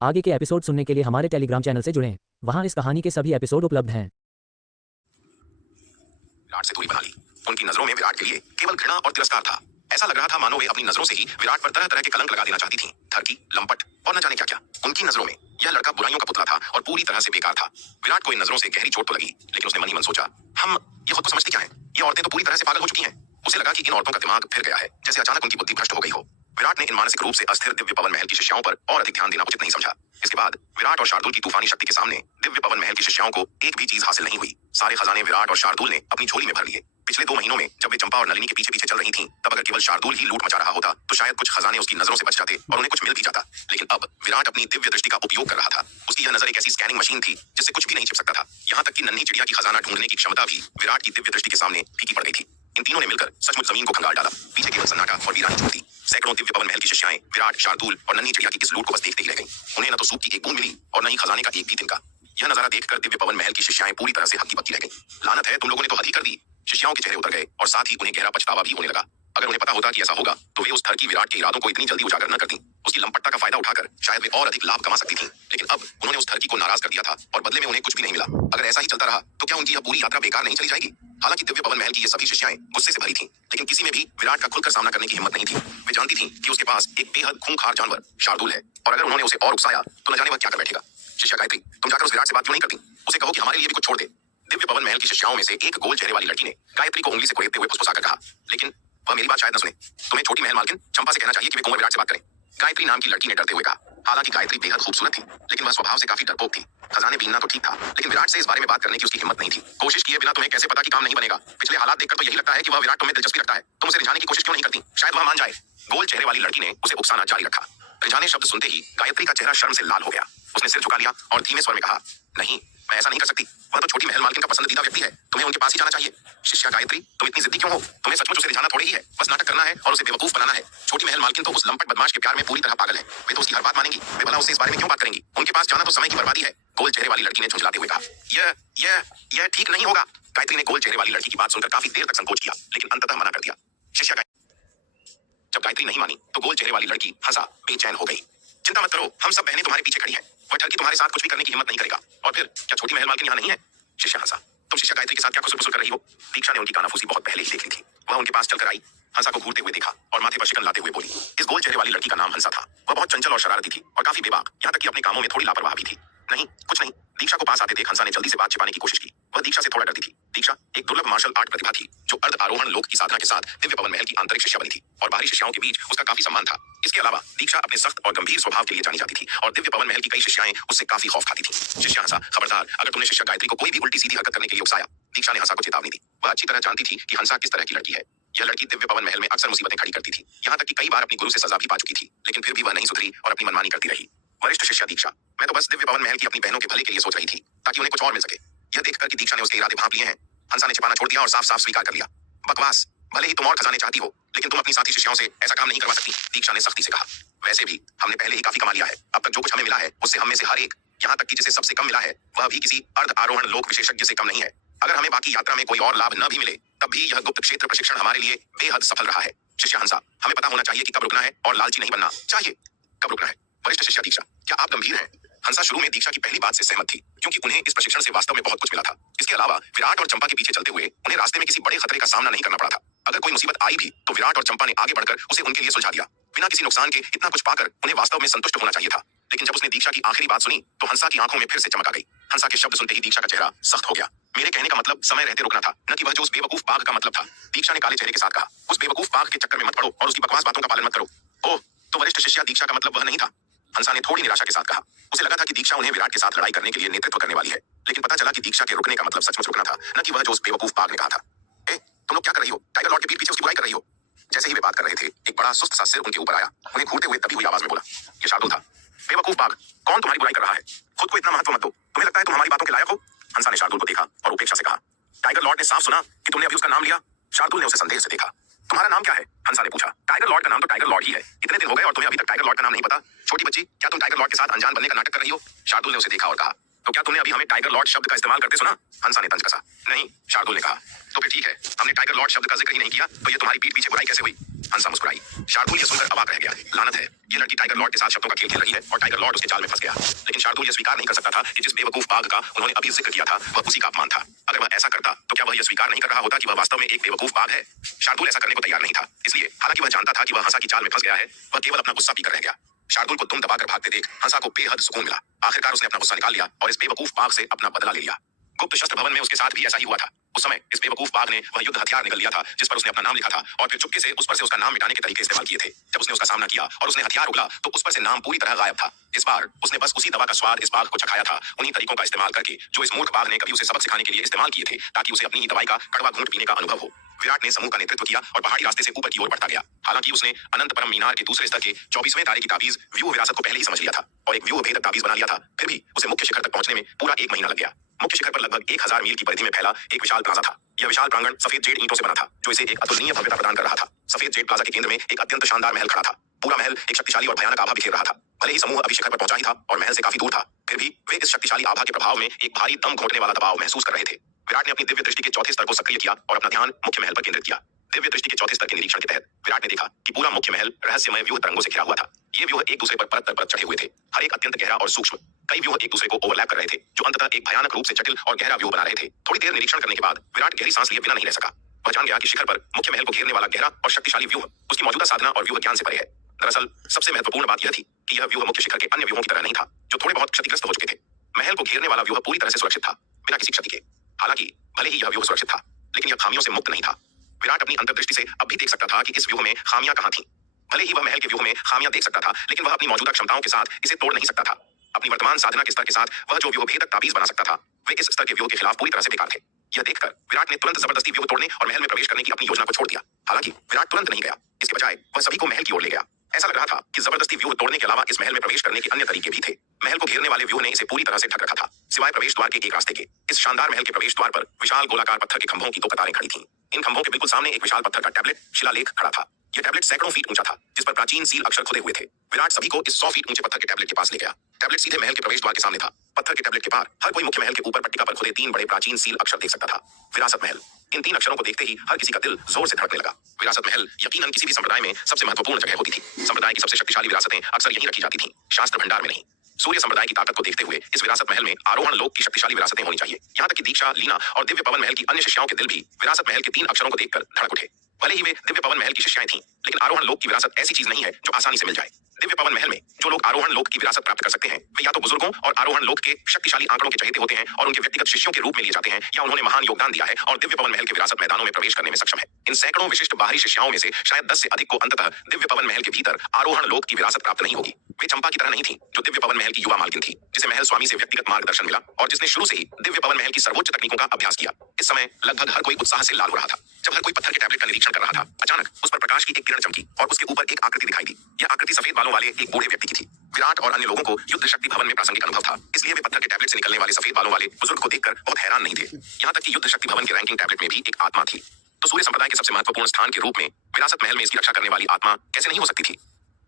आगे के एपिसोड सुनने के लिए हमारे टेलीग्राम चैनल से जुड़ें। वहां इस कहानी के सभी एपिसोड उपलब्ध हैं। विराट से दूरी बना ली। उनकी नजरों में विराट के लिए केवल घृणा और तिरस्कार था। ऐसा लग रहा था मानो वे अपनी नजरों से ही विराट पर तरह तरह के कलंक लगा देना चाहती थीं। ठरकी, लंपट और न जाने क्या क्या। उनकी नजरों में यह लड़का बुराइयों का पुतला था और पूरी तरह से बेकार था। विराट को इन नजरों से गहरी चोट तो लगी, लेकिन उसने मन ही मन सोचा, हम ये खुद को समझती क्या है? ये औरतें तो पूरी तरह से पागल हो चुकी हैं। उसे लगा कि इन औरतों का दिमाग फिर गया है, जैसे अचानक उनकी बुद्धि भ्रष्ट हो गई हो। विराट ने इन मानसिक रूप से अस्थिर दिव्य पवन महल की शिष्याओं पर और अधिक ध्यान देना उचित नहीं समझा। इसके बाद विराट और शार्दुल की तूफानी शक्ति के सामने दिव्य पवन महल की शिष्याओं को एक भी चीज हासिल नहीं हुई। सारे खजाने विराट और शार्दुल ने अपनी झोली में भर लिए। पिछले 2 महीनों में जब वे चंपा और नलिनी के पीछे पीछे चल रही थीं, तब अगर केवल शार्दुल ही लूट मचा रहा होता तो शायद कुछ खजाने उसकी नजरों से बच जाते और उन्हें कुछ मिल भी जाता। लेकिन अब विराट अपनी दिव्य दृष्टि का उपयोग कर रहा था। उसकी यह नजर एक ऐसी स्कैनिंग मशीन थी जिससे कुछ भी नहीं छिप सकता था। यहाँ तक कि नन्ही चिड़िया की खजाना ढूंढने की क्षमता भी विराट की दिव्य दृष्टि के सामने फीकी पड़ गई थी। इन तीनों ने मिलकर सचमुच जमीन को खंगाल डाला। पीछे केवल सन्नाटा और वीरानी छूट थी। सैकड़ों दिव्य पवन महल की शिष्याएं विराट, शार्दुल और नन्ही चिड़िया की इस लूट को बस देखते ही रह गईं। उन्हें न तो सूप की एक बूंद मिली और न ही खजाने का एक भी तिनका। यह नजारा देखकर दिव्य पवन महल की शिष्याएं पूरी तरह से हक्की बक्की रह गईं। लानत है, तुम लोगों ने तो हद ही कर दी। शिष्याओं के चेहरे उतर गए और साथ ही उन्हें गहरा पछतावा भी होने लगा। अगर उन्हें पता होता कि ऐसा होगा तो वे उस ठरकी विराट के इरादों को इतनी जल्दी उजागर न करती। उसकी लंपटता का फायदा उठाकर शायद वे और अधिक लाभ कमा सकती थीं। लेकिन अब उन्होंने उस ठरकी को नाराज कर दिया था और बदले में उन्हें कुछ भी नहीं मिला। अगर ऐसा ही चलता रहा तो क्या उनकी यह पूरी यात्रा बेकार नहीं चली जाएगी? हालांकि दिव्य पवन महल की ये सभी शिष्याएं गुस्से से भरी थीं, लेकिन किसी में भी विराट का खुलकर सामना करने की हिम्मत नहीं थी। वे जानती थीं कि उसके पास एक बेहद खूंखार जानवर शार्दुल है और अगर उन्होंने उसे और उकसाया तो न जाने वह क्या कर बैठेगा। शिष्या गायत्री, तुम जाकर उस विराट से बात क्यों नहीं करती? उसे कहो कि हमारे लिए भी कुछ छोड़ दे। दिव्य पवन महल की शिष्याओं में से एक गोल चेहरे वाली लड़की ने गायत्री को उंगली से कुरेदते हुए फुसफुसाकर कहा, लेकिन वह मेरी बात शायद न सुने। तुम्हें छोटी महल मालकिन चंपा से कहना चाहिए कि वे कुंवर विराट से बात करें। गायत्री नाम की लड़की ने डरते हुए कहा। हालांकि गायत्री बेहद खूबसूरत थी, लेकिन वह स्वभाव से काफी डरपोक थी। खजाने बीनना तो ठीक था, लेकिन विराट से इस बारे में बात करने की उसकी हिम्मत नहीं थी। कोशिश किए बिना तुम्हें कैसे पता कि काम नहीं बनेगा? पिछले हालात देखकर तो यही लगता है कि वह विराट तुम्हें दिलचस्पी रखता है। तुम उसे रिझाने की कोशिश क्यों नहीं करती? शायद वह मान जाए। गोल चेहरे वाली लड़की ने उसे उकसाना जारी रखा। रिझाने शब्द सुनते ही गायत्री का चेहरा शर्म से लाल हो गया। उसने सिर झुका लिया और धीमे स्वर में कहा, नहीं, मैं ऐसा नहीं कर सकती। वह तो छोटी महल मालकिन का पसंदीदा व्यक्ति है। तुम्हें उनके पास ही जाना चाहिए। शिष्या गायत्री, तुम इतनी जिद्दी क्यों हो? तुम्हें सचमुच उसे रिझाना थोड़ी ही है, बस नाटक करना है और उसे बेवकूफ बनाना है। छोटी महल मालकिन तो उस लंपट बदमाश के प्यार में पूरी तरह पागल है। वे तो उसकी हर बात मानेंगी। वे भला उससे इस बारे में क्यों बात करेंगी? उनके पास जाना तो समय की बर्बादी है। गोल चेहरे वाली लड़की ने झुंझलाते हुए कहा, यह ठीक नहीं होगा। गायत्री ने गोल चेहरे वाली लड़की की बात सुनकर काफी देर तक संकोच किया, लेकिन अंततः मना कर दिया। शिष्या जब गायत्री नहीं मानी तो गोल चेहरे वाली लड़की हंसा बेचैन हो गई। चिंता मत करो, हम सब बहनें तुम्हारे पीछे खड़ी हैं। वह ठरकी तुम्हारे साथ कुछ भी करने की हिम्मत नहीं करेगा। और फिर क्या छोटी महल मालकिन यहाँ नहीं है? शिष्या हंसा। तुम शिष्या गायत्री के साथ क्या कुसुर कर रही हो? दीक्षा ने उनकी कानाफूसी बहुत पहले ही देख ली थी। वह उनके पास चलकर आई, हंसा को घूरते हुए देखा और माथे पर शिकन लाते हुए बोली। इस गोल चेहरे वाली लड़की का नाम हंसा था। वह बहुत चंचल और शरारती थी और काफी बेबाक, यहाँ तक कि अपने कामों में थोड़ी लापरवाह भी थी। नहीं, कुछ नहीं। दीक्षा को पास आते देख हंसा ने जल्दी से बात छिपाने की कोशिश की। वह दीक्षा से थोड़ा डरती थी। दीक्षा एक दुर्लभ मार्शल आर्ट प्रतिभा थी जो अर्ध आरोहण लोक की साधना के साथ दिव्य पवन महल की आंतरिक शिष्या बनी थी और बाहरी शिष्याओं के बीच उसका काफी सम्मान था। इसके अलावा दीक्षा अपने सख्त और गंभीर स्वभाव के लिए जानी जाती थी और दिव्य पवन महल की कई शिष्याएं उससे काफी खौफ खाती थी। शिष्या हंसा, खबरदार, अगर तुमने शिष्या गायत्री को कोई भी उल्टी सीधी हरकत करने के लिए उकसाया। दीक्षा ने हंसा को चेतावनी दी। वह अच्छी तरह जानती थी कि हंसा किस तरह की लड़की है। यह लड़की दिव्य पवन महल में अक्सर मुसीबतें खड़ी करती थी, यहाँ तक कि कई बार अपनी गुरु से सजा भी पा चुकी थी, लेकिन फिर भी वह नहीं सुधरी और अपनी मनमानी करती रही। वरिष्ठ शिष्या दीक्षा, मैं तो बस दिव्य पवन महल की अपनी बहनों के भले के लिए सोच रही थी, ताकि उन्हें कुछ और मिल सके। यह देखकर कि दीक्षा ने उसके इरादे भांप लिए हैं, हंसा ने छिपाना छोड़ दिया और साफ साफ स्वीकार कर लिया। बकवास, भले ही तुम और खजाने चाहती हो, लेकिन तुम अपनी साथी शिष्याओं से ऐसा काम नहीं करवा सकती। दीक्षा ने सख्ती से कहा। वैसे भी हमने पहले ही काफी कमा लिया है। अब तक जो कुछ हमें मिला है उससे हम में से हर एक, यहाँ तक कि जिसे सबसे कम मिला है, वह भी किसी अर्ध आरोहण लोक विशेषज्ञ से कम नहीं है। अगर हमें बाकी यात्रा में कोई और लाभ न भी मिले, तब भी यह गुप्त क्षेत्र प्रशिक्षण हमारे लिए बेहद सफल रहा है। शिष्या हंसा, हमें पता होना चाहिए कि कब रुकना है और लालची नहीं बनना चाहिए। कब रुकना है? वरिष्ठ शिष्या दीक्षा, क्या आप गंभीर हैं? हंसा शुरू में दीक्षा की पहली बात से सहमत थी, क्योंकि उन्हें इस प्रशिक्षण से वास्तव में बहुत कुछ मिला था। इसके अलावा विराट और चंपा के पीछे चलते हुए उन्हें रास्ते में किसी बड़े खतरे का सामना नहीं करना पड़ा था। अगर कोई मुसीबत आई भी तो विराट और चंपा ने आगे बढ़कर उसे उनके लिए सुलझा दिया। बिना किसी नुकसान के इतना कुछ पाकर उन्हें वास्तव में संतुष्ट होना चाहिए था। लेकिन जब उसने दीक्षा की आखिरी बात सुनी तो हंसा की आंखों में फिर से चमक आ गई। हंसा के शब्द सुनते ही दीक्षा का चेहरा सख्त हो गया। मेरे कहने का मतलब समय रहते रुकना था, न कि वह जो उस बेवकूफ बाघ का मतलब था। दीक्षा ने काले चेहरे के साथ कहा, उस बेवकूफ बाघ के चक्कर में मत पड़ो और उसकी बकवास बातों का पालन मत करो। ओह, तो वरिष्ठ शिष्या दीक्षा का मतलब वह नहीं था? हंसा ने थोड़ी निराशा के साथ कहा। उसे लगा था कि दीक्षा उन्हें विराट के साथ लड़ाई करने के लिए नेतृत्व करने वाली है, लेकिन पता चला कि दीक्षा के रुकने का मतलब सचमुच रुकना था, न कि वह जो उस बेवकूफ बाघ ने कहा था। ए, तुम लोग क्या कर रही हो? टाइगर लॉर्ड के पीठ पीछे उसकी बुराई कर रही हो? जैसे ही वे बात कर रहे थे, एक बड़ा सुस्त सा सिर उनके ऊपर आया। उन्हें घूरते हुए दबी हुई आवाज में बोला, यह शार्दुल था। बेवकूफ बाघ, कौन तुम्हारी बुराई कर रहा है? खुद को इतना महत्व मत दो। तुम्हें लगता है तुम हमारी बातों के लायक हो? हंसा ने शार्दुल को देखा और उपेक्षा से कहा, टाइगर लॉर्ड ने साफ सुना कि तुमने अभी उसका नाम लिया। शार्दुल ने उसे संदेह से देखा। तुम्हारा नाम क्या है? हंसा ने पूछा। टाइगर लॉर्ड का नाम तो टाइगर लॉर्ड ही है। इतने दिन हो गए और तुम्हें अभी तक टाइगर लॉर्ड का नाम नहीं पता? छोटी बच्ची, क्या तुम टाइगर लॉर्ड के साथ अनजान बनने का नाटक कर रही हो? शार्दुल ने उसे देखा और कहा, तो क्या तुमने अभी हमें टाइगर लॉर्ड शब्द का इस्तेमाल करते सुना? हंसा ने तंज कसा। नहीं, शार्दुल ने कहा। तो फिर ठीक है, हमने टाइगर लॉर्ड शब्द का जिक्र ही नहीं किया, तो ये तुम्हारी पीठ पीछे बुराई कैसे हुई? हंसा मुस्कुराई। शार्दुल यह सुनकर अवाक रह गया। लानत है, ये लड़की टाइगर लॉर्ड के साथ शब्दों का खेल खेल रही है और टाइगर लॉर्ड उसके जाल में फंस गया। लेकिन शार्दुल यह स्वीकार नहीं कर सकता था कि जिस बेवकूफ बाघ का उन्होंने अभी जिक्र किया था वह उसी का अपमान था। अगर वह ऐसा करता तो क्या वह यह स्वीकार नहीं कर रहा होता कि वह वास्तव में एक बेवकूफ बाघ है? शार्दुल ऐसा करने को तैयार नहीं था, इसलिए हालांकि वह जानता था कि वह हंसा की चाल में फंस गया है, वह केवल अपना गुस्सा पीकर रह गया। शार्दुल को दुम दबाकर भागते देख हंसा को बेहद सुकून मिला। आखिरकार उसने अपना गुस्सा निकाल लिया और इस बेवकूफ बाघ से अपना बदला ले लिया। गुप्त शस्त्र भवन में उसके साथ भी ऐसा ही हुआ था। उस समय इस बेवकूफ बाघ ने वह युद्ध हथियार निकल लिया था जिस पर उसने अपना नाम लिखा था और फिर चुपके से उस पर से उसका नाम मिटाने के तरीके इस्तेमाल किए थे। जब उसने उसका सामना किया और उसने हथियार उगला तो उस पर से नाम पूरी तरह गायब था। इस बार उसने बस उसी दवा का स्वाद इस बाघ को चखाया था, उन्हीं तरीकों का इस्तेमाल करके जो इस मूर्ख बाघ ने कभी उसे सबक सिखाने के लिए इस्तेमाल किए थे, ताकि उसे अपनी ही दवाई का कड़वा घूंट पीने का अनुभव हो। विराट ने समूह का नेतृत्व किया और पहाड़ी रास्ते से ऊपर की ओर बढ़ता गया। हालांकि उसने अनंत परम मीनार के दूसरे स्तर के 24वें तारे की ताबीज व्यूह विरासत को पहले ही समझ लिया था और एक व्यूह भेदक ताबीज बना लिया था, फिर भी उसे मुख्य शिखर तक पहुंचने में पूरा 1 महीना लग गया। मुख्य शिखर पर लगभग 1000 मील की परिधि में फैला एक विशाल प्लाजा था। यह विशाल प्रांगण सफेद जेड ईंटों से बना था जो इसे एक अतुलनीय भव्यता प्रदान कर रहा था। सफेद जेड प्लाजा के केंद्र में एक अत्यंत शानदार महल खड़ा था। पूरा महल एक शक्तिशाली और भयानक आभा बिखेर रहा था। भले ही समूह अभी शिखर पर पहुंचा ही था और महल से काफी दूर था, फिर भी वे इस शक्तिशाली आभा के प्रभाव में एक भारी दम घोंटने वाला दबाव महसूस कर रहे थे। विराट ने अपनी दिव्य दृष्टि के चौथे स्तर को सक्रिय किया और अपना ध्यान मुख्य महल पर केंद्रित किया। दिव्य दृष्टि के चौथे स्तर के निरीक्षण के तहत विराट ने देखा कि पूरा मुख्य महल रहस्यमय व्यूह तरंगों से घिरा हुआ था। ये व्यूह एक दूसरे पर परत दर परत चढ़े हुए थे, हर एक अत्यंत गहरा और सूक्ष्म। कई व्यूह एक दूसरे को ओवरलैप कर रहे थे जो अंततः एक भयानक रूप से जटिल और गहरा व्यूह बना रहे थे। थोड़ी देर निरीक्षण करने के बाद विराट गहरी सांस लिए बिना नहीं रह सका। वह जान गया कि शिखर पर मुख्य महल को घेरने वाला गहरा और शक्तिशाली व्यूह उसकी मौजूदा साधना और व्यूह ज्ञान से परे है। दरअसल सबसे महत्वपूर्ण बात यह थी कि यह व्यूह मुख्य शिखर के अन्य व्यूहों की तरह नहीं था जो थोड़े बहुत क्षतिग्रस्त हो चुके थे। महल को घेरने वाला व्यूह पूरी तरह से सुरक्षित था, बिना किसी क्षति के। हालांकि भले ही यह व्यूह सुरक्षित था, लेकिन यह खामियों से मुक्त नहीं था। विराट अपनी अंतर्दृष्टि से अब भी देख सकता था कि इस व्यूह में खामियां कहां थीं। भले ही वह महल के व्यूह में खामियां देख सकता था, लेकिन वह अपनी मौजूदा क्षमताओं के साथ इसे तोड़ नहीं सकता था। अपनी वर्तमान साधना के स्तर के साथ वह जो व्यूह भेदक ताबीज बना सकता था, वे इस स्तर के व्यूह के खिलाफ पूरी तरह से बेकार थे। यह देखकर विराट ने तुरंत जबरदस्ती व्यूह तोड़ने और महल में प्रवेश करने की अपनी योजना को छोड़ दिया। हालांकि विराट तुरंत नहीं गया, इसके बजाय वह सभी को महल की ओर ले गया। ऐसा लग रहा था कि जबरदस्ती व्यूह तोड़ने के अलावा इस महल में प्रवेश करने के अन्य तरीके भी थे। महल को घेरने वाले व्यूह ने इसे पूरी तरह से ढक रखा था, सिवाय प्रवेश द्वार के एक रास्ते के। इस शानदार महल के प्रवेश द्वार पर विशाल गोलाकार पत्थर के खंभों की 2 कतारें खड़ी थीं। इन खंभों के बिल्कुल सामने एक विशाल पत्थर का टैबलेट शिलालेख खड़ा था। यह टैबलेट सैकड़ों फीट ऊंचा था, जिस पर प्राचीन सील अक्षर खुदे हुए थे। विराट सभी को इस 100 फीट ऊंचे पत्थर के टैबलेट के पास ले गया। टैबलेट सीधे महल के प्रवेश द्वार के सामने था। पत्थर के टैबलेट के पार हर कोई मुख्य महल के ऊपर पट्टिका पर खुदे 3 बड़े प्राचीन सील अक्षर देख सकता था। विरासत महल। इन 3 अक्षरों को देखते ही हर किसी का दिल जोर से धड़कने लगा। विरासत महल यकीनन किसी भी संप्रदाय में सबसे महत्वपूर्ण जगह होती थी। संप्रदाय की सबसे शक्तिशाली विरासतें अक्सर यहीं रखी जाती थीं, शास्त्र भंडार में नहीं। सूर्य संप्रदाय की ताकत को देखते हुए इस विरासत महल में आरोहण लोक की शक्तिशाली विरासतें होनी चाहिए। यहाँ तक कि दीक्षा, लीना और दिव्य पवन महल की अन्य शिष्याओं के दिल भी विरासत महल के 3 अक्षरों को देखकर धड़क उठे। भले ही वे दिव्य पवन महल की शिष्याएं थीं, लेकिन आरोहण लोक की विरासत ऐसी चीज नहीं है जो आसानी से मिल जाए। दिव्य पवन महल में जो लोग आरोहण लोक की विरासत प्राप्त कर सकते हैं, वे या तो बुजुर्गों और आरोहण लोक के शक्तिशाली आंकड़ों के चहेते होते हैं और उनके व्यक्तिगत शिष्यों के रूप में लिए जाते हैं, या उन्होंने महान योगदान दिया है और दिव्य पवन महल के विरासत मैदानों में प्रवेश करने में सक्षम है। इन सैकड़ों विशिष्ट बाहरी शिष्याओं में से शायद 10 से अधिक को अंततः दिव्य पवन महल के भीतर आरोहण लोक की विरासत प्राप्त नहीं होगी। वे चंपा की तरह नहीं थी, जो दिव्य पवन महल की युवा मालकिन थी, जिसे महल स्वामी से व्यक्तिगत मार्गदर्शन मिला और जिसने शुरू से ही दिव्य पवन महल की सर्वोच्च तकनीकों का अभ्यास किया। इस समय लगभग हर कोई उत्साह से लाल हो रहा था। जब हर कोई पत्थर के टैबलेट का निरीक्षण कर रहा था, अचानक उस पर प्रकाश की एक किरण चमकी और उसके ऊपर एक आकृति दिखाई दी। यह आकृति सफेद बालों वाले एक बूढ़े व्यक्ति की थी। विराट और अन्य लोगों को युद्ध शक्ति भवन में प्रासंगिक अनुभव था, इसलिए वे पत्थर के टैबलेट से निकलने वाले सफेद बालों वाले बुजुर्ग को देखकर बहुत हैरान नहीं थे। यहाँ तक कि युद्ध शक्ति भवन के रैंकिंग टैबलेट में भी एक आत्मा थी। तो सूर्य संप्रदाय के सबसे महत्वपूर्ण स्थान के रूप में विरासत महल में इसकी रक्षा करने वाली आत्मा कैसे नहीं हो सकती थी?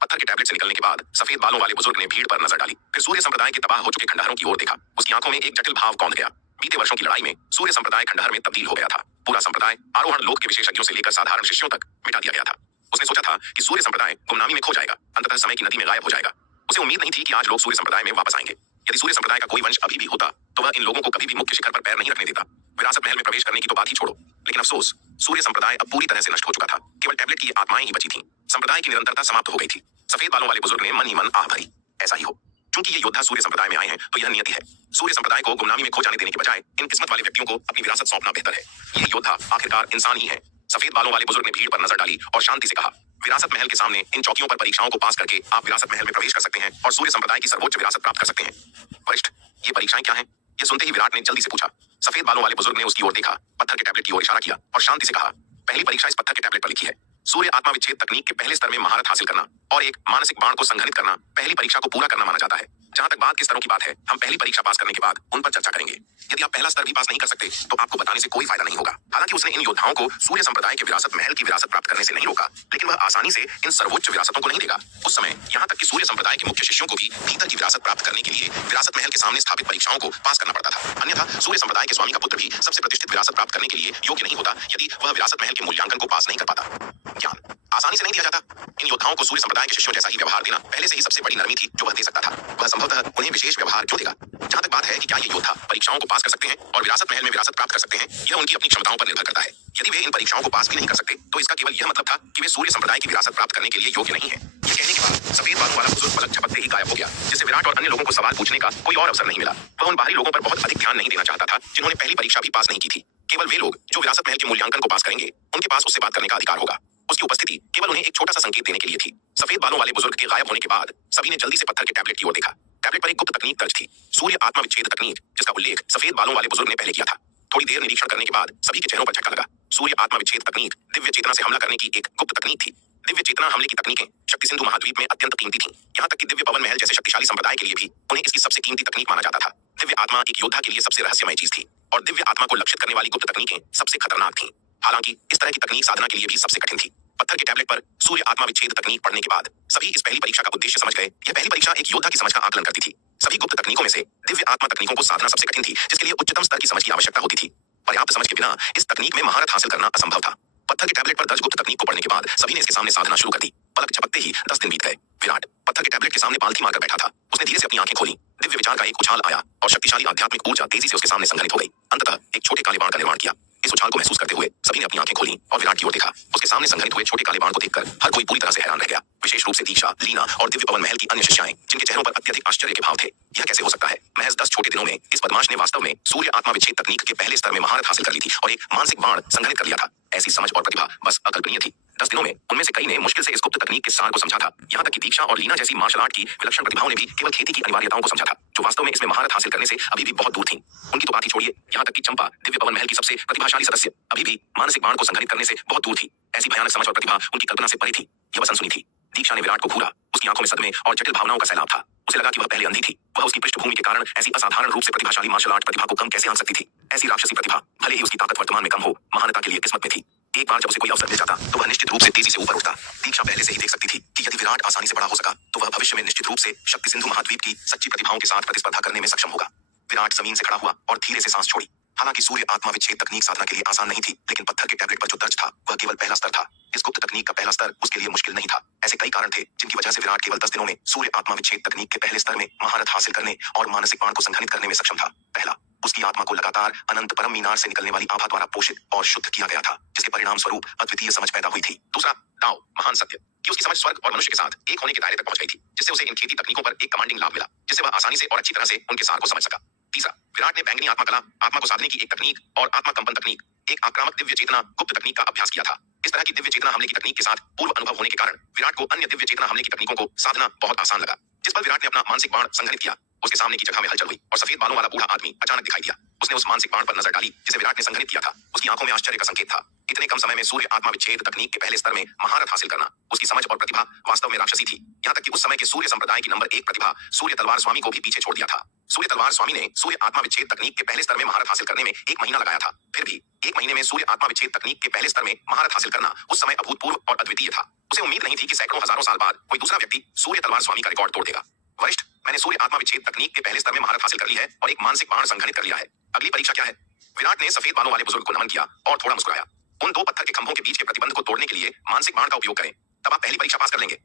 पत्थर के टैबलेट से निकलने के बाद सफेद बालों वाले बुजुर्ग ने भीड़ पर नजर डाली, फिर सूर्य संप्रदाय के तबाह हो चुके खंडहरों की ओर देखा। उसकी आंखों में एक जटिल भाव कौंध गया। बीते वर्षों की लड़ाई में सूर्य संप्रदाय खंडहर में तब्दील हो गया था। पूरा संप्रदाय आरोहण लोक के विशेषज्ञों से लेकर साधारण शिष्यों तक मिटा दिया गया था। उसने सोचा था कि सूर्य संप्रदाय गुमनामी में खो जाएगा, अंततः समय की नदी में गायब हो जाएगा। उसे उम्मीद नहीं थी कि आज लोग सूर्य संप्रदाय में वापस आएंगे। यदि सूर्य संप्रदाय का कोई वंश अभी भी होता तो वह इन लोगों को कभी भी मुख्य शिखर पर पैर नहीं रखने देता। विरासत महल में प्रवेश करने की तो बात ही छोड़ो, लेकिन अफसोस सूर्य संप्रदाय अब पूरी तरह से नष्ट हो चुका था। केवल टैबलेट की ये आत्माएं ही बची थीं। संप्रदाय की निरंतरता समाप्त हो गई थी। सफेद बालों वाले बुजुर्ग ने मन ही मन आह भरी, ऐसा ही हो। चूंकि ये योद्धा सूर्य संप्रदाय में आए हैं तो यह नियति है। सूर्य संप्रदाय को गुमनामी में खो जाने देने के बजाय इन किस्मत वाले व्यक्तियों को अपनी विरासत सौंपना बेहतर है। ये योद्धा आखिरकार इंसान ही है। सफेद बालों वाले बुजुर्ग ने भीड़ पर नजर डाली और शांति से कहा, विरासत महल के सामने इन चौकियों पर परीक्षाओं को पास करके आप विरासत महल में प्रवेश कर सकते हैं और सूर्य संप्रदाय की सर्वोच्च विरासत प्राप्त कर सकते हैं। वरिष्ठ, ये परीक्षाएं क्या हैं? ये सुनते ही विराट ने जल्दी से पूछा। सफेद बालों वाले बुजुर्ग ने उसकी ओर देखा, पत्थर के टैबलेट की ओर इशारा किया और शांति से कहा, पहली परीक्षा इस पत्थर के टैबलेट पर लिखी है। सूर्य आत्मा विच्छेद तकनीक के पहले स्तर में महारत हासिल करना और एक मानसिक बाण को संघनित करना पहली परीक्षा को पूरा करना माना जाता है। जहां तक बात बाद के स्तरों की बात है, हम पहली परीक्षा पास करने के बाद उन पर चर्चा करेंगे। यदि आप पहला स्तर भी पास नहीं कर सकते तो आपको बताने से कोई फायदा नहीं होगा। हालांकि उसने इन योद्धाओं को सूर्य संप्रदाय के विरासत महल की विरासत प्राप्त करने से नहीं रोका, लेकिन वह आसानी से इन सर्वोच्च विरासतों को नहीं देगा। उस समय यहाँ तक कि सूर्य संप्रदाय के मुख्य शिष्यों को भी भीतर की विरासत प्राप्त करने के लिए विरासत महल के सामने स्थापित परीक्षाओं को पास करना पड़ता था। अन्यथा सूर्य संप्रदाय के स्वामी का पुत्र भी सबसे प्रतिष्ठित विरासत प्राप्त करने के लिए योग्य नहीं होता यदि वह विरासत महल के मूल्यांकन को पास नहीं कर पाता। ज्ञान आसानी से नहीं दिया जाता। इन योद्धाओं को सूर्य संप्रदाय के शिष्यों जैसा ही व्यवहार देना पहले से ही सबसे बड़ी नरमी थी जो वह दे सकता था। वह संभवतः उन्हें विशेष व्यवहार क्यों देगा? जहां तक बात है कि क्या ये योद्धा परीक्षाओं को पास कर सकते हैं और विरासत महल में विरासत प्राप्त कर सकते हैं, यह उनकी अपनी क्षमताओं पर निर्भर करता है। यदि वे इन परीक्षाओं को पास भी नहीं कर सकते तो इसका केवल यह मतलब था कि वे सूर्य संप्रदाय की विरासत प्राप्त करने के लिए योग्य नहीं है। ये कहने के बाद सफेद बालों वाला बुजुर्ग पलक झपकते ही गायब हो गया, जिससे विराट और अन्य लोगों को सवाल पूछने का कोई और अवसर नहीं मिला। वह उन बाहरी लोगों पर बहुत अधिक ध्यान नहीं देना चाहता था जिन्होंने पहली परीक्षा भी पास नहीं की थी। केवल वे लोग जो विरासत महल के मूल्यांकन को पास करेंगे, उनके पास उससे बात करने का अधिकार होगा। उसकी उपस्थिति केवल उन्हें एक छोटा सा संकेत देने के लिए थी। सफेद बालों वाले बुजुर्ग के गायब होने के बाद सभी ने जल्दी से पत्थर के टैबलेट की ओर देखा। टैबलेट पर एक गुप्त तकनीक दर्ज थी, सूर्य आत्मा विच्छेद तकनीक, जिसका उल्लेख सफेद बालों वाले बुजुर्ग ने पहले किया था। थोड़ी देर निरीक्षण करने के बाद सभी के चेहरों पर झटका लगा। सूर्य आत्मा विच्छेद तकनीक दिव्य चेतना से हमला करने की एक गुप्त तकनीक थी। दिव्य चेतना हमले की तकनीकें शक्ति सिंधु महाद्वीप में अत्यंत कीमती थीं। यहाँ तक कि दिव्य पवन महल जैसे शक्तिशाली संप्रदाय के लिए भी उन्हें इसकी सबसे कीमती तकनीक माना जाता था। दिव्य आत्मा एक योद्धा के लिए सबसे रहस्यमय चीज थी और दिव्य आत्मा को लक्षित करने वाली गुप्त तकनीकें सबसे खतरनाक थीं। हालांकि इस तरह की तकनीक साधना के लिए भी सबसे कठिन थी। पत्थर के टैबलेट पर सूर्य आत्मा विच्छेद तकनीक पढ़ने के बाद सभी इस पहली परीक्षा का उद्देश्य समझ गए। यह पहली परीक्षा एक योद्धा की समझ का आकलन करती थी। सभी गुप्त तकनीकों में से दिव्य आत्मा तकनीकों को साधना सबसे कठिन थी, जिसके लिए उच्चतम स्तर की समझ की आवश्यकता होती थी। पर्याप्त समझ के बिना इस तकनीक में महारत हासिल करना असंभव था। पत्थर के टैबलेट पर दर्ज गुप्त तकनीक को पढ़ने के बाद सभी ने इसके सामने साधना शुरू कर दी। पलक झपकते ही 10 दिन बीत गए। विराट पत्थर के टैबलेट के सामने पालथी मारकर बैठा था। उसने धीरे से अपनी आंखें खोली। दिव्य विचार का एक उछाल आया और शक्तिशाली आध्यात्मिक ऊर्जा तेजी से उसके सामने संघनित हो गई। अंततः एक छोटे काले बाण का निर्माण किया। इस उछाल को महसूस करते हुए सभी ने अपनी आंखें खोली और विराट की ओर देखा। उसके सामने संघनित हुए छोटे काले बाण को देखकर हर कोई पूरी तरह से हैरान रह गया। विशेष रूप से दीक्षा, लीना और दिव्य पवन महल की अन्य शिष्याएं, जिनके चेहरों पर अत्यधिक आश्चर्य के भाव थे। यह कैसे हो सकता है? महज 10 छोटे दिनों में इस बदमाश ने वास्तव में सूर्य आत्मा विच्छेद तकनीक के पहले स्तर में महारत हासिल कर ली थी और एक मानसिक बाण संघनित कर लिया था। ऐसी समझ और प्रतिभा बस अकल्पनीय थी। 10 दिनों में उनमें से कई ने मुश्किल से इस गुप्त तकनीक के सार को समझा था। यहाँ तक कि दीक्षा और लीना जैसी मार्शल आर्ट की विलक्षण प्रतिभाओं ने भी केवल खेती की अनिवार्यताओं को समझा था, जो वास्तव में इसमें महारत हासिल करने से अभी भी बहुत दूर थी। उनकी तो बात ही छोड़िए, यहाँ तक कि चंपा, दिव्य पवन महल की सबसे प्रतिभाशाली सदस्य, अभी भी मानसिक बाण को संघनित करने से बहुत दूर थी। ऐसी भयानक समझ और प्रतिभा उनकी कल्पना से परे थी। यह वसन सुनी थी। दीक्षा ने विराट को घूरा। उसकी आंखों में सदमे और जटिल भावनाओं का सैलाब था। उसे लगा कि वह पहले अंधी थी। वह उसकी पृष्ठभूमि के कारण ऐसी असाधारण रूप से प्रतिभाशाली मार्शल आर्ट प्रतिभा को कम कैसे आंक सकती थी? ऐसी राक्षसी प्रतिभा, भले ही उसकी ताकत वर्तमान में कम हो, महानता के लिए किस्मत में थी। एक बार जब उसे कोई अवसर मिल जाता तो वह निश्चित रूप से तेजी से ऊपर उठता। दीक्षा पहले से ही देख सकती थी कि यदि विराट आसानी से बड़ा हो सका तो वह भविष्य में निश्चित रूप से शक्ति सिंधु महाद्वीप की सच्ची प्रतिभाओं के साथ प्रतिस्पर्धा करने में सक्षम होगा। विराट जमीन से खड़ा हुआ और धीरे से सांस छोड़ी। हालांकि सूर्य आत्मा विच्छेद तकनीक साधना के लिए आसान नहीं थी, लेकिन पत्थर के टैबलेट पर जो दर्ज था वह केवल पहला स्तर था। इस गुप्त तकनीक का पहला स्तर उसके लिए मुश्किल नहीं था। ऐसे कई कारण थे जिनकी वजह से विराट केवल 10 दिनों में सूर्य आत्मा विच्छेद तकनीक के पहले स्तर में महारत हासिल करने और मानसिक बाण को संघनित करने में सक्षम था। पहला, उसकी आत्मा को लगातार अनंत परम मीनार से निकलने वाली आभा द्वारा पोषित और शुद्ध किया गया था, जिसके परिणाम स्वरूप अद्वितीय समझ पैदा हुई थी। दूसरा, दाव, महान सत्य, कि उसकी समझ स्वर्ग और मनुष्य के साथ एक होने के दायरे तक पहुंच गई थी, जिससे उसे इन खेती तकनीकों पर एक कमांडिंग लाभ मिला, जिससे वह आसानी से और अच्छी तरह से उनके सार को समझ सका। तीसरा, विराट ने बैंगनी आत्मा कला, आत्मा को साधने की एक तकनीक और आत्मा कंपन तकनीक, एक आक्रामक दिव्य चेतना गुप्त तकनीक का अभ्यास किया था। इस तरह की दिव्य चेतना हमले की तकनीक के साथ पूर्व अनुभव होने के कारण विराट को अन्य दिव्य चेतना हमले की तकनीकों को साधना बहुत आसान लगा। जिस पर विराट ने अपना मानसिक बाण संघनित किया, उसके सामने की जगह में हलचल हुई और सफेद बालों वाला बूढ़ा आदमी अचानक दिखाई दिया। उसने उस मानसिक बाण पर नजर डाली जिसे विराट ने संघनित किया था। उसकी आंखों में आश्चर्य का संकेत था। इतने कम समय में सूर्य आत्मा विच्छेद तकनीक के पहले स्तर में महारत हासिल करना उसकी समझ और प्रतिभा वास्तव में राक्षसी थी। यहाँ तक कि उस समय के सूर्य संप्रदाय की नंबर 1 प्रतिभा सूर्य तलवार स्वामी को भी पीछे छोड़ दिया था। सूर्य तलवार स्वामी ने सूर्य आत्मा विच्छेद तकनीक के पहले स्तर में महारत हासिल करने में 1 महीना लगाया था। फिर भी 1 महीने में सूर्य आत्मा विच्छेद तकनीक के पहले स्तर में महारत हासिल करना उस समय अभूतपूर्व और अद्वितीय था। उसे उम्मीद नहीं थी कि सैकड़ों हजारों साल बाद कोई दूसरा व्यक्ति सूर्य तलवार स्वामी का रिकॉर्ड तोड़ देगा। वरिष्ठ, मैंने सूर्य आत्मा विच्छेद तकनीक के पहले स्तर में महारत हासिल कर ली है और एक मानसिक बाण संघनित कर लिया है। अगली परीक्षा क्या है? विराट ने सफेद बालों वाले बुजुर्ग को नमन किया और थोड़ा मुस्कुराया। उन 2 पत्थर के खंभों के बीच के प्रतिबंध को तोड़ने के लिए मानसिक बाण का उपयोग करें, तब आप पहली परीक्षा पास कर लेंगे।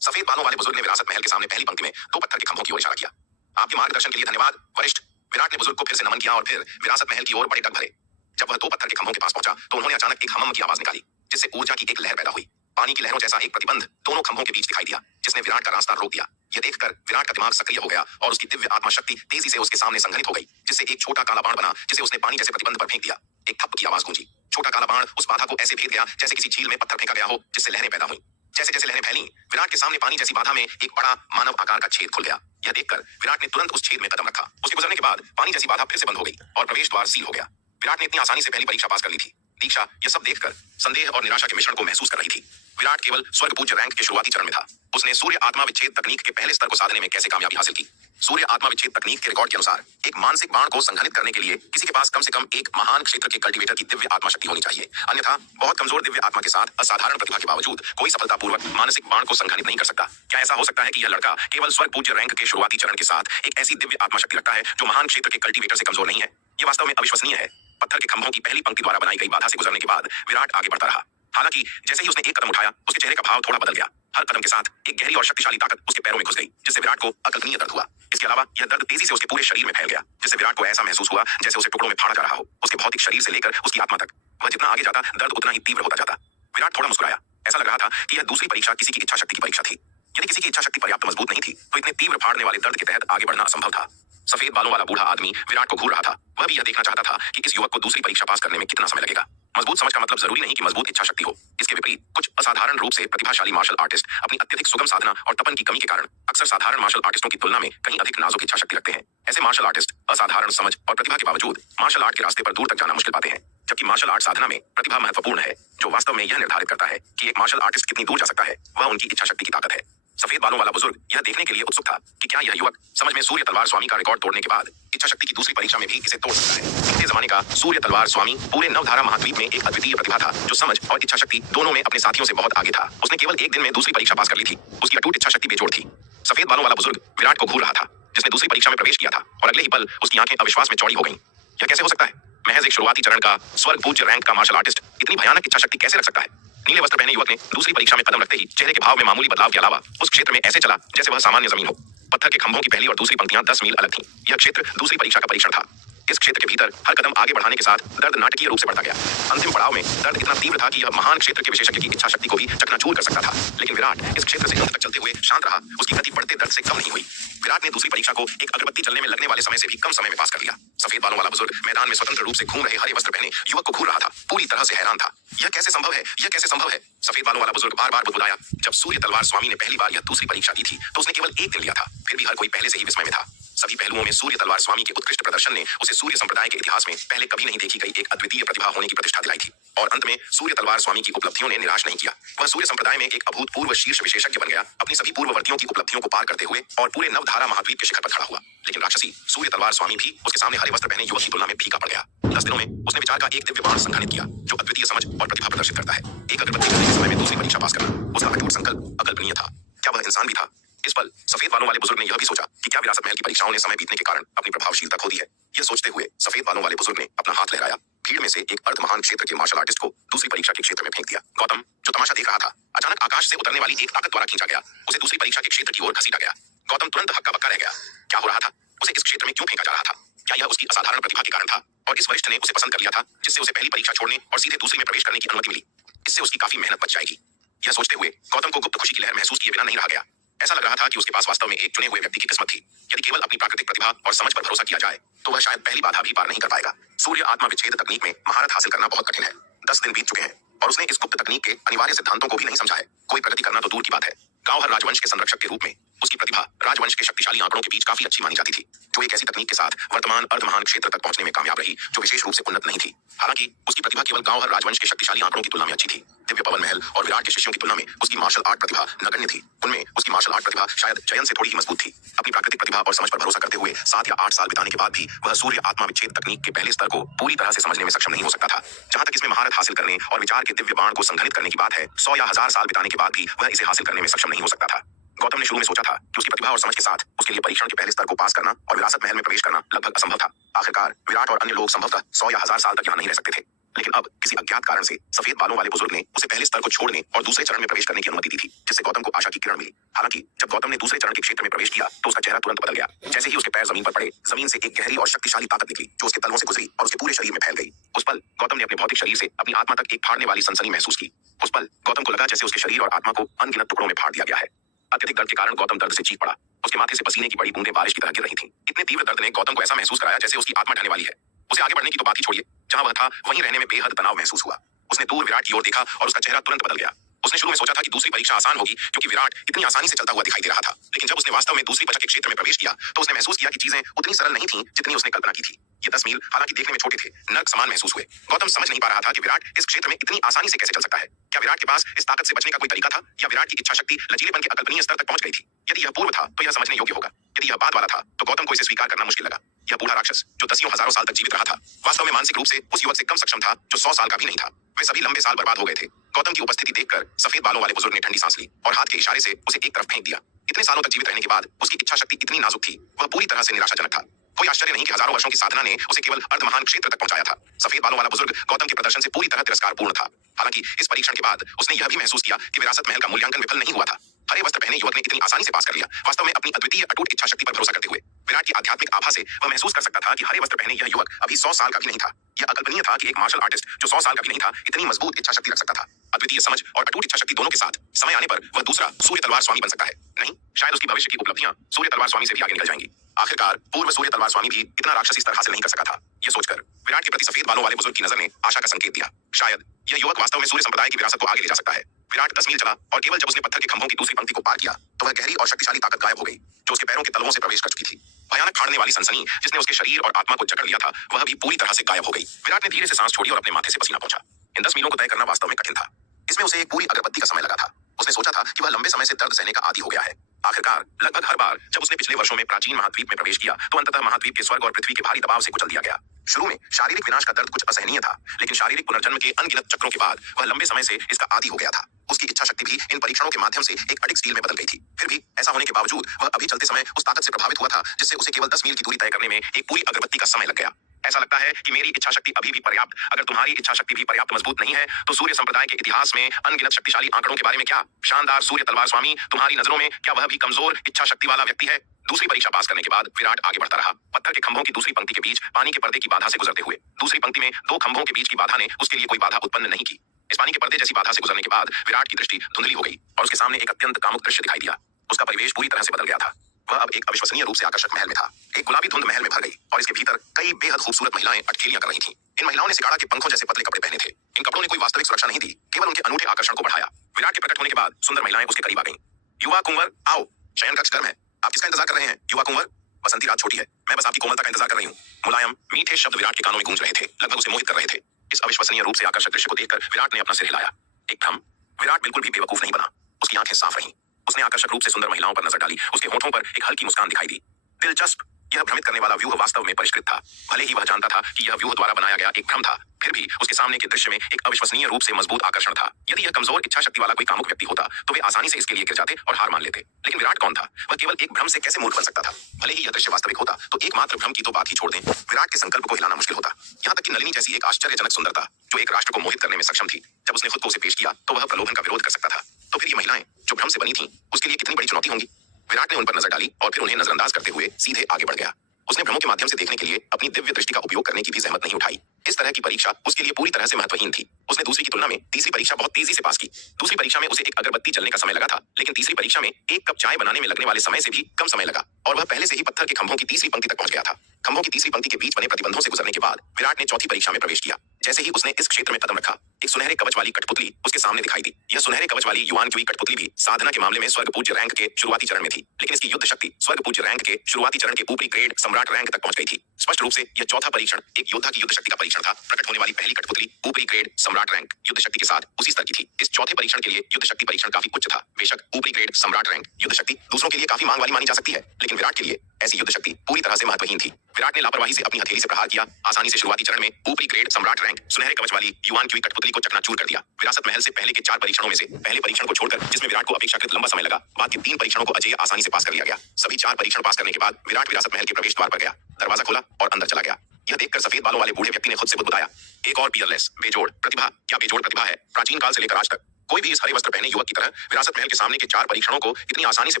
सफेद बालों वाले बुजुर्ग ने विरासत महल के सामने पहली पंक्ति में 2 पत्थर के खंभों की ओर इशारा किया। आपके मार्गदर्शन के लिए धन्यवाद वरिष्ठ। विराट ने बुजुर्ग को फिर से नमन किया और फिर विरासत महल की ओर बड़े डग भरे। जब वह 2 पत्थर के खंभों के पास पहुंचा तो उन्होंने अचानक एक हमम की आवाज निकाली, जिससे ऊर्जा की एक लहर पैदा हुई। पानी की लहरों जैसा एक प्रतिबंध दोनों खंभों के बीच दिखाई दिया, जिसने विराट का रास्ता रोक दिया। यह देखकर विराट का दिमाग सक्रिय हो गया और उसकी दिव्य आत्मा शक्ति तेजी से उसके सामने संघनित हो गई, जिससे एक छोटा काला बाण बना, जिसे उसने पानी जैसे प्रतिबंध पर फेंक दिया। एक थप्प की आवाज गूंजी। छोटा काला बाण उस बाधा को ऐसे भेद गया जैसे किसी झील में पत्थर फेंका गया हो, जिससे लहरें पैदा हुई। जैसे जैसे लहरें फैली, विराट के सामने पानी जैसी बाधा में एक बड़ा मानव आकार का छेद खुल गया। यह देखकर विराट ने तुरंत उस छेद में कदम रखा। उसके गुजरने के बाद पानी जैसी बाधा फिर से बंद हो गई और प्रवेश द्वार सील हो गया। विराट ने इतनी आसानी से पहली परीक्षा पास कर ली थी। दीक्षा यह सब देखकर संदेह और निराशा के मिश्रण को महसूस कर रही थी। विराट केवल स्वर्ग पूज्य रैंक के शुरुआती चरण में था। उसने सूर्य आत्मा विच्छेद तकनीक के पहले स्तर को साधने में कैसे कामयाबी हासिल की? सूर्य आत्मा विच्छेद तकनीक के रिकॉर्ड के अनुसार एक मानसिक बाण को संघनित करने के लिए किसी के पास कम से कम एक महान क्षेत्र के कल्टीवेटर की दिव्य आत्मा शक्ति होनी चाहिए, अन्यथा बहुत कमजोर दिव्य आत्मा के साथ असाधारण प्रतिभा के बावजूद कोई सफलतापूर्वक मानसिक बाण को संघनित नहीं कर सकता। क्या ऐसा हो सकता है कि यह लड़का केवल स्वर्ग पूज्य रैंक के शुरुआती चरण के साथ एक ऐसी दिव्य आत्मा शक्ति रखता है जो महान क्षेत्र के कल्टीवेटर से कमजोर नहीं है? यह वास्तव में अविश्वसनीय है। पत्थर के खंभों की पहली पंक्ति द्वारा बनाई गई बाधा से गुजरने के बाद विराट आगे बढ़ता रहा। हालांकि जैसे ही उसने एक कदम उठाया, उसके चेहरे का भाव थोड़ा बदल गया। हर कदम के साथ एक गहरी और शक्तिशाली ताकत उसके पैरों में घुस गई, जिससे विराट को अकल्पनीय दर्द हुआ। इसके अलावा यह दर्द तेजी से उसके पूरे शरीर में फैल गया, जिससे विराट को ऐसा महसूस हुआ जैसे उसे टुकड़ों में फाड़ा जा रहा हो, उसके भौतिक शरीर से लेकर उसकी आत्मा तक। वह जितना आगे जाता, दर्द उतना ही तीव्र होता जाता। विराट थोड़ा मुस्कुराया। ऐसा लग रहा था कि यह दूसरी परीक्षा किसी की इच्छा शक्ति की परीक्षा थी। यदि किसी की इच्छा शक्ति पर्याप्त मजबूत नहीं थी, तो इतने तीव्र फाड़ने वाले दर्द के तहत आगे बढ़ना असंभव था। सफेद बालों वाला बूढ़ा आदमी विराट को घूर रहा था। वह भी यह देखना चाहता था कि इस युवक को दूसरी परीक्षा पास करने में कितना समय लगेगा। मजबूत समझ का मतलब जरूरी नहीं कि मजबूत इच्छा शक्ति हो। इसके विपरीत कुछ असाधारण रूप से प्रतिभाशाली मार्शल आर्टिस्ट अपनी अत्यधिक सुगम साधना और तपन की कमी के कारण अक्सर साधारण मार्शल आर्टिस्टों की तुलना में कहीं अधिक नाजुक इच्छा शक्ति रखते हैं। ऐसे मार्शल आर्टिस्ट असाधारण समझ और प्रतिभा के बावजूद मार्शल आर्ट के रास्ते पर दूर तक जाना मुश्किल पाते हैं, जबकि मार्शल आर्ट साधना में प्रतिभा महत्वपूर्ण है। जो वास्तव में यह निर्धारित करता है कि एक मार्शल आर्टिस्ट कितनी दूर जा सकता है, वह उनकी इच्छा शक्ति की ताकत है। सफेद बालों वाला बुजुर्ग यह देखने के लिए उत्सुक था कि क्या यह युवक समझ में सूर्य तलवार स्वामी का रिकॉर्ड तोड़ने के बाद इच्छा शक्ति की दूसरी परीक्षा में भी इसे तोड़ सकता है। पिछले जमाने का सूर्य तलवार स्वामी पूरे नवधारा महाद्वीप में एक अद्वितीय प्रतिभा था, जो समझ और इच्छा शक्ति दोनों में अपने साथियों से बहुत आगे था। उसने केवल एक दिन में दूसरी परीक्षा पास कर ली थी। उसकी अटूट इच्छा शक्ति बेजोड़ थी। सफेद बालों वाला बुजुर्ग विराट को घूर रहा था, जिसने दूसरी परीक्षा में प्रवेश किया था, और अगले ही पल उसकी आंखें अविश्वास में चौड़ी हो गईं। यह कैसे हो सकता है? महज एक शुरुआती चरण का स्वर्ग पूज्य रैंक का मार्शल आर्टिस्ट इतनी भयानक इच्छा शक्ति कैसे रख सकता है? नीले वस्त्र पहने युवक ने दूसरी परीक्षा में कदम रखते ही चेहरे के भाव में मामूली बदलाव के अलावा उस क्षेत्र में ऐसे चला जैसे वह सामान्य जमीन हो। पत्थर के खंभों की पहली और दूसरी पंक्तियां 10 मील अलग थीं। यह क्षेत्र दूसरी परीक्षा का परीक्षण था। इस क्षेत्र के भीतर हर कदम आगे बढ़ाने के साथ दर्द नाटकीय रूप से बढ़ता गया। अंतिम पड़ाव में दर्द इतना तीव्र था कि यह महान क्षेत्र के विशेषज्ञ की इच्छा शक्ति को भी चकनाचूर कर सकता था। लेकिन विराट इस क्षेत्र से अंत तक चलते हुए शांत रहा। उसकी गति बढ़ते दर्द से कम नहीं हुई। विराट ने दूसरी परीक्षा को एक अगरबत्ती जलने में लगने वाले समय से भी कम समय में पास कर लिया। सफेद बालों वाला बुजुर्ग मैदान में स्वतंत्र रूप से घूम रहे हरे वस्त्र पहने युवक को घूर रहा था, पूरी तरह से हैरान था। यह कैसे संभव है? यह कैसे संभव है? सफेद बालों वाला बुजुर्ग बार बार बुदबुदाया। जब सूर्य तलवार स्वामी ने पहली बार यह दूसरी परीक्षा दी थी, तो उसने केवल एक दिन लिया था। फिर भी हर कोई पहले से ही विस्मय में था। सभी पहलुओं में सूर्य तलवार स्वामी के उत्कृष्ट प्रदर्शन ने उसे सूर्य संप्रदाय के इतिहास में पहले कभी नहीं देखी गई एक अद्वितीय प्रतिभा होने की प्रतिष्ठा दिलाई थी। और अंत में सूर्य तलवार स्वामी की उपलब्धियों ने निराश नहीं किया। वह सूर्य संप्रदाय में एक अभूतपूर्व शीर्ष विशेषज्ञ बन गया, अपनी सभी पूर्ववर्तियों की उपलब्धियों को पार करते हुए, और पूरे नवधारा महाद्वीप के शिखर पर खड़ा हुआ। लेकिन राक्षसी सूर्य तलवार स्वामी भी उसके सामने हरे वस्त्र पहने युवक की तुलना में फीका पड़ गया। 10 दिनों में उसने विचार का एक दिव्य बाण संघनित किया, जो अद्वितीय समझ और प्रतिभा प्रदर्शित करता है। एक अगरबत्ती जलने के समय में दूसरी परीक्षा पास करना उसका अटूट संकल्प अकल्पनीय था। क्या वह इंसान भी था? इस पल सफेद बालों वाले बुजुर्ग ने यह भी सोचा कि क्या विरासत महल की परीक्षाओं ने समय बीतने के कारण अपनी प्रभावशीलता खो दी है। यह सोचते हुए सफेद बालों वाले बुजुर्ग ने अपना हाथ लहराया। भीड़ में से एक अर्धमहान क्षेत्र के मार्शल आर्टिस्ट को दूसरी परीक्षा के क्षेत्र में फेंक दिया। गौतम, जो तमाशा देख रहा था, अचानक आकाश से उतरने वाली एक ताकत द्वारा खींचा गया। उसे दूसरी परीक्षा के क्षेत्र की ओर घसीटा गया। गौतम तुरंत हक्का बक्का रह गया। क्या हो रहा था? उसे इस क्षेत्र में क्यों फेंका जा रहा था? क्या यह उसकी असाधारण प्रतिभा के कारण था, और इस वरिष्ठ ने उसे पसंद कर लिया था, जिससे उसे पहली परीक्षा छोड़ने और सीधे दूसरी में प्रवेश करने की अनुमति मिली? इससे उसकी काफी मेहनत बच जाएगी। यह सोचते हुए गौतम को गुप्त खुशी की लहर महसूस किए बिना नहीं रहा गया। ऐसा लग रहा था कि उसके पास वास्तव में एक चुने हुए व्यक्ति की किस्मत थी। यदि केवल अपनी प्राकृतिक प्रतिभा और समझ पर भरोसा किया जाए, तो वह शायद पहली बाधा भी पार नहीं कर पाएगा। सूर्य आत्मा विच्छेद तकनीक में महारत हासिल करना बहुत कठिन है। 10 दिन बीत चुके हैं और उसने इस गुप्त तकनीक के अनिवार्य सिद्धांतों को भी नहीं समझा है। कोई प्रगति करना तो दूर की बात है। गांवहर राजवंश के संरक्षक के रूप में उसकी प्रतिभा राजवंश के शक्तिशाली आंकड़ों के बीच काफी अच्छी मानी जाती थी, जो एक ऐसी तकनीक के साथ वर्तमान अर्धमहान क्षेत्र तक पहुंचने में कामयाब रही जो विशेष रूप से उन्नत नहीं थी। हालांकि उसकी प्रतिभा केवल गांवहर राजवंश के शक्तिशाली आंकड़ों की तुलना में अच्छी थी। दिव्य पवन महल और विराट के शिष्यों की तुलना में उसकी मार्शल आर्ट प्रतिभा नगण्य थी। उनमें उसकी मार्शल आर्ट प्रतिभा शायद जयन से थोड़ी ही मजबूत थी। अपनी प्राकृतिक प्रतिभा और समझ पर भरोसा करते हुए 7 या 8 साल बिताने के बाद भी वह सूर्य आत्मा विच्छेद तकनीक के पहले स्तर को पूरी तरह से समझने में सक्षम नहीं हो सकता था। जहां तक इसमें महारत हासिल करने और विचार के दिव्य बाण को संघनित करने की बात है, 100 या 1000 साल बिताने के बाद भी वह इसे हासिल करने में सक्षम नहीं हो सकता था। गौतम ने शुरू में सोचा था कि उसकी प्रतिभा और समझ के साथ उसके लिए परीक्षण के पहले स्तर को पास करना और विरासत महल में प्रवेश करना लगभग असंभव था। आखिरकार विराट और अन्य लोग संभवतः 100 या 1000 साल तक यहाँ नहीं रह सकते थे। लेकिन अब किसी अज्ञात कारण से सफेद बालों वाले बुजुर्ग ने उसे पहले स्तर को छोड़ने और दूसरे चरण में प्रवेश करने की अनुमति दी थी, जिससे गौतम को आशा की किरण मिली। हालांकि जब गौतम ने दूसरे चरण के क्षेत्र में प्रवेश किया, तो उसका चेहरा तुरंत बदल गया। जैसे ही उसके पैर जमीन पर पड़े, जमीन से एक गहरी और शक्तिशाली ताकत निकली, जो उसके तलवों से गुजरी और उसके पूरे शरीर में फैल गई। उस पल गौतम ने अपने भौतिक शरीर से अपनी आत्मा तक एक फाड़ने वाली सनसनी महसूस की। उस पल गौतम को लगा जैसे उसके शरीर और आत्मा को अनगिनत टुकड़ों में फाड़ दिया गया है। अत्यधिक दर्द के कारण गौतम दर्द से चीख पड़ा। उसके माथे से पसीने की बड़ी बूंदें बारिश की तरह गिर रही थीं। इतने तीव्र दर्द ने गौतम को ऐसा महसूस कराया जैसे उसकी आत्मा ढहने वाली है। उसे आगे बढ़ने की तो बात ही छोड़िए, जहां वह था वहीं रहने में बेहद तनाव महसूस हुआ। उसने दूर विराट की ओर देखा और उसका चेहरा तुरंत बदल गया। उसने शुरू में सोचा था कि दूसरी परीक्षा आसान होगी क्योंकि विराट इतनी आसानी से चलता हुआ दिखाई दे रहा था, लेकिन जब उसने वास्तव में दूसरी परीक्षा के क्षेत्र में प्रवेश किया तो उसने महसूस किया कि चीजें उतनी सरल नहीं थीं जितनी उसने कल्पना की थी। ये 10 मील हालांकि देखने में छोटे थे, नर्क समान महसूस हुए। गौतम समझ नहीं पा रहा था कि विराट इस क्षेत्र में इतनी आसानी से कैसे चल सकता है। क्या विराट के पास इस ताकत से बचने का कोई तरीका था, या विराट की इच्छा शक्ति लचीलेपन के अकल्पनीय स्तर तक पहुंच गई थी? यदि यह पूर्व था तो यह समझने योग्य होगा, यदि यह बाद वाला था तो गौतम को इसे स्वीकार करना मुश्किल लगा। यह बूढ़ा राक्षस जो दसियों हजारों साल तक जीवित रहा था, वास्तव में मानसिक रूप से उस युवक से कम सक्षम था जो 100 साल का भी नहीं था। वे सभी लंबे साल बर्बाद हो गए थे। गौतम की उपस्थिति देखकर सफेद बालों वाले बुजुर्ग ने ठंडी सांस ली और हाथ के इशारे से उसे एक तरफ फेंक दिया। इतने सालों तक जीवित रहने के बाद उसकी इच्छा शक्ति इतनी नाजुक थी, वह पूरी तरह से निराशाजनक था। कोई आश्चर्य नहीं कि हजारों वर्षों की साधना ने उसे केवल अर्धमहान क्षेत्र तक पहुंचाया था। सफेद बालों वाला बुजुर्ग गौतम के प्रदर्शन से पूरी तरह तिरस्कारपूर्ण था। हालांकि इस परीक्षण के बाद उसने यह भी महसूस किया कि विरासत महल का मूल्यांकन विफल नहीं हुआ था। हरे वस्त्र पहने युवक ने इतनी आसानी से पास कर लिया, वास्तव में अपनी अद्वितीय अटूट इच्छा शक्ति पर भरोसा करते हुए। विराट की आध्यात्मिक आभा से वह महसूस कर सकता था कि हरे वस्त्र पहने यह युवक अभी 100 साल का भी नहीं था। यह अकल्पनीय था कि एक मार्शल आर्टिस्ट जो 100 साल का भी नहीं था इतनी मजबूत इच्छा शक्ति रख सकता था। अद्वितीय समझ और अटूट इच्छा शक्ति दोनों के साथ समय आने पर वह दूसरा सूर्य तलवार स्वामी बन सकता है। नहीं, शायद उसकी भविष्य की उपलब्धियां सूर्य तलवार स्वामी से भी आगे निकल जाएंगी। आखिरकार पूर्व सूर्य तलवार स्वामी भी इतना राक्षसी स्तर हासिल नहीं कर सका था। यह सोचकर विराट के प्रति सफेद बालों वाले बुजुर्ग की नजर ने आशा का संकेत दिया। शायद यह युवक वास्तव में सूर्य संप्रदाय की विरासत को आगे ले जा सकता है। विराट 10 मील चला और केवल जब उसने पत्थर के खंभों की दूसरी पंक्ति को पार किया तो वह गहरी और शक्तिशाली ताकत गायब हो गई जो उसके पैरों के तलवों से प्रवेश कर चुकी थी। भयानक फाड़ने वाली सनसनी जिसने उसके शरीर और आत्मा को जकड़ लिया था वह भी पूरी तरह से गायब हो गई। विराट ने धीरे से सांस छोड़ी और अपने माथे से पसीना पोंछा। इन 10 मीलों को तय करना वास्तव में कठिन था। इसमें उसे एक पूरी अगरबत्ती का समय लगा था। उसने सोचा था कि वह लंबे समय से दर्द सहने का आदी हो गया है। आखिरकार लगभग हर बार जब उसने पिछले वर्षों में प्राचीन महाद्वीप में प्रवेश किया तो अंततः महाद्वीप के स्वर्ग और पृथ्वी के भारी दबाव से कुचल दिया गया। शुरू में शारीरिक विनाश का दर्द कुछ असहनीय था, लेकिन शारीरिक पुनर्जन्म के अनगिनत चक्रों के बाद वह लंबे समय से इसका आदी हो गया था। उसकी इच्छा शक्ति भी इन परीक्षणों के माध्यम से एक अडिग स्टील में बदल गई थी। फिर भी ऐसा होने के बावजूद वह अभी चलते समय उस ताकत से प्रभावित हुआ था जिससे उसे केवल 10 मील की दूरी तय करने में एक पूरी अगरबत्ती का समय लग गया। ऐसा लगता है कि मेरी इच्छा शक्ति अभी भी पर्याप्त, अगर तुम्हारी इच्छा शक्ति भी पर्याप्त मजबूत नहीं है तो सूर्य संप्रदाय के इतिहास में अनगिनत शक्तिशाली आंकड़ों के बारे में क्या? शानदार सूर्य तलवार स्वामी, तुम्हारी नजरों में क्या वह भी कमजोर इच्छा शक्ति वाला व्यक्ति है? दूसरी परीक्षा पास करने के बाद विराट आगे बढ़ता रहा, पत्थर के खंभों की दूसरी पंक्ति के बीच पानी के पर्दे की बाधा से गुजरते हुए। दूसरी पंक्ति में 2 खंभों के बीच की बाधा ने उसके लिए कोई बाधा उत्पन्न नहीं की। इस पानी के पर्दे जैसी बाधा से गुजरने के बाद विराट की दृष्टि धुंधली हो गई और उसके सामने एक अत्यंत कामुक दृश्य दिखाई दिया। उसका परिवेश पूरी तरह से बदल गया था। वह अब एक अविश्वसनीय रूप से आकर्षक महल में था। एक गुलाबी धुंध महल में भर गई और इसके भीतर कई बेहद खूबसूरत महिलाएं अटखेलियां कर रही थीं। इन महिलाओं ने सिकाड़ा के पंखों जैसे पतले कपड़े पहने थे। इन कपड़ों ने कोई वास्तविक सुरक्षा नहीं दी, केवल उनके अनूठे आकर्षण को बढ़ाया। विराट के प्रकट होने के बाद सुंदर महिलाएं उसके करीब आ गईं। युवा कुंवर, आओ, शयन कक्ष गर्म है। आप किसका इंतजार कर रहे हैं युवा कुंवर? बसंती रात छोटी है, मैं बस आपकी कोमलता का इंतजार कर रही हूँ। मुलायम मीठे शब्द विराट के कानों में गूंज रहे थे, लगभग उसे मोहित कर रहे थे। इस अविश्वसनीय रूप से आकर्षक दृश्य को देखकर विराट ने अपना सिर हिलाया। एक भ्रम। विराट बिल्कुल भी बेवकूफ नहीं बना, उसकी आंखें साफ रहीं। उसने आकर्षक रूप से सुंदर महिलाओं पर नजर डाली, उसके होठों पर एक हल्की मुस्कान दिखाई दी। दिलचस्प, यह भ्रमित करने वाला व्यूह वास्तव में परिष्कृत था। भले ही वह जानता था कि यह व्यूह द्वारा बनाया गया एक भ्रम था, फिर भी उसके सामने के दृश्य में एक अविश्वसनीय रूप से मजबूत आकर्षण था। यदि यह कमजोर इच्छा शक्ति वाला कोई कामुक व्यक्ति होता तो वे आसानी से इसके लिए गिर जाते और हार मान लेते, लेकिन विराट कौन था? वह केवल एक भ्रम से कैसे मूर्ख बन सकता था? भले ही यह दृश्य वास्तविक होता तो एकमात्र भ्रम की तो बात ही छोड़ दें, विराट के संकल्प को हिलाना मुश्किल होता। यहाँ तक कि नलिनी जैसी एक आश्चर्यजनक सुंदरता जो एक राष्ट्र को मोहित करने में सक्षम थी, जब उसने खुद को उसे पेश किया तो वह प्रलोभन का विरोध कर सकता था। तो फिर ये महिलाएं जो भ्रम से बनी थीं, उसके लिए कितनी बड़ी चुनौती होंगी? विराट ने उन पर नजर डाली और फिर उन्हें नजरअंदाज करते हुए सीधे आगे बढ़ गया। उसने भ्रमों के माध्यम से देखने के लिए अपनी दिव्य दृष्टि का उपयोग करने की भी जहमत नहीं उठाई। इस तरह की परीक्षा उसके लिए पूरी तरह से महत्वहीन थी। उसने दूसरी की तुलना में तीसरी परीक्षा बहुत तेजी से पास की। दूसरी परीक्षा में उसे एक अगरबत्ती जलने का समय लगा था, लेकिन तीसरी परीक्षा में 1 कप चाय बनाने में लगने वाले समय से भी कम समय लगा और वह पहले से ही पत्थर के खंभों की तीसरी पंक्ति तक पहुंच गया था। खंभों की तीसरी पंक्ति के बीच बने प्रतिबंधों से गुजरने के बाद विराट ने चौथी परीक्षा में प्रवेश किया। जैसे ही उसने इस क्षेत्र में कदम रखा, एक सुनहरे कवच वाली कठपुतली उसके सामने दिखाई दी। यह सुनहरे कवच वाली युआन की कठपुतली भी साधना के मामले में स्वर्ग पूज्य रैंक के शुरुआती चरण में थी, लेकिन इसकी युद्ध शक्ति स्वर्ग पूज्य रैंक के शुरुआती चरण के ऊपरी ग्रेड सम्राट रैंक तक पहुंच गई थी। स्पष्ट रूप से यह चौथा परीक्षण एक योद्धा की युद्ध शक्ति का परीक्षण था। प्रकट होने वाली पहली कठपुतली ऊपरी ग्रेड सम्राट रैंक युद्ध शक्ति के साथ उसी स्तर की थी। इस चौथे परीक्षण के लिए युद्ध शक्ति परीक्षण काफी उच्च था। बेशक ऊपरी ग्रेड सम्राट रैंक युद्ध शक्ति दूसरों के लिए काफी मांग वाली मानी जा सकती है, लेकिन विराट के लिए ऐसी युद्ध शक्ति पूरी तरह से महत्वहीन थी। विराट ने लापरवाही से अपनी हथेली से प्रहार किया। आसानी से शुरुआती चरण में ऊपरी ग्रेड सम्राट रैंक सुनहरे कवच वाली युआन की कठपुतली को चकनाचूर कर दिया। विरासत महल से पहले के 4 परीक्षणों में से पहले परीक्षण को छोड़कर, जिसमें विराट को अपेक्षाकृत लंबा समय लगा, बाद के 3 परीक्षणों को अजय आसानी से पास कर लिया गया। सभी 4 परीक्षण पास करने के बाद विराट विरासत महल के प्रवेश द्वार पर गया, दरवाजा खोला और अंदर चला गया। यह देखकर सफेद बालों वाले बूढ़े व्यक्ति ने खुद से बुदबुदाया, एक और पियरलेस, बेजोड़ प्रतिभा। क्या बेजोड़ प्रतिभा है! प्राचीन काल से लेकर आज तक कोई भी इस हरे वस्त्र पहने युवक की तरह विरासत महल के सामने के 4 परीक्षणों को इतनी आसानी से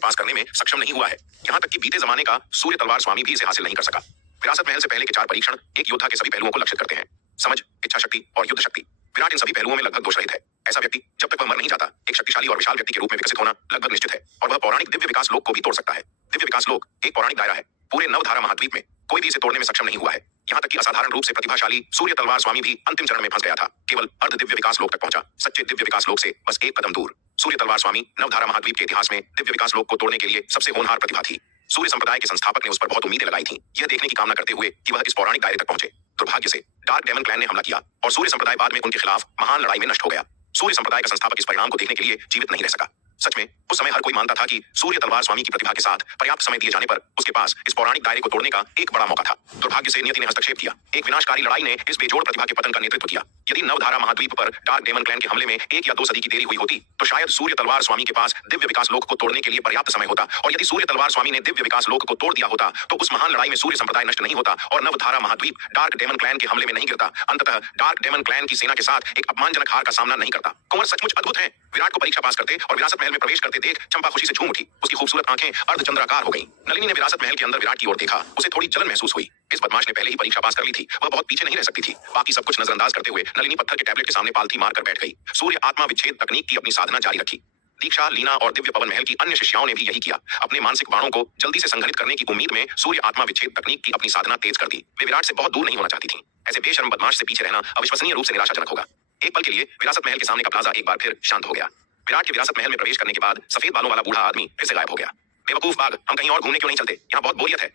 पास करने में सक्षम नहीं हुआ है। यहाँ तक कि बीते जमाने का सूर्य तलवार स्वामी भी इसे हासिल नहीं कर सका। विरासत महल से पहले के 4 परीक्षण एक योद्धा के सभी पहलुओं को लक्षित करते हैं, समझ, इच्छा शक्ति और युद्ध शक्ति। विराट इन सभी पहलुओं में लगभग दोषरहित है। ऐसा व्यक्ति जब तक वह मर नहीं जाता, एक शक्तिशाली और विशाल व्यक्ति के रूप में विकसित होना लगभग निश्चित है और वह पौराणिक दिव्य विकास लोक को भी तोड़ सकता है। दिव्य विकास लोक एक पौराणिक दायरा है। पूरे नवधारा महाद्वीप में कोई भी इसे तोड़ने में सक्षम नहीं हुआ है। यहाँ तक कि असाधारण रूप से प्रतिभाशाली सूर्य तलवार स्वामी भी अंतिम चरण में फंस गया था। केवल अर्ध दिव्य विकास लोक तक पहुंचा, सच्चे दिव्य विकास लोक से बस एक कदम दूर। सूर्य तलवार स्वामी नवधारा महाद्वीप के इतिहास में दिव्य विकास लोक को तोड़ने के लिए सबसे होनहार प्रतिभा थी। सूर्य संप्रदाय के संस्थापक ने उस पर बहुत उम्मीदें लगाई थीं, यह देखने की कामना करते हुए कि वह इस पौराणिक दायरे तक पहुंचे। दुर्भाग्य से डार्क डेमन क्लैन ने हमला किया और सूर्य संप्रदाय बाद में उनके खिलाफ महान लड़ाई में नष्ट हो गया। सूर्य संप्रदाय का संस्थापक इस परिणाम को देखने के लिए जीवित नहीं रह सका। सच में उस समय हर कोई मानता था कि सूर्य तलवार स्वामी की प्रतिभा के साथ पर्याप्त समय दिए जाने पर उसके पास इस पौराणिक दायरे को तोड़ने का एक बड़ा मौका था। दुर्भाग्य से नियति ने हस्तक्षेप किया। एक विनाशकारी लड़ाई ने इस बेजोड़ प्रतिभा के पतन का नेतृत्व किया। यदि नवधारा महाद्वीप पर डार्क डेमन क्लैन के हमले में 1 या 2 सदी की देरी हुई होती तो शायद सूर्य तलवार स्वामी के पास दिव्य विकास लोक को तोड़ने के लिए पर्याप्त समय होता, और यदि सूर्य तलवार स्वामी ने दिव्य विकास लोक को तोड़ दिया होता तो उस महान लड़ाई में सूर्य संप्रदाय नष्ट नहीं होता और नवधारा महाद्वीप डार्क डेमन क्लैन के हमले में नहीं गिरता। अंततः डार्क डेमन क्लैन की सेना के साथ एक अपमानजनक हार का सामना नहीं करता। कुंवर सचमुच अद्भुत है। विराट को परीक्षा पास करते और विरासत महल में प्रवेश करते देख चंपा खुशी से झूम उठी। उसकी खूबसूरत आंखें अर्धचंद्राकार हो गईं। नलिनी ने विरासत महल के अंदर विराट की ओर देखा। उसे थोड़ी जलन महसूस हुई। इस बदमाश ने पहले ही परीक्षा पास कर ली थी, वह बहुत पीछे नहीं रह सकती थी। बाकी सब कुछ नजरअंदाज करते हुए नलिनी पत्थर के टैबलेट के सामने पालथी मारकर बैठ गई। सूर्य आत्मा विच्छेद तकनीक की अपनी साधना जारी रखी। दीक्षा, लीना और दिव्य पवन महल की अन्य शिष्याओं ने भी यही किया। अपने मानसिक बाणों को जल्दी से संघनित करने की उम्मीद में सूर्य आत्मा विच्छेद तकनीक की अपनी साधना तेज कर दी। वे विराट से बहुत दूर नहीं होना चाहती थीं। ऐसे बेशर्म बदमाश से पीछे रहना अविश्वसनीय रूप से निराशाजनक होगा। एक पल के लिए विरासत महल के सामने का प्लाजा एक बार फिर शांत हो गया। विराट के विरासत महल में प्रवेश करने के बाद सफेद बालों वाला बूढ़ा आदमी फिर से गायब हो गया। बेवकूफ बाघ, हम कहीं और घूमने क्यों नहीं चलते? यहाँ बहुत बोरियत है।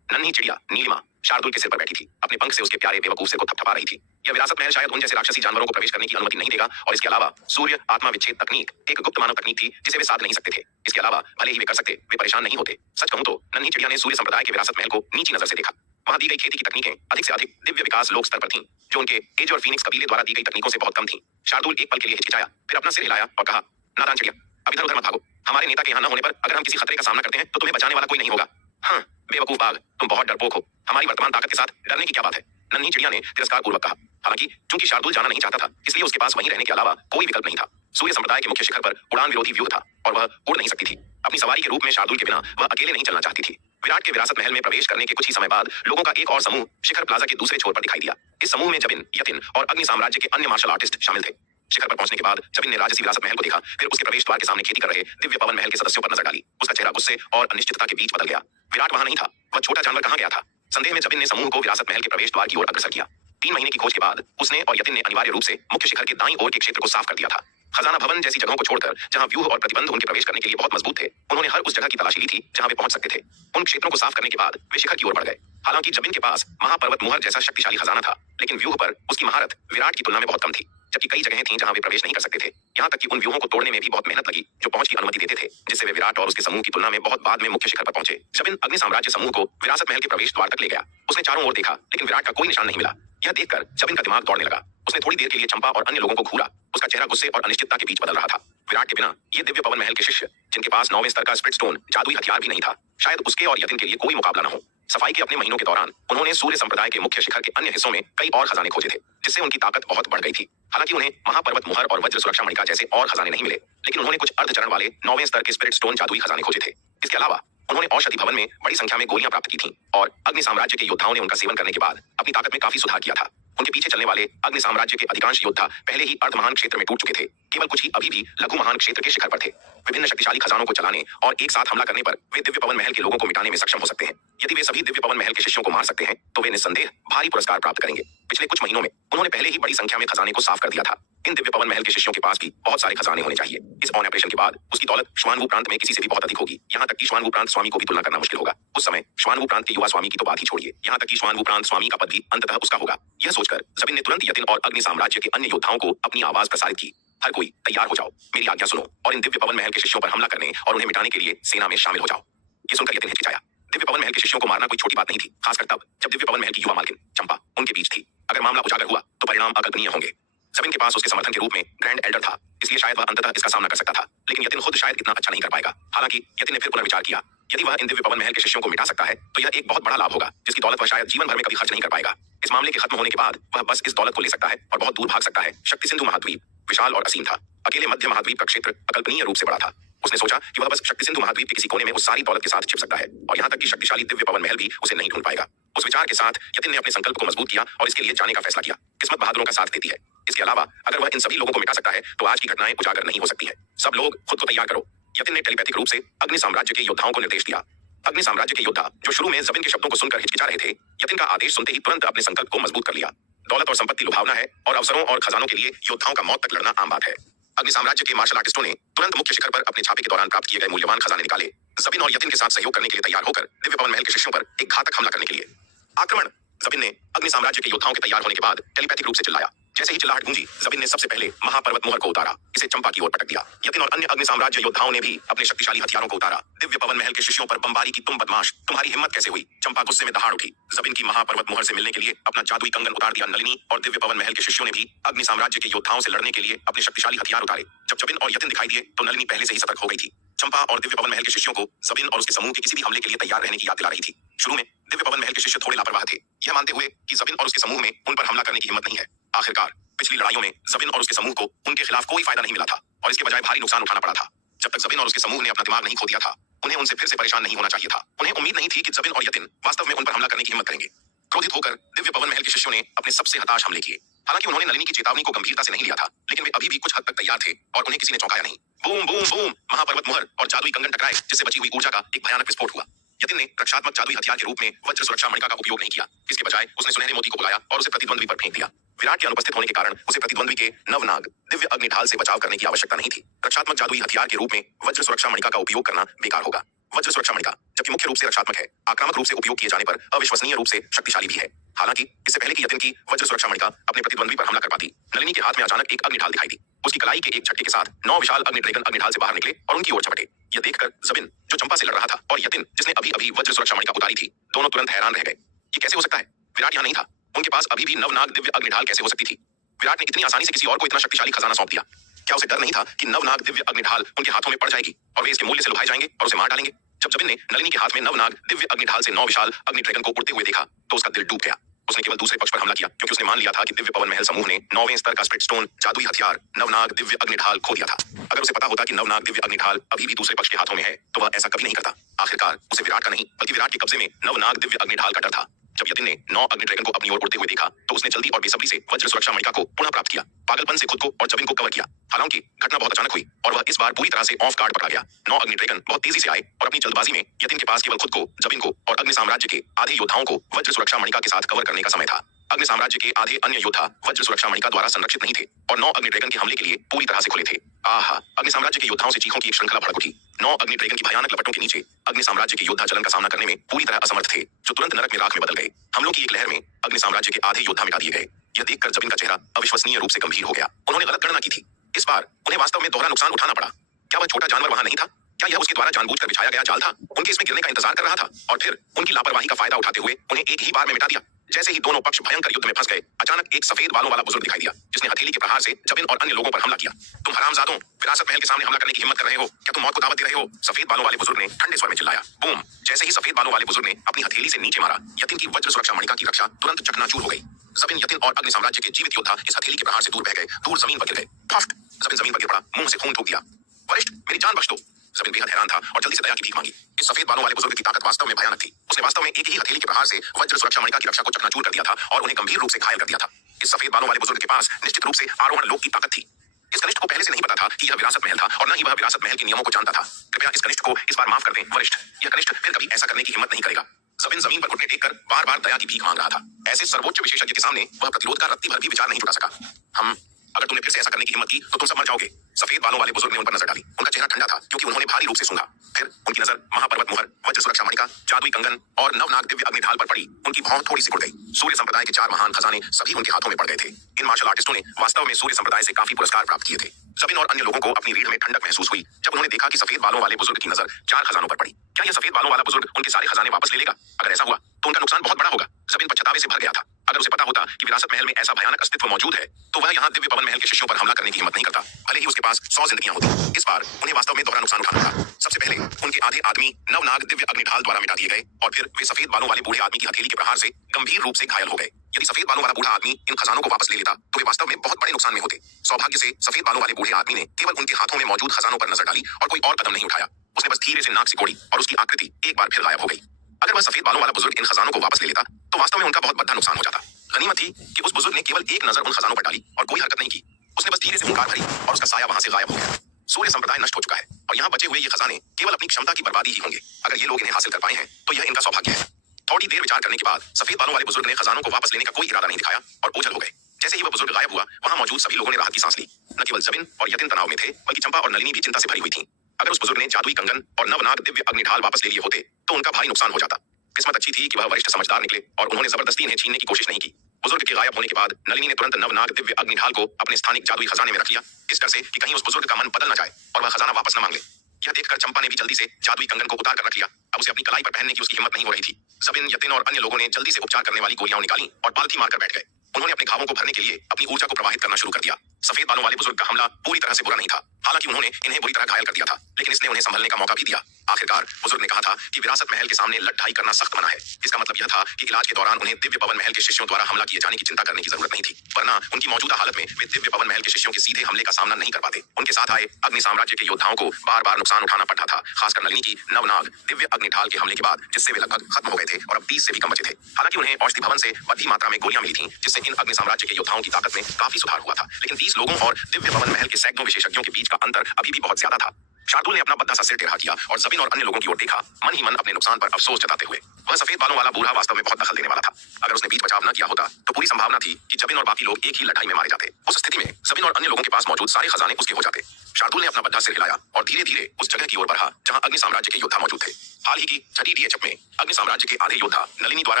नन्ही चिड़िया नीलिमा शार्दुल के सिर पर बैठी थी। अपने पंख से उसके प्यारे बेवकूफ सिर को थपथपा रही थी। यह विरासत महल शायद उन जैसे राक्षसी जानवरों को प्रवेश करने की अनुमति नहीं देगा, और इसके अलावा सूर्य आत्मा विच्छेद तकनीक एक गुप्त मानव तकनीक थी जिसे वे साध नहीं सकते थे। इसके अलावा भले ही वे कर सकते, वे परेशान नहीं होते। सच कहूं तो नन्ही चिड़िया ने सूर्य संप्रदाय के विरासत महल को नीची नजर से देखा। वहां दी गई खेती की तकनीकें अधिक से अधिक दिव्य विकास लोक स्तर पर थीं, जो उनके एज और फीनिक्स कबीले द्वारा दी गई तकनीकों से बहुत कम थीं। शार्दुल एक पल के लिए हिचकिचाया, फिर अपना सिर हिलाया और कहा, नादान चिड़िया, अब इधर उधर मत भागो। हमारे नेता के यहाँ न होने पर अगर हम किसी खतरे का सामना करते हैं तो तुम्हें बचाने वाला कोई नहीं होगा। हाँ, बेवकूफ बाघ, तुम बहुत डरपोक हो। हमारी वर्तमान ताकत के साथ डरने की क्या बात है? नन्ही चिड़िया ने तिरस्कार पूर्वक कहा। हालांकि चूंकि शार्दुल जाना नहीं चाहता था, इसलिए उसके पास वहीं रहने के अलावा कोई विकल्प नहीं था। सूर्य संप्रदाय के मुख्य शिखर पर उड़ान विरोधी व्यूह था और वह उड़ नहीं सकती थी। अपनी सवारी के रूप में शार्दुल के बिना वह अकेले नहीं चलना चाहती थी। विराट के विरासत महल में प्रवेश करने के कुछ ही समय बाद लोगों का एक और समूह शिखर प्लाजा के दूसरे छोर पर दिखाई दिया। इस समूह में जबिन, यतिन और अग्नि साम्राज्य के अन्य मार्शल आर्टिस्ट शामिल थे। शिखर पर पहुंचने के बाद जबिन ने राजसी विरासत महल को देखा, फिर उसके प्रवेश द्वार के सामने खेती कर रहे दिव्य पवन महल के सदस्यों पर नजर डाली। उसका चेहरा गुस्से और अनिश्चितता के बीच बदल गया। विराट वहां नहीं था, वह छोटा जानवर कहां गया था? संदेह में जबिन ने समूह को विरासत महल के प्रवेश द्वार की ओर अग्रसर किया। 3 महीने की खोज के बाद उसने और यतिन ने अनिवार्य रूप से मुख्य शिखर के दाईं ओर के क्षेत्र को साफ कर दिया था। खजाना भवन जैसी जगहों को छोड़कर जहां व्यूह और प्रतिबंध उनके प्रवेश करने के लिए बहुत मजबूत थे, उन्होंने हर उस जगह की तलाशी ली थी जहां वे पहुंच सकते थे। उन क्षेत्रों को साफ करने के बाद वे शिखर की ओर बढ़ गए। हालांकि जबिन के पास महापर्वत मुहर जैसा शक्तिशाली खजाना था, लेकिन व्यूह पर उसकी महारत विराट की तुलना में बहुत कम थी। जबकि कई जगहें थीं जहां वे प्रवेश नहीं कर सकते थे। यहाँ तक कि उन व्यूहों को तोड़ने में भी बहुत मेहनत लगी जो पहुंच की अनुमति देते थे, जिससे वे विराट और उसके समूह की तुलना में बहुत बाद में मुख्य शिखर पर पहुंचे। जबिन अग्नि साम्राज्य समूह को विरासत महल के प्रवेश द्वार तक ले गया। उसने चारों ओर देखा, लेकिन विराट का कोई निशान नहीं मिला। यह देखकर जबिन का दिमाग दौड़ने लगा। उसने थोड़ी देर के लिए चंपा और अन्य लोगों को घूरा। उसका चेहरा गुस्से और अनिश्चितता के बीच बदल रहा था। विराट के बिना ये दिव्य पवन महल के शिष्य, जिनके पास 9वें स्तर का स्प्लिट स्टोन जादुई हथियार भी नहीं था, शायद उसके और यतिन के लिए कोई मुकाबला न हो। सफाई के अपने महीनों के दौरान उन्होंने सूर्य संप्रदाय के मुख्य शिखर के अन्य हिस्सों में कई और खजाने खोजे थे, जिससे उनकी ताकत बहुत बढ़ गई थी। हालांकि उन्हें महापर्वत मुहर और वज्र सुरक्षा मणिका जैसे और खजाने नहीं मिले, लेकिन उन्होंने कुछ अर्धचरण वाले 9वें स्तर के स्पिरिट स्टोन जादुई खजाने खोजे थे। इसके अलावा उन्होंने औषधि भवन में बड़ी संख्या में गोलियां प्राप्त की थीं और अग्नि साम्राज्य के योद्धाओं ने उनका सेवन करने के बाद अपनी ताकत में काफी सुधार किया था। उनके पीछे चलने वाले अग्नि साम्राज्य के अधिकांश योद्धा पहले ही अर्ध महान क्षेत्र में टूट चुके थे। केवल कुछ ही अभी भी लघु महान क्षेत्र के शिखर पर थे। विभिन्न शक्तिशाली खजानों को चलाने और एक साथ हमला करने पर वे दिव्य पवन महल के लोगों को मिटाने में सक्षम हो सकते हैं। यदि वे सभी दिव्य पवन महल के शिष्यों को मार सकते हैं तो वे निस्संदेह भारी पुरस्कार प्राप्त करेंगे। पिछले कुछ महीनों में उन्होंने पहले ही बड़ी संख्या में खजाने को साफ कर दिया था। इन दिव्य पवन महल के शिष्यों के पास भी बहुत सारे खजाने होने चाहिए। इस ऑन ऑपरेशन के बाद उसकी दौलत श्वानवू प्रांत में किसी से भी बहुत अधिक होगी। यहाँ तक कि श्वानवू प्रांत स्वामी को भी तुलना करना मुश्किल होगा। उस समय श्वानवू प्रांत के युवा स्वामी की तो बात ही छोड़िए, यहाँ तक कि श्वानवू प्रांत स्वामी का पद भी अंततः उसका होगा। यह सोचकर जबिन ने तुरंत यतिन और अग्नि साम्राज्य के अन्य योद्धाओं को अपनी आवाज प्रसारित की। हर कोई तैयार हो जाओ, मेरी आज्ञा सुनो और इन दिव्य पवन महल के शिष्यों पर हमला करने और उन्हें मिटाने के लिए सेना में शामिल हो जाओ। ये सुनकर यतिन हिचकिचाया। दिव्य पवन महल के शिष्यों को मारना कोई छोटी बात नहीं थी, खासकर तब जब दिव्य पवन महल की युवा मालकिन चंपा उनके बीच थी। अगर मामला उजागर हुआ तो परिणाम अकल्पनीय होंगे। जबिन के पास उसके समर्थन के रूप में ग्रैंड एल्डर था, इसलिए शायद वह अंततः इसका सामना कर सकता था, लेकिन यतिन खुद शायद इतना अच्छा नहीं कर पाएगा। हालांकि यतिन ने फिर पुनर्विचार किया। यदि वह इन दिव्य पवन महल के शिष्यों को मिटा सकता है तो यह एक बहुत बड़ा लाभ होगा, जिसकी दौलत वह शायद जीवन भर में कभी खर्च नहीं कर पाएगा। इस मामले के खत्म होने के बाद वह बस इस दौलत को ले सकता है और बहुत दूर भाग सकता है। शक्ति सिंधु महाद्वीप विशाल और असीम था। अकेले मध्य महाद्वीप का क्षेत्र अकल्पनीय रूप से बड़ा था। उसने सोचा कि वह बस शक्ति सिंधु महाद्वीप के किसी कोने में उस सारी दौलत के साथ छिप सकता है और यहाँ तक कि शक्तिशाली दिव्य पवन महल भी उसे नहीं ढूंढ पाएगा। उस विचार के साथ यतिन ने अपने संकल्प को मजबूत किया और इसके लिए जाने का फैसला किया। किस्मत बहादुरों का साथ देती है। इसके अलावा अगर वह इन सभी लोगों को मिटा सकता है तो आज की घटनाएं उजागर नहीं हो सकती है। सब लोग खुद को तैयार करो। यतिन ने टेलीपैथिक रूप से अग्नि साम्राज्य के योद्धाओं को निर्देश दिया। अग्नि साम्राज्य के योद्धा जो शुरू में जबिन के शब्दों को सुनकर हिचकिचा रहे थे, यतिन का आदेश सुनते ही तुरंत अपने संकल्प को मजबूत कर लिया। दौलत और संपत्ति लुभावना है और अवसरों और खजानों के लिए योद्धाओं का मौत तक लड़ना आम बात है। अग्नि साम्राज्य के मार्शल आर्टिस्टों ने तुरंत मुख्य शिखर पर अपने छापे के दौरान प्राप्त किए गए मूल्यवान खजाने निकाले। जबिन और यतिन के साथ सहयोग करने के लिए तैयार होकर दिव्य पवन महल के शिष्यों पर एक घातक हमला करने के लिए आक्रमण। जबिन ने अग्नि साम्राज्य के योद्धाओं के तैयार होने के बाद टेलीपैथिक रूप से चिल्लाया। जैसे ही चिल्लाहट गूंजी, जबिन ने सबसे पहले महापर्वत मुहर को उतारा, इसे चंपा की ओर पटक दिया। यतिन और अन्य अग्नि साम्राज्य योद्धाओं ने भी अपने शक्तिशाली हथियारों को उतारा। दिव्य पवन महल के शिष्यों पर बमबारी की। तुम बदमाश, तुम्हारी हिम्मत कैसे हुई? चंपा गुस्से में दहाड़ उठी। जबिन की महापर्वत मुहर से मिलने के लिए अपना जादुई कंगन उतार दिया। नलिनी और दिव्य पवन महल के शिष्यों ने भी अग्नि साम्राज्य के योद्धाओं से लड़ने के लिए अपने शक्तिशाली हथियार उतारे। जब जबिन और यतिन दिखाई दिए तो नलिनी पहले से ही सतर्क हो गई थी। चंपा और दिव्य पवन महल के शिष्यों को जबिन और उसके समूह के किसी भी हमले के लिए तैयार रहने की याद दिला रही थी। शुरू में दिव्य पवन महल के शिष्य थोड़े लापरवाह थे, यह मानते हुए कि जबिन और उसके समूह में उन पर हमला करने की हिम्मत नहीं है। आखिरकार पिछली लड़ाइयों में जबिन और उसके समूह को उनके खिलाफ कोई फायदा नहीं मिला था और इसके बजाय भारी नुकसान उठाना पड़ा था। जब तक जबिन और उसके समूह ने अपना दिमाग नहीं खो दिया था, उन्हें उनसे फिर से परेशान नहीं होना चाहिए था। उन्हें उम्मीद नहीं थी कि जबिन और यतिन वास्तव में उन पर हमला करने की हिम्मत करेंगे। क्रोधित होकर दिव्य पवन महल के शिष्यों ने अपने सबसे हताश हमले किए। हालांकि उन्होंने नलिनी की चेतावनी को गंभीरता से नहीं लिया था, लेकिन वे अभी भी कुछ हद तक तैयार थे और उन्हें किसी ने चौंकाया नहीं। बूम बूम बूम, महापर्वत मुहर और जादुई कंगन टकराए, जिससे बची हुई ऊर्जा का एक भयानक विस्फोट हुआ। यतिन ने रक्षात्मक जादुई हथियार के रूप में वज्र सुरक्षा मणिका का उपयोग नहीं किया। इसके बजाय उसने सुनहरे मोती को बुलाया और उसे प्रतिद्वंद्वी पर फेंक दिया। विराट के अनुपस्थित होने के कारण उसे प्रतिद्वंद्वी के नवनाग दिव्य अग्निढाल से बचाव करने की आवश्यकता नहीं थी। रक्षात्मक जादुई हथियार के रूप में वज्र सुरक्षा मणिका का उपयोग करना बेकार होगा। वज्र सुरक्षा मणिका जबकि मुख्य रूप से रक्षात्मक है, आक्रामक रूप से उपयोग किए जाने पर अविश्वसनीय रूप से शक्तिशाली भी है। हालांकि इससे पहले कि यतिन की वज्र सुरक्षा मणिका अपने प्रतिद्वंद्वी पर हमला कर पाती, नलिनी के हाथ में अचानक एक अग्निढाल दिखाई दी। उसकी कलाई के एक झटके के साथ 9 विशाल अग्नि ड्रैगन अग्निढाल से बाहर निकले और उनकी ओर झपटे। यह देखकर जबिन, जो चंपा से लड़ रहा था, और यतिन, जिसने अभी अभी वज्र सुरक्षा मणिका उतारी थी, दोनों तुरंत हैरान रह गए। ये कैसे हो सकता है? विराट यहाँ नहीं था। उनके पास अभी भी नवनाग दिव्य अग्निढाल कैसे हो सकती थी? विराट ने इतनी आसानी से किसी और को इतना शक्तिशाली खजाना सौंप दिया। क्या उसे डर नहीं था कि नवनाग दिव्य अग्निढाल उनके हाथों में पड़ जाएगी और वे इसके मूल्य से लुभाए जाएंगे और उसे मार डालेंगे? जब जबिन ने नलिनी के हाथ में नवनाग दिव्य अग्निढाल से 9 विशाल अग्नि ड्रैगन को उड़ते हुए देखा तो उसका दिल डूब गया। उसने केवल दूसरे पक्ष पर हमला किया क्योंकि उसने मान लिया था कि दिव्य पवन महल समूह ने 9वें स्तर का स्प्लिट स्टोन जादुई हथियार नवनाग दिव्य अग्निढाल खो दिया था। अगर उसे पता होता कि नवनाग दिव्य अग्निढाल अभी भी दूसरे पक्ष के हाथों में है तो वह ऐसा कभी नहीं करता। आखिरकार उसे विराट का नहीं बल्कि विराट के कब्जे में नवनाग दिव्य अग्निढाल का डर था। जब यतिन ने 9 अग्नि ड्रैगन को अपनी ओर उड़ते हुए देखा तो उसने जल्दी और बेसब्री से वज्र सुरक्षा मणिका को पुनः प्राप्त किया, पागलपन से खुद को और जबिन को कवर किया। हालांकि घटना बहुत अचानक हुई और वह इस बार पूरी तरह से ऑफ गार्ड पकड़ा गया। 9 अग्नि ड्रैगन बहुत तेजी से आए और अपनी जल्दबाजी में यतिन के पास केवल खुद को, जबिन को और अग्नि साम्राज्य के आधे योद्धाओं को वज्र सुरक्षा मणिका के साथ कवर करने का समय था। अग्नि साम्राज्य के आधे अन्य योद्धा वज्र सुरक्षा मणिका द्वारा संरक्षित नहीं थे और 9 अग्नि ड्रैगन के हमले के लिए पूरी तरह से खुले थे। आहा, अग्नि साम्राज्य के योद्धाओं से चीखों की एक श्रृंखला भड़क उठी। 9 अग्नि ड्रैगन की भयानक लपटों के नीचे अग्नि साम्राज्य के योद्धा जलन का सामना करने में पूरी तरह असमर्थ थे, जो तुरंत नरक में राख में बदल गए। हमलों की एक लहर में अग्नि साम्राज्य के आधे योद्धा मिटा दिए गए। यह देखकर जबिन का चेहरा अविश्वसनीय रूप से गंभीर हो गया। उन्होंने गलत गणना की थी। इस बार उन्हें वास्तव में दोहरा नुकसान उठाना पड़ा। क्या वह छोटा जानवर वहां नहीं था? क्या यह उसके द्वारा जानबूझकर बिछाया गया जाल था? उनके इसमें गिरने का इंतजार कर रहा था और फिर उनकी लापरवाही का फायदा उठाते हुए उन्हें एक ही बार में मिटा दिया। जैसे ही दोनों पक्ष भयंकर युद्ध में फंस गए, अचानक एक सफेद बालों वाला बुजुर्ग दिखाई दिया, जिसने हथेली के प्रहार से जबिन और अन्य लोगों पर हमला किया। तुम हरामजादों, विरासत महल के सामने हमला करने की हिम्मत कर रहे हो? क्या तुम मौत को दावत दे रहे हो? सफेद बालों वाले बुजुर्ग ने ठंडे स्वर में चिल्लाया। बूम! जैसे ही सफेद बालों वाले बुजुर्ग ने अपनी हथेली से नीचे मारा, यतिन की वज्र सुरक्षा मणिका की रक्षा तुरंत चकनाचूर हो गई। जबिन, यतिन और अग्नि साम्राज्य के जीवित योद्धा इस हथेली के प्रहार से दूर बह गए, दूर जमीन पर गिर गए। फट! जबिन जमीन पर गिर पड़ा, मुंह से खून थूक दिया। वरिष्ठ, मेरी जान बख्श दो। जबिन बेहद हैरान था और जल्दी से दया की भीख मांगी। इस सफेद बालों वाले बुजुर्ग की ताकत वास्तव में भयानक थी। उसने वास्तव में एक ही हथेली के प्रहार से वज्र सुरक्षा मणिका की रक्षा को चकनाचूर कर दिया था और उन्हें गंभीर रूप से घायल कर दिया था। इस सफेद बालों वाले बुजुर्ग के पास निश्चित रूप से आरोहण लोक की ताकत थी। इस कनिष्ठ को पहले से नहीं पता था कि यह विरासत महल था और न ही वह विरासत महल के नियमों को जानता था। कृपया इस कनिष्ठ को इस बार माफ कर दें वरिष्ठ। यह कनिष्ठ फिर कभी ऐसा करने की हिम्मत नहीं करेगा। जबिन जमीन पर घुटने टेककर बार बार दया की भीख मांग रहा था। ऐसे सर्वोच्च विशेषज्ञ के सामने वह प्रतिरोध का रत्ती भर भी विचार नहीं जुटा सका। अगर तुमने फिर से ऐसा करने की हिम्मत की तो तुम सब मर जाओगे। सफेद बालों वाले बुजुर्ग ने उन पर नजर डाली। उनका चेहरा ठंडा था क्योंकि उन्होंने भारी रूप से सूंघा। फिर उनकी नजर महापर्वत मुहर, वज्र सुरक्षा मणिका, जादुई कंगन और नवनाग दिव्य अग्निढाल पर पड़ी। उनकी भौं थोड़ी सी उड़ गई। सूर्य संप्रदाय के 4 महान खजाने सभी उनके हाथों में पड़ गए थे। इन मार्शल आर्टिस्टों ने वास्तव में सूर्य संप्रदाय से काफी पुरस्कार प्राप्त किए थे। जबिन और अन्य लोगों को अपनी रीढ़ में ठंडक महसूस हुई जब उन्होंने देखा कि सफेद बालों वाले बुजुर्ग की नजर 4 खजानों पर पड़ी। क्या यह सफेद बालों वाला बुजुर्ग उनके सारे खजाने वापस ले लेगा? अगर ऐसा हुआ तो उनका नुकसान बहुत बड़ा होगा। जबिन पछतावे से भर गया था। अगर उसे पता होता कि विरासत महल में ऐसा भयानक अस्तित्व मौजूद है तो वह यहाँ दिव्य पवन महल के शिष्यों पर हमला करने की हिम्मत नहीं करता, भले ही उसके पास 100 जिंदगियां होती। इस बार उन्हें वास्तव में दोहरा नुकसान उठाना पड़ा। सबसे पहले उनके आधे आदमी नवनाग दिव्य अग्निढाल द्वारा मिटा दिए गए और फिर वे सफेद बालों वाले बूढ़े आदमी की हथेली के प्रहार से गंभीर रूप से घायल हो गए। यदि सफेद बालों वाला बूढ़ा आदमी इन खजानों को वापस ले लेता तो वे वास्तव में बहुत बड़े नुकसान में होते। सौभाग्य से सफेद बालों वाले बूढ़े आदमी ने केवल उनके हाथों में मौजूद खजानों पर नजर डाली और कोई और कदम नहीं उठाया। उसने बस धीरे से नाक सिकोड़ी और उसकी आकृति एक बार फिर गायब हो गई। अगर वह सफेद बालों वाला बुजुर्ग इन खजानों को वापस ले लेता तो वास्तव में उनका बहुत बड़ा नुकसान हो जाता। गनीमत थी कि उस बुजुर्ग ने केवल एक नजर उन खजानों पर डाली और कोई हरकत नहीं की। उसने बस धीरे से फुंकार भरी और उसका साया वहां से गायब हो गया। सूर्य संप्रदाय नष्ट हो चुका है और यहाँ बचे हुए ये खजाने केवल अपनी क्षमता की बर्बादी ही होंगे। अगर ये लोग इन्हें हासिल कर पाए हैं तो यह इनका सौभाग्य है। थोड़ी देर विचार करने के बाद सफेद बालों वाले बुजुर्ग ने खजानों को वापस लेने का कोई इरादा नहीं दिखाया और ओझल हो गए। जैसे ही वह बुजुर्ग गायब हुआ, वहां मौजूद सभी लोगों ने राहत की सांस ली। न केवल जबिन और यतिन तनाव में थे, बल्कि चंपा और नलिनी भी चिंता से भरी हुई थीं। अगर उस बुजुर्ग ने जादुई कंगन और नवनाग दिव्य अग्निढाल वापस ले लिए होते तो उनका भारी नुकसान हो जाता। किस्मत अच्छी थी कि वह वरिष्ठ समझदार निकले और उन्होंने जबरदस्ती इन्हें छीनने की कोशिश नहीं की। बुजुर्ग के गायब होने के बाद नलिनी ने तुरंत नवनाग दिव्य अग्निढाल को अपने स्थानिक जादुई खजाने में रख लिया, इस डर से कि कहीं उस बुजुर्ग का मन बदल न जाए और वह खजाना वापस न मांग ले। यह देखकर चंपा ने भी जल्दी से जादुई कंगन को उतार कर रख लिया। अब उसे अपनी कलाई पर पहनने की उसकी हिम्मत नहीं हो रही थी। जबिन, यतिन और अन्य लोगों ने जल्दी से उपचार करने वाली गोलियां निकाली और पालथी मारकर बैठ गए। उन्होंने अपने घावों को भरने के लिए अपनी ऊर्जा को प्रवाहित करना शुरू कर दिया। सफेद बालों वाले बुजुर्ग का हमला पूरी तरह से बुरा नहीं था। हालांकि उन्होंने इन्हें बुरी तरह घायल कर दिया था, लेकिन इसने उन्हें संभलने का मौका भी दिया। आखिरकार बुजुर्ग ने कहा था कि विरासत महल के सामने लड़ाई करना सख्त मना है। इसका मतलब यह था कि इलाज के दौरान उन्हें दिव्य पवन महल के शिष्यों द्वारा हमला किए जाने की चिंता करने की जरूरत नहीं थी, वरना उनकी मौजूदा हालत में वे दिव्य पवन महल के शिष्यों के सीधे हमले का सामना नहीं कर पाते। उनके साथ आए अग्नि साम्राज्य के योद्धाओं को बार बार नुकसान उठाना पड़ता था, खासकर नलिनी की नवनाग दिव्य अग्निढाल के हमले के बाद, जिससे वे लगभग खत्म हो गए थे और अब 30 से भी कम बचे थे। हालांकि उन्हें औषधि भवन से बड़ी मात्रा में गोलियां मिली थीं, जिससे इन अग्नि साम्राज्य के योद्धाओं की ताकत में काफी सुधार हुआ था। लेकिन 30 लोगों और दिव्य पवन महल के सैकड़ों विशेषज्ञों के बीच का अंतर अभी भी बहुत ज्यादा था। शार्दुल ने अपना बद्दा सा सिर टेढ़ा किया और जबिन और अन्य लोगों की ओर देखा, मन ही मन अपने नुकसान पर अफसोस जताते हुए। वह सफेद बालों वाला बूढ़ा वास्तव में बहुत दखल देने वाला था। अगर उसने बीच बचाव न किया होता तो पूरी संभावना थी कि जबिन और बाकी लोग एक ही लड़ाई में मारे जाते। उस स्थिति में जबिन और अन्य लोगों के पास मौजूद सारे खजाने उसके हो जाते। शार्दुल ने अपना बद्दा सिर हिलाया और धीरे धीरे उस जगह की ओर बढ़ा जहां अग्नि साम्राज्य के योद्धा मौजूद थे। हाल ही की छठी डीएचएफ में अग्नि साम्राज्य के आधे योद्धा नलिनी द्वारा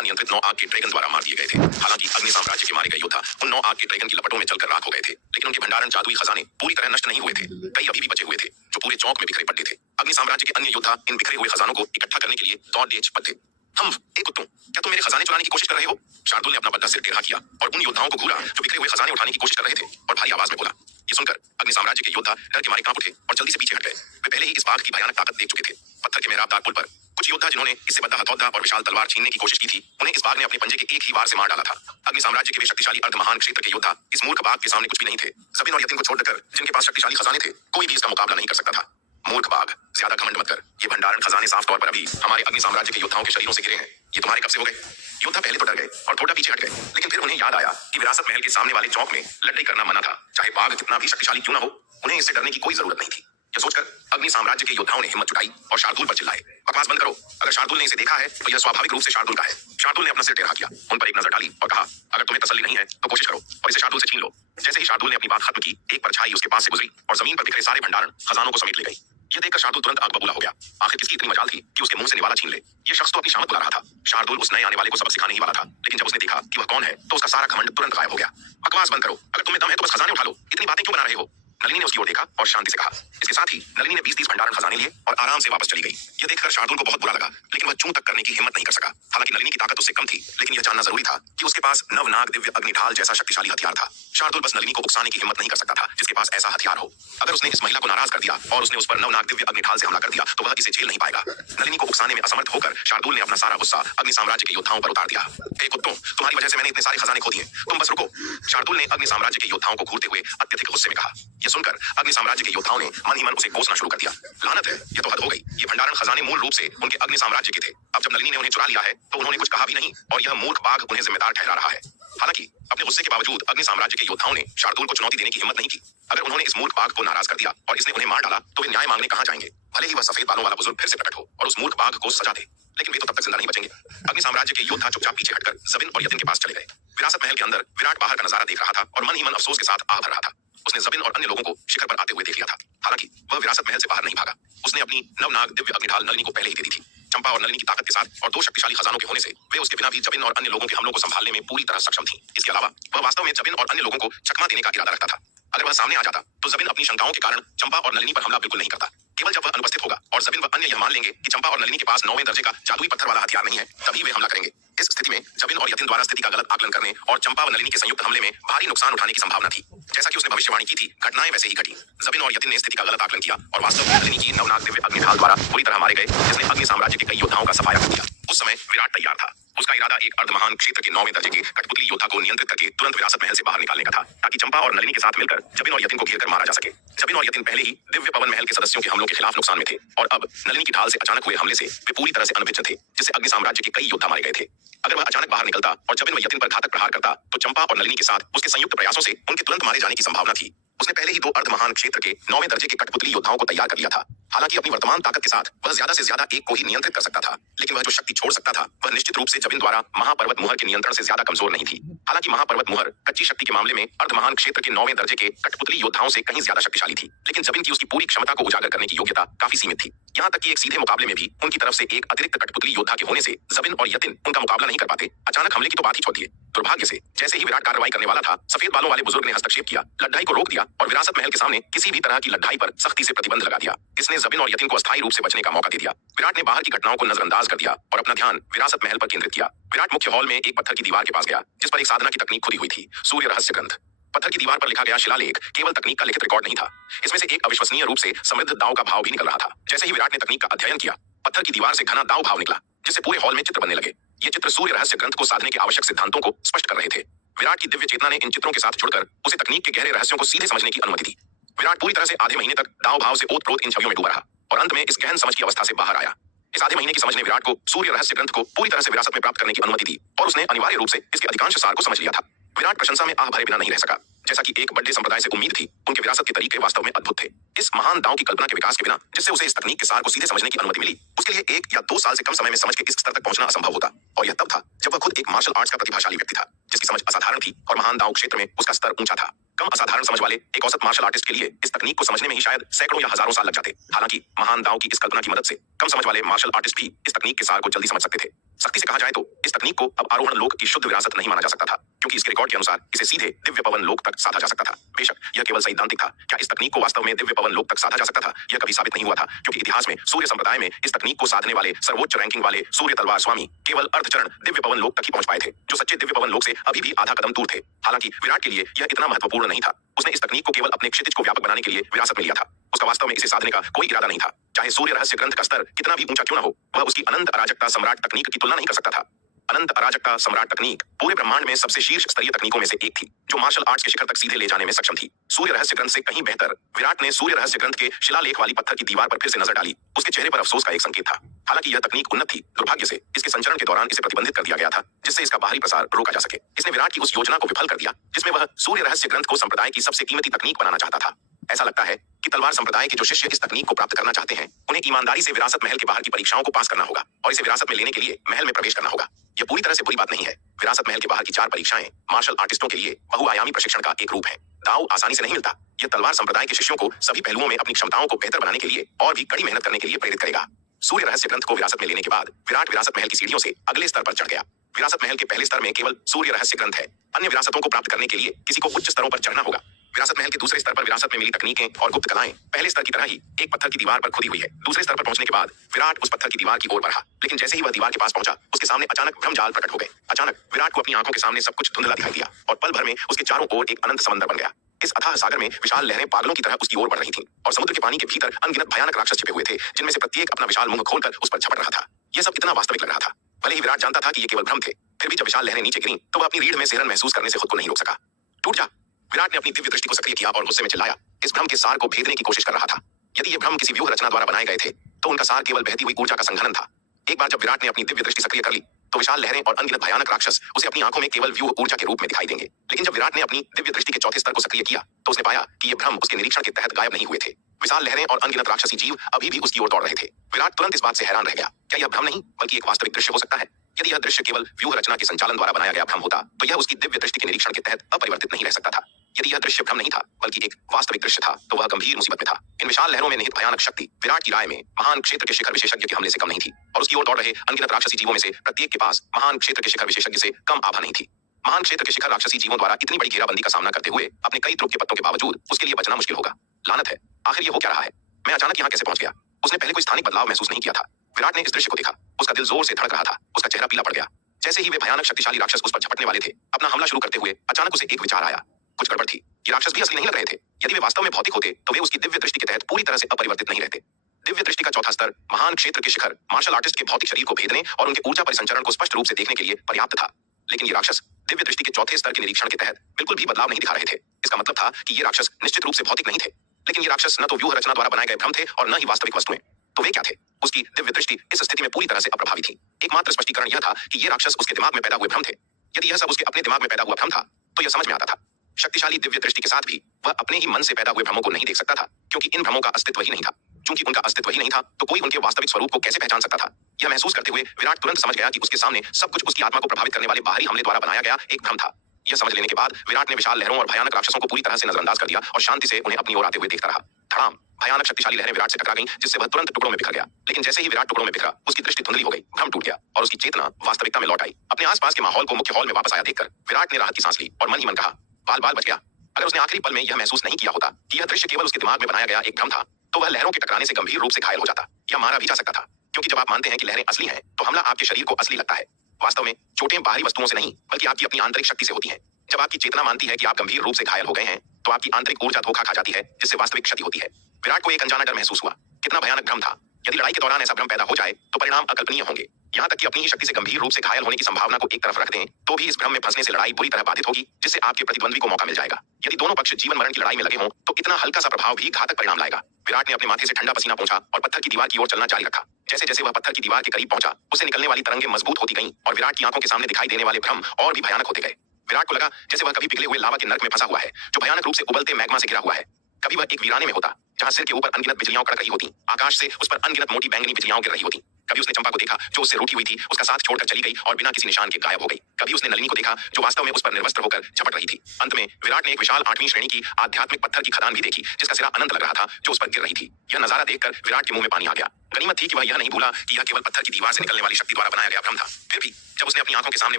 नियंत्रित 9 आग के ड्रैगन द्वारा मार दिए गए थे। हालांकि अग्नि साम्राज्य के मारे गए योद्धा उन 9 आग के ड्रैगन की लपटों में जलकर राख हो गए थे, लेकिन उनके भंडारण जादुई खजाने पूरी तरह नष्ट नहीं हुए थे। कई अभी भी बचे हुए थे जो पूरे चौक में बिखरे पड़े थे। अग्नि साम्राज्य के अन्य योद्धा इन बिखरे हुए खजानों को इकट्ठा करने के लिए दौड़ तेज पड़े थे। हम एक कुत्तों, क्या तुम मेरे खजाने चुराने की कोशिश कर रहे हो? शार्दुल ने अपना बद्दा सिर टेढ़ा किया और उन योद्धाओं को घूरा जो बिखरे हुए खजाने उठाने की कोशिश कर रहे थे और भारी आवाज में बोला। ये सुनकर अग्नि साम्राज्य के योद्धा डर के मारे कांप उठे और जल्दी से पीछे हट गए। वे पहले ही इस बाघ की भयानक ताकत देख चुके थे। पत्थर के मेहराबदार पुल पर कुछ योद्धा जिन्होंने इससे बड़ा हथौड़ा और विशाल तलवार छीनने की कोशिश की थी, उन्हें इस बाघ ने अपने पंजे के एक ही वार से मार डाला था। अग्नि साम्राज्य के वे शक्तिशाली अर्ध महान क्षेत्र के योद्धा इस मूर्ख बाघ के सामने कुछ भी नहीं थे। जबिन और यतिन को छोड़कर जिनके पास शक्तिशाली खजाने थे, कोई भी इसका मुकाबला नहीं कर सकता था। मूर्ख बाघ, ज्यादा घमंड मत कर। ये भंडारण खजाने साफ तौर पर अभी हमारे अग्नि साम्राज्य के योद्धाओं के शरीरों से गिरे हैं। ये तुम्हारे कब से हो गए? योद्धा पहले तो डर गए और थोड़ा पीछे हट गए, लेकिन फिर उन्हें याद आया कि विरासत महल के सामने वाले चौक में लड़ाई करना मना था। चाहे बाघ कितना भी शक्तिशाली क्यों न हो, उन्हें इससे डरने की कोई जरूरत नहीं थी। यह सोचकर अग्नि साम्राज्य के योद्धाओं ने हिम्मत जुटाई और शार्दुल पर चिल्लाए, बकवास बंद करो। अगर शार्दुल ने इसे देखा है तो यह स्वाभाविक रूप से शार्दुल का है। शार्दुल ने अपना सिर टेढ़ा किया, उन पर एक नजर डाली और कहा, अगर तुम्हें तसल्ली नहीं है तो कोशिश करो और इसे शार्दुल से छीन लो। जैसे ही शार्दुल ने अपनी बात खत्म की, एक परछाई उसके पास से गुजरी और जमीन पर बिखरे सारे भंडारण खजानों को समेट ले गई। यह देखकर शार्दुल तुरंत आग बबूला हो गया। आखिर किसकी इतनी मजाल थी कि उसके मुंह से निवाला छीन ले। यह शख्स तो अपनी शामत बुला रहा था। शार्दुल उस नए आने वाले को सबक सिखाने ही वाला था, लेकिन जब उसने देखा कि वह कौन है तो उसका सारा घमंड तुरंत गायब हो गया। बकवास बंद करो, अगर तुम्हें दम है तो बस खजाने उठा लो, इतनी बातें क्यों बना रहे हो? नलिनी ने उसकी ओर देखा और शांति से कहा। इसके साथ ही नलिनी ने 20-30 भंडारण खजाने लिए और आराम से वापस चली गई। यह देखकर शार्दुल को बहुत बुरा लगा, लेकिन वह चूं तक करने की हिम्मत नहीं कर सका। हालांकि नलिनी की ताकत उससे कम थी, लेकिन यह जानना जरूरी था कि उसके पास नवनाग दिव्य अग्निढाल जैसा शक्तिशाली हथियार था। शार्दुल बस नलिनी को उकसाने की हिम्मत नहीं कर सकता था जिसके पास ऐसा हथियार हो। अगर उसने इस महिला को नाराज कर दिया और उसने उस पर नवनाग दिव्य अग्निढाल से हमला कर दिया तो वह इसे झेल नहीं पाएगा। नलिनी को उकसाने में असमर्थ होकर शार्दुल ने अपना सारा गुस्सा अग्नि साम्राज्य के योद्धाओं पर उतार दिया। हे कुत्तों, तुम्हारी वजह से मैंने इतने सारे खजाने खो दिए, तुम बस रुको। शार्दुल ने अग्नि साम्राज्य के योद्धाओं को घूरते हुए अत्यधिक गुस्से में कहा। यह सुनकर अग्नि साम्राज्य के योद्धाओं ने मन ही मन उसे कोसना शुरू कर दिया। लानत है, यह तो हद हो गई। ये भंडारण खजाने मूल रूप से उनके अग्नि साम्राज्य के थे। अब जब नलिनी ने उन्हें चुरा लिया है तो उन्होंने कुछ कहा भी नहीं और यह मूर्ख बाघ उन्हें जिम्मेदार ठहरा रहा है। हालांकि अपने गुस्से के बावजूद अग्नि साम्राज्य के योद्धाओं ने शार्दुल को चुनौती देने की हिम्मत नहीं की। अगर उन्होंने इस मूर्ख बाघ को नाराज कर दिया और इसने उन्हें मार डाला तो वे न्याय मांगने कहां जाएंगे? भले ही वह सफेद बालों वाला बुजुर्ग फिर से प्रकट हो और उस मूर्ख बाघ को सजा दे, लेकिन वे तो तब तक जिंदा नहीं बचेंगे। अग्नि साम्राज्य के योद्धा चुपचाप पीछे हटकर जबिन और यतिन के पास चले गए। विरासत महल के अंदर विराट बाहर का नजारा देख रहा था और मन ही मन अफसोस के साथ आह भर रहा था। उसने जबिन और अन्य लोगों को शिखर पर आते हुए देख लिया था। हालांकि वह विरासत महल से बाहर नहीं भागा। उसने अपनी नवनाग दिव्य अग्निढाल नलिनी को पहले ही दे दी थी। चंपा और नलिनी की ताकत के साथ और 2 शक्तिशाली खजानों के होने से वे उसके बिना भी जबिन और अन्य लोगों के हमलों को संभालने में पूरी तरह सक्षम थी। इसके अलावा वह वास्तव में जबिन और अन्य लोगों को चकमा देने का इरादा रखता था। अगर वह सामने आ जाता तो जबिन अपनी शंकाओं के कारण चंपा और नलिनी पर हमला बिल्कुल नहीं करता। केवल जब वह अनुपस्थित होगा और जबिन व अन्य यह मान लेंगे कि चंपा और नलिनी के पास 9वें दर्जे का जादुई पत्थर वाला हथियार नहीं है, तभी वे हमला करेंगे। इस स्थिति में जबिन और यतिन द्वारा स्थिति का गलत आकलन करने और चंपा व नलिनी के संयुक्त हमले में भारी नुकसान उठाने की संभावना थी। जैसा कि उसने भविष्यवाणी की थी, घटनाएं वैसे ही घटी। जबिन और यतिन ने स्थिति का गलत आकलन किया और वास्तव में नलिनी की नवनाग दिव्य अग्निढाल द्वारा पूरी तरह मारे गए, जिसने अग्नि साम्राज्य के कई योद्धाओं का सफाया कर दिया। उस समय विराट तैयार था। उसका इरादा एक अर्धमहान क्षेत्र के 9वें दर्जे के कठपुतली योद्धा को नियंत्रित करके तुरंत विरासत महल से बाहर निकालने का था, ताकि चंपा और नलिनी के साथ मिलकर जबिन और यतिन को घेरकर मारा जा सके। जबिन और यतिन पहले ही दिव्य पवन महल के सदस्यों के हमलों के खिलाफ नुकसान में थे और अब नलिनी की ढाल से अचानक हुए हमले से वे पूरी तरह से अनभिज्ञ थे, जिससे अग्नि साम्राज्य के कई योद्धा मारे गए थे। अगर वह अचानक बाहर निकलता और जबिन व यतिन पर घातक प्रहार करता तो चंपा और नलिनी के साथ उसके संयुक्त प्रयासों से उनके तुरंत मारे जाने की संभावना थी। उसने पहले ही 2 अर्धमहान क्षेत्र के 9वें दर्जे के कठपुतली योद्धाओं को तैयार कर लिया था। हालांकि अपनी वर्तमान ताकत के साथ वह ज्यादा से ज्यादा एक को ही नियंत्रित कर सकता था, लेकिन वह जो शक्ति छोड़ सकता था वह निश्चित रूप से जबिन द्वारा महापर्वत मुहर के नियंत्रण से ज्यादा कमजोर नहीं थी। हालांकि महापर्वत मुहर कच्ची शक्ति के मामले में अर्धमहान क्षेत्र के 9वें दर्जे के कठपुतली योद्धाओं से कहीं ज्यादा शक्तिशाली थी, लेकिन जबिन की उसकी पूरी क्षमता को उजागर करने की योग्यता काफी सीमित थी। यहाँ तक कि एक सीधे मुकाबले में भी उनकी तरफ से एक अतिरिक्त कठपुतली योद्धा के होने से जबिन और यतिन उनका मुकाबला नहीं कर पाते। अचानक हमले की तो बात ही छोड़ दिए। दुर्भाग्य से जैसे ही विराट कार्रवाई करने वाला था, सफेद बालों वाले बुजुर्ग ने हस्तक्षेप किया, लड़ाई को रोक दिया और विरासत महल के सामने किसी भी तरह की लड़ाई पर सख्ती से प्रतिबंध लगा दिया। इसने जबिन और यतिन को अस्थायी रूप से बचने का मौका दे दिया। विराट ने बाहर की घटनाओं को नजरअंदाज कर दिया और अपना ध्यान विरासत महल पर केंद्रित किया। विराट मुख्य हॉल में एक पत्थर की दीवार के पास गया, जिस पर एक साधना की तकनीक खुदी हुई थी, सूर्य रहस्य ग्रंथ। पत्थर की दीवार पर लिखा गया शिलालेख केवल तकनीक का लिखित रिकॉर्ड नहीं था, इसमें से एक अविश्वसनीय रूप से समृद्ध दाव का भाव भी निकल रहा था। जैसे ही विराट ने तकनीक का अध्ययन किया, पत्थर की दीवार से घना दाव भाव निकला, जिससे पूरे हॉल में चित्र बनने लगे। ये चित्र सूर्य रहस्य ग्रंथ को साधने के आवश्यक सिद्धांतों को स्पष्ट कर रहे थे। विराट की दिव्य चेतना ने इन चित्रों के साथ जुड़कर उसे तकनीक के गहरे रहस्यों को सीधे समझने की अनुमति दी। विराट पूरी तरह से आधे महीने तक दाव भाव से ओतप्रोत इन छवियों में डूबा रहा और अंत में इस गहन समझ की अवस्था से बाहर आया। इस आधे महीने की समझ ने विराट को सूर्य रहस्य ग्रंथ को पूरी तरह से विरासत में प्राप्त करने की अनुमति दी और उसने अनिवार्य रूप से इसके अधिकांश सार को समझ लिया था। विराट प्रशंसा में आह भरे बिना नहीं रह सका। जैसा कि एक बड़े संप्रदाय से उम्मीद थी, उनके विरासत के तरीके वास्तव में अद्भुत थे। इस महान दांव की कल्पना के विकास के बिना जिससे उसे इस तकनीक के सार को सीधे समझने की अनुमति मिली, उसके लिए 1 या 2 साल से कम समय में समझ के इस स्तर तक पहुंचना असंभव होता। और यह तब था जब वह खुद एक मार्शल आर्ट्स का प्रतिभाशाली व्यक्ति था, जिसकी समझ असाधारण थी और महान दांव क्षेत्र में उसका स्तर ऊंचा था। कम असाधारण समझ वाले एक औसत मार्शल आर्टिस्ट के लिए इस तकनीक को समझने में ही शायद सैकड़ों या हजारों साल लग जाते। हालांकि महान दांव की इस कल्पना की मदद से कम समझ वाले मार्शल आर्टिस्ट भी इस तकनीक के सार को जल्दी समझ सकते थे। सख्ती से कहा जाए तो इस तकनीक को अब आरोहण लोक की शुद्ध विरासत नहीं माना जा सकता था, क्योंकि इसके रिकॉर्ड के अनुसार इसे सीधे दिव्य पवन लोक तक साधा जा सकता था। बेशक यह केवल सैद्धांतिक था। क्या इस तकनीक को वास्तव में दिव्य पवन लोक तक साधा जा सकता था, यह कभी साबित नहीं हुआ था, क्योंकि इतिहास में सूर्य संप्रदाय में इस तकनीक को साधने वाले सर्वोच्च रैंकिंग वाले सूर्य तलवार स्वामी केवल अर्धचरण दिव्य पवन लोक तक ही पहुंच पाए थे, जो सच्चे दिव्य पवन लोक से अभी भी आधा कदम दूर थे। हालांकि विराट के लिए यह इतना महत्वपूर्ण नहीं था। उसने इस तकनीक को केवल अपने क्षितिज को व्यापक बनाने के लिए विरासत में लिया था। उसका वास्तव में इसे साधने का कोई इरादा नहीं था। चाहे सूर्य रहस्य ग्रंथ का स्तर कितना भी ऊंचा क्यों न हो, वह उसकी अनंत अराजकता सम्राट तकनीक की तुलना नहीं कर सकता था। अनंत अराजकता सम्राट तकनीक पूरे ब्रह्मांड में सबसे शीर्ष स्तरीय तकनीकों में से एक थी, जो मार्शल आर्ट्स के शिखर तक सीधे ले जाने में सक्षम थी। सूर्य रहस्य ग्रंथ से कहीं बेहतर विराट ने सूर्य रहस्य ग्रंथ के शिलालेख वाली पत्थर की दीवार पर फिर से नजर डाली। उसके चेहरे पर अफसोस का एक संकेत था। हालांकि यह तकनीक उन्नत थी, दुर्भाग्य से इसके संचरण के दौरान इसे प्रतिबंधित कर दिया गया था, जिससे इसका बाहरी प्रसार रोका जा सके। इसने विराट की उस योजना को विफल कर दिया जिसमें वह सूर्य रहस्य ग्रंथ को संप्रदाय की सबसे कीमती तकनीक बनाना चाहता था। ऐसा लगता है कि तलवार संप्रदाय के जो शिष्य इस तकनीक को प्राप्त करना चाहते हैं, उन्हें ईमानदारी से विरासत महल के बाहर की परीक्षाओं को पास करना होगा और इसे विरासत में लेने के लिए महल में प्रवेश करना होगा। यह पूरी तरह से बुरी बात नहीं है। विरासत महल के बाहर की 4 परीक्षाएं मार्शल आर्टिस्टों के लिए बहुआयामी प्रशिक्षण का एक रूप है। दाव आसानी से नहीं मिलता। यह तलवार संप्रदाय के शिष्यों को सभी पहलुओं में अपनी क्षमताओं को बेहतर बनाने के लिए और भी कड़ी मेहनत करने के लिए प्रेरित करेगा। सूर्य रहस्य ग्रंथ को विरासत में लेने के बाद विराट विरासत महल की सीढ़ियों से अगले स्तर पर चढ़ गया। विरासत महल के पहले स्तर में केवल सूर्य रहस्य ग्रंथ है। अन्य विरासतों को प्राप्त करने के लिए किसी को उच्च स्तरों पर चढ़ना होगा। विरासत महल के दूसरे स्तर पर विरासत में मिली तकनीकें और गुप्त कलाएं पहले स्तर की तरह ही एक पत्थर की दीवार पर खुदी हुई है। दूसरे स्तर पर पहुंचने के बाद विराट उस पत्थर की दीवार की ओर बढ़ा, लेकिन जैसे ही वह दीवार के पास पहुंचा, उसके सामने अचानक भ्रमजाल प्रकट हो गए। अचानक विराट को अपनी आंखों के सामने सब कुछ धुंधला दिखाई दिया और पल भर में उसके चारों ओर एक अनंत समंदर बन गया। इस अथाह सागर में विशाल लहरें पागलों की तरह उसकी ओर बढ़ रही थीं और समुद्र के पानी के भीतर अनगिनत भयानक राक्षस छिपे हुए थे, जिनमें से प्रत्येक अपना विशाल मुंह खोलकर उस पर झपट रहा था। यह सब इतना वास्तविक लग रहा था। भले ही विराट जानता था कि ये केवल भ्रम थे, फिर भी जब विशाल लहरें नीचे गिरीं तो वह अपनी रीढ़ में सिहरन महसूस करने से खुद को नहीं रोक सका। टूट जा! विराट ने अपनी दिव्य दृष्टि को सक्रिय किया और गुस्से में चिल्लाया। इस भ्रम के सार को भेदने की कोशिश कर रहा था। यदि ये भ्रम किसी व्यूह रचना द्वारा बनाए गए थे, तो उनका सार केवल बहती हुई ऊर्जा का संघनन था। एक बार जब विराट ने अपनी दिव्य दृष्टि सक्रिय कर ली, तो विशाल लहरें और अनगिनत भयानक राक्षस उसे अपनी आंखों में केवल व्यूह ऊर्जा के रूप में दिखाई देंगे। लेकिन जब विराट ने अपनी दिव्य दृष्टि के चौथे स्तर को सक्रिय किया, तो उसने पाया कि ये भ्रम उसके निरीक्षण के तहत गायब नहीं हुए थे। विशाल लहरें और अनगिनत राक्षसी जीव अभी भी उसकी ओर दौड़ रहे थे। विराट तुरंत इस बात से हैरान रह गया। क्या यह भ्रम नहीं बल्कि एक वास्तविक दृश्य हो सकता है? यदि यह दृश्य केवल व्यूह रचना के संचालन द्वारा बनाया गया भ्रम होता, तो यह उसकी दिव्य दृष्टि के निरीक्षण के तहत अपरिवर्तित नहीं रह सकता था। यदि यह दृश्य भ्रम नहीं था बल्कि एक वास्तविक दृश्य था, तो वह गंभीर मुसीबत में था। इन विशाल लहरों में निहित भयानक शक्ति विराट की राय में महान क्षेत्र के शिखर विशेषज्ञ के हमले से कम नहीं थी और उसकी ओर दौड़ रहे अनगिनत राक्षसी जीवों में से प्रत्येक के पास महान क्षेत्र के शिखर विशेषज्ञ से कम आभा नहीं थी। महान क्षेत्र के शिखर राक्षसी जीवों द्वारा इतनी बड़ी घेराबंदी का सामना करते हुए अपने कई त्रुक के पत्तों के बावजूद उसके लिए बचना मुश्किल होगा। लानत है, आखिर ये हो क्या रहा है? मैं अचानक यहाँ कैसे पहुंच गया? उसने पहले कोई स्थानिक बदलाव महसूस नहीं किया था। विराट ने इस दृश्य को देखा। उसका दिल जोर से धड़क रहा था। उसका चेहरा पीला पड़ गया। जैसे ही वे भयानक शक्तिशाली राक्षस उस पर झपटने वाले थे, अपना हमला शुरू करते हुए अचानक उसे एक विचार आया। कुछ गड़बड़ थी। ये राक्षस भी असली नहीं लग रहे थे। यदि वे वास्तव में भौतिक होते, तो वे उसकी दिव्य दृष्टि के तहत पूरी तरह से अपरिवर्तित नहीं रहते। दिव्य दृष्टि का चौथा स्तर महान क्षेत्र के शिखर मार्शल आर्टिस्ट के भौतिक शरीर को भेदने और उनके ऊर्जा परिसंचरण को स्पष्ट रूप से देखने के लिए पर्याप्त था। लेकिन ये राक्षस दिव्य दृष्टि के चौथे स्तर के निरीक्षण के तहत बिल्कुल भी बदलाव नहीं दिखा रहे थे। इसका मतलब था कि ये राक्षस निश्चित रूप से भौतिक नहीं थे। लेकिन ये राक्षस न तो व्यूह रचना द्वारा बनाए गए भ्रम थे और न ही वास्तविक वस्तुएं। तो वे क्या थे? उसकी दिव्य दृष्टि इस स्थिति में पूरी तरह से अप्रभावी थी। एकमात्र स्पष्टीकरण यह था कि ये राक्षस उसके दिमाग में पैदा हुए भ्रम थे। यदि यह सब उसके अपने दिमाग में पैदा हुआ भ्रम था, तो यह समझ में आता था। शक्तिशाली दिव्य दृष्टि के साथ भी वह अपने ही मन से पैदा हुए भ्रमों को नहीं देख सकता था, क्योंकि इन भ्रमों का अस्तित्व ही नहीं था। चूंकि उनका अस्तित्व ही नहीं था, तो कोई उनके वास्तविक स्वरूप को कैसे पहचान सकता था? यह महसूस करते हुए विराट तुरंत समझ गया कि उसके सामने सब कुछ उसकी आत्मा को प्रभावित करने वाले बाहरी हमले द्वारा बनाया गया एक भ्रम था। यह समझ लेने के बाद विराट ने विशाल लहरों और भयानक राक्षसों को पूरी तरह से नजरअंदाज कर दिया और शांति से उन्हें अपनी ओर आते हुए देखता रहा। धड़ाम! भयानक शक्तिशाली लहरें विराट से टकरा गईं, जिससे वह तुरंत टुकड़ों में बिखर गया। लेकिन जैसे ही विराट टुकड़ों में बिखरा, उसकी दृष्टि धुंधली हो गई, भ्रम टूट गया और उसकी चेतना वास्तविकता में लौट आई। अपने आसपास के माहौल को मुख्य हॉल में वापस आया देखकर विराट ने राहत की सांस ली और मन ही मन कहा, बाल बाल बच गया। अगर उसने आखिरी पल में यह महसूस नहीं किया होता कि यह दृश्य केवल उसके दिमाग में बनाया गया एक भ्रम था, तो वह लहरों के टकराने से गंभीर रूप से घायल हो जाता या मारा भी जा सकता था। क्योंकि जब आप मानते हैं कि लहरें असली हैं, तो हमला आपके शरीर को असली लगता है। वास्तव में चोटें बाहरी वस्तुओं से नहीं, बल्कि आपकी अपनी आंतरिक शक्ति से होती हैं। जब आपकी चेतना मानती है कि आप गंभीर रूप से घायल हो गए हैं, तो आपकी आंतरिक ऊर्जा धोखा खा जाती है, जिससे वास्तविक क्षति होती है। विराट को एक अनजाना डर महसूस हुआ। कितना भयानक भ्रम था! यदि लड़ाई के दौरान ऐसा भ्रम पैदा हो जाए, तो परिणाम अकल्पनीय होंगे। यहाँ तक कि अपनी ही शक्ति से गंभीर रूप से घायल होने की संभावना को एक तरफ रख दें, तो भी इस भ्रम में फंसने से लड़ाई बुरी तरह बाधित होगी, जिससे आपके प्रतिद्वंद्वी को मौका मिल जाएगा। यदि दोनों पक्ष जीवन मरण की लड़ाई में लगे हों, तो इतना हल्का सा प्रभाव भी घातक परिणाम लाएगा। विराट ने अपने माथे से ठंडा पसीना पोंछा और पत्थर की दीवार की ओर चलना जारी रखा। जैसे जैसे वह पत्थर की दीवार के करीब पहुंचा, उसे निकलने वाली तरंगें मजबूत होती गईं और विराट की आंखों के सामने दिखाई देने वाले भ्रम और भी भयानक होते गए। विराट को लगा जैसे वह कभी पिघले हुए लावा के नर्क में फंसा हुआ है, जो भयानक रूप से उबलते मैग्मा से घिरा हुआ है। कभी वह एक वीराने में होता, जहां सिर के ऊपर अनगिनत बिजलियां कड़क रही होती, आकाश से उस पर अनगिनत मोटी बैंगनी बिजलियां गिर रही होती। कभी उसने चंपा को देखा, जो उससे रूठी हुई थी, उसका साथ छोड़कर चली गई और बिना किसी निशान के गायब हो गई। कभी उसने नलिनी को देखा, जो वास्तव में उस पर निर्वस्त्र होकर झपट रही थी। अंत में विराट ने एक विशाल 8वीं श्रेणी की आध्यात्मिक पत्थर की खदान भी देखी, जिसका सिरा अनंत लग रहा था, जो उस पर गिर रही थी। यह नजारा देखकर विराट के मुंह में पानी आ गया। गनीमत थी कि वह यह नहीं भूला कि यह केवल पत्थर की दीवार से निकलने वाली शक्ति द्वारा बनाया गया भ्रम था। फिर भी जब उसने अपनी आंखों के सामने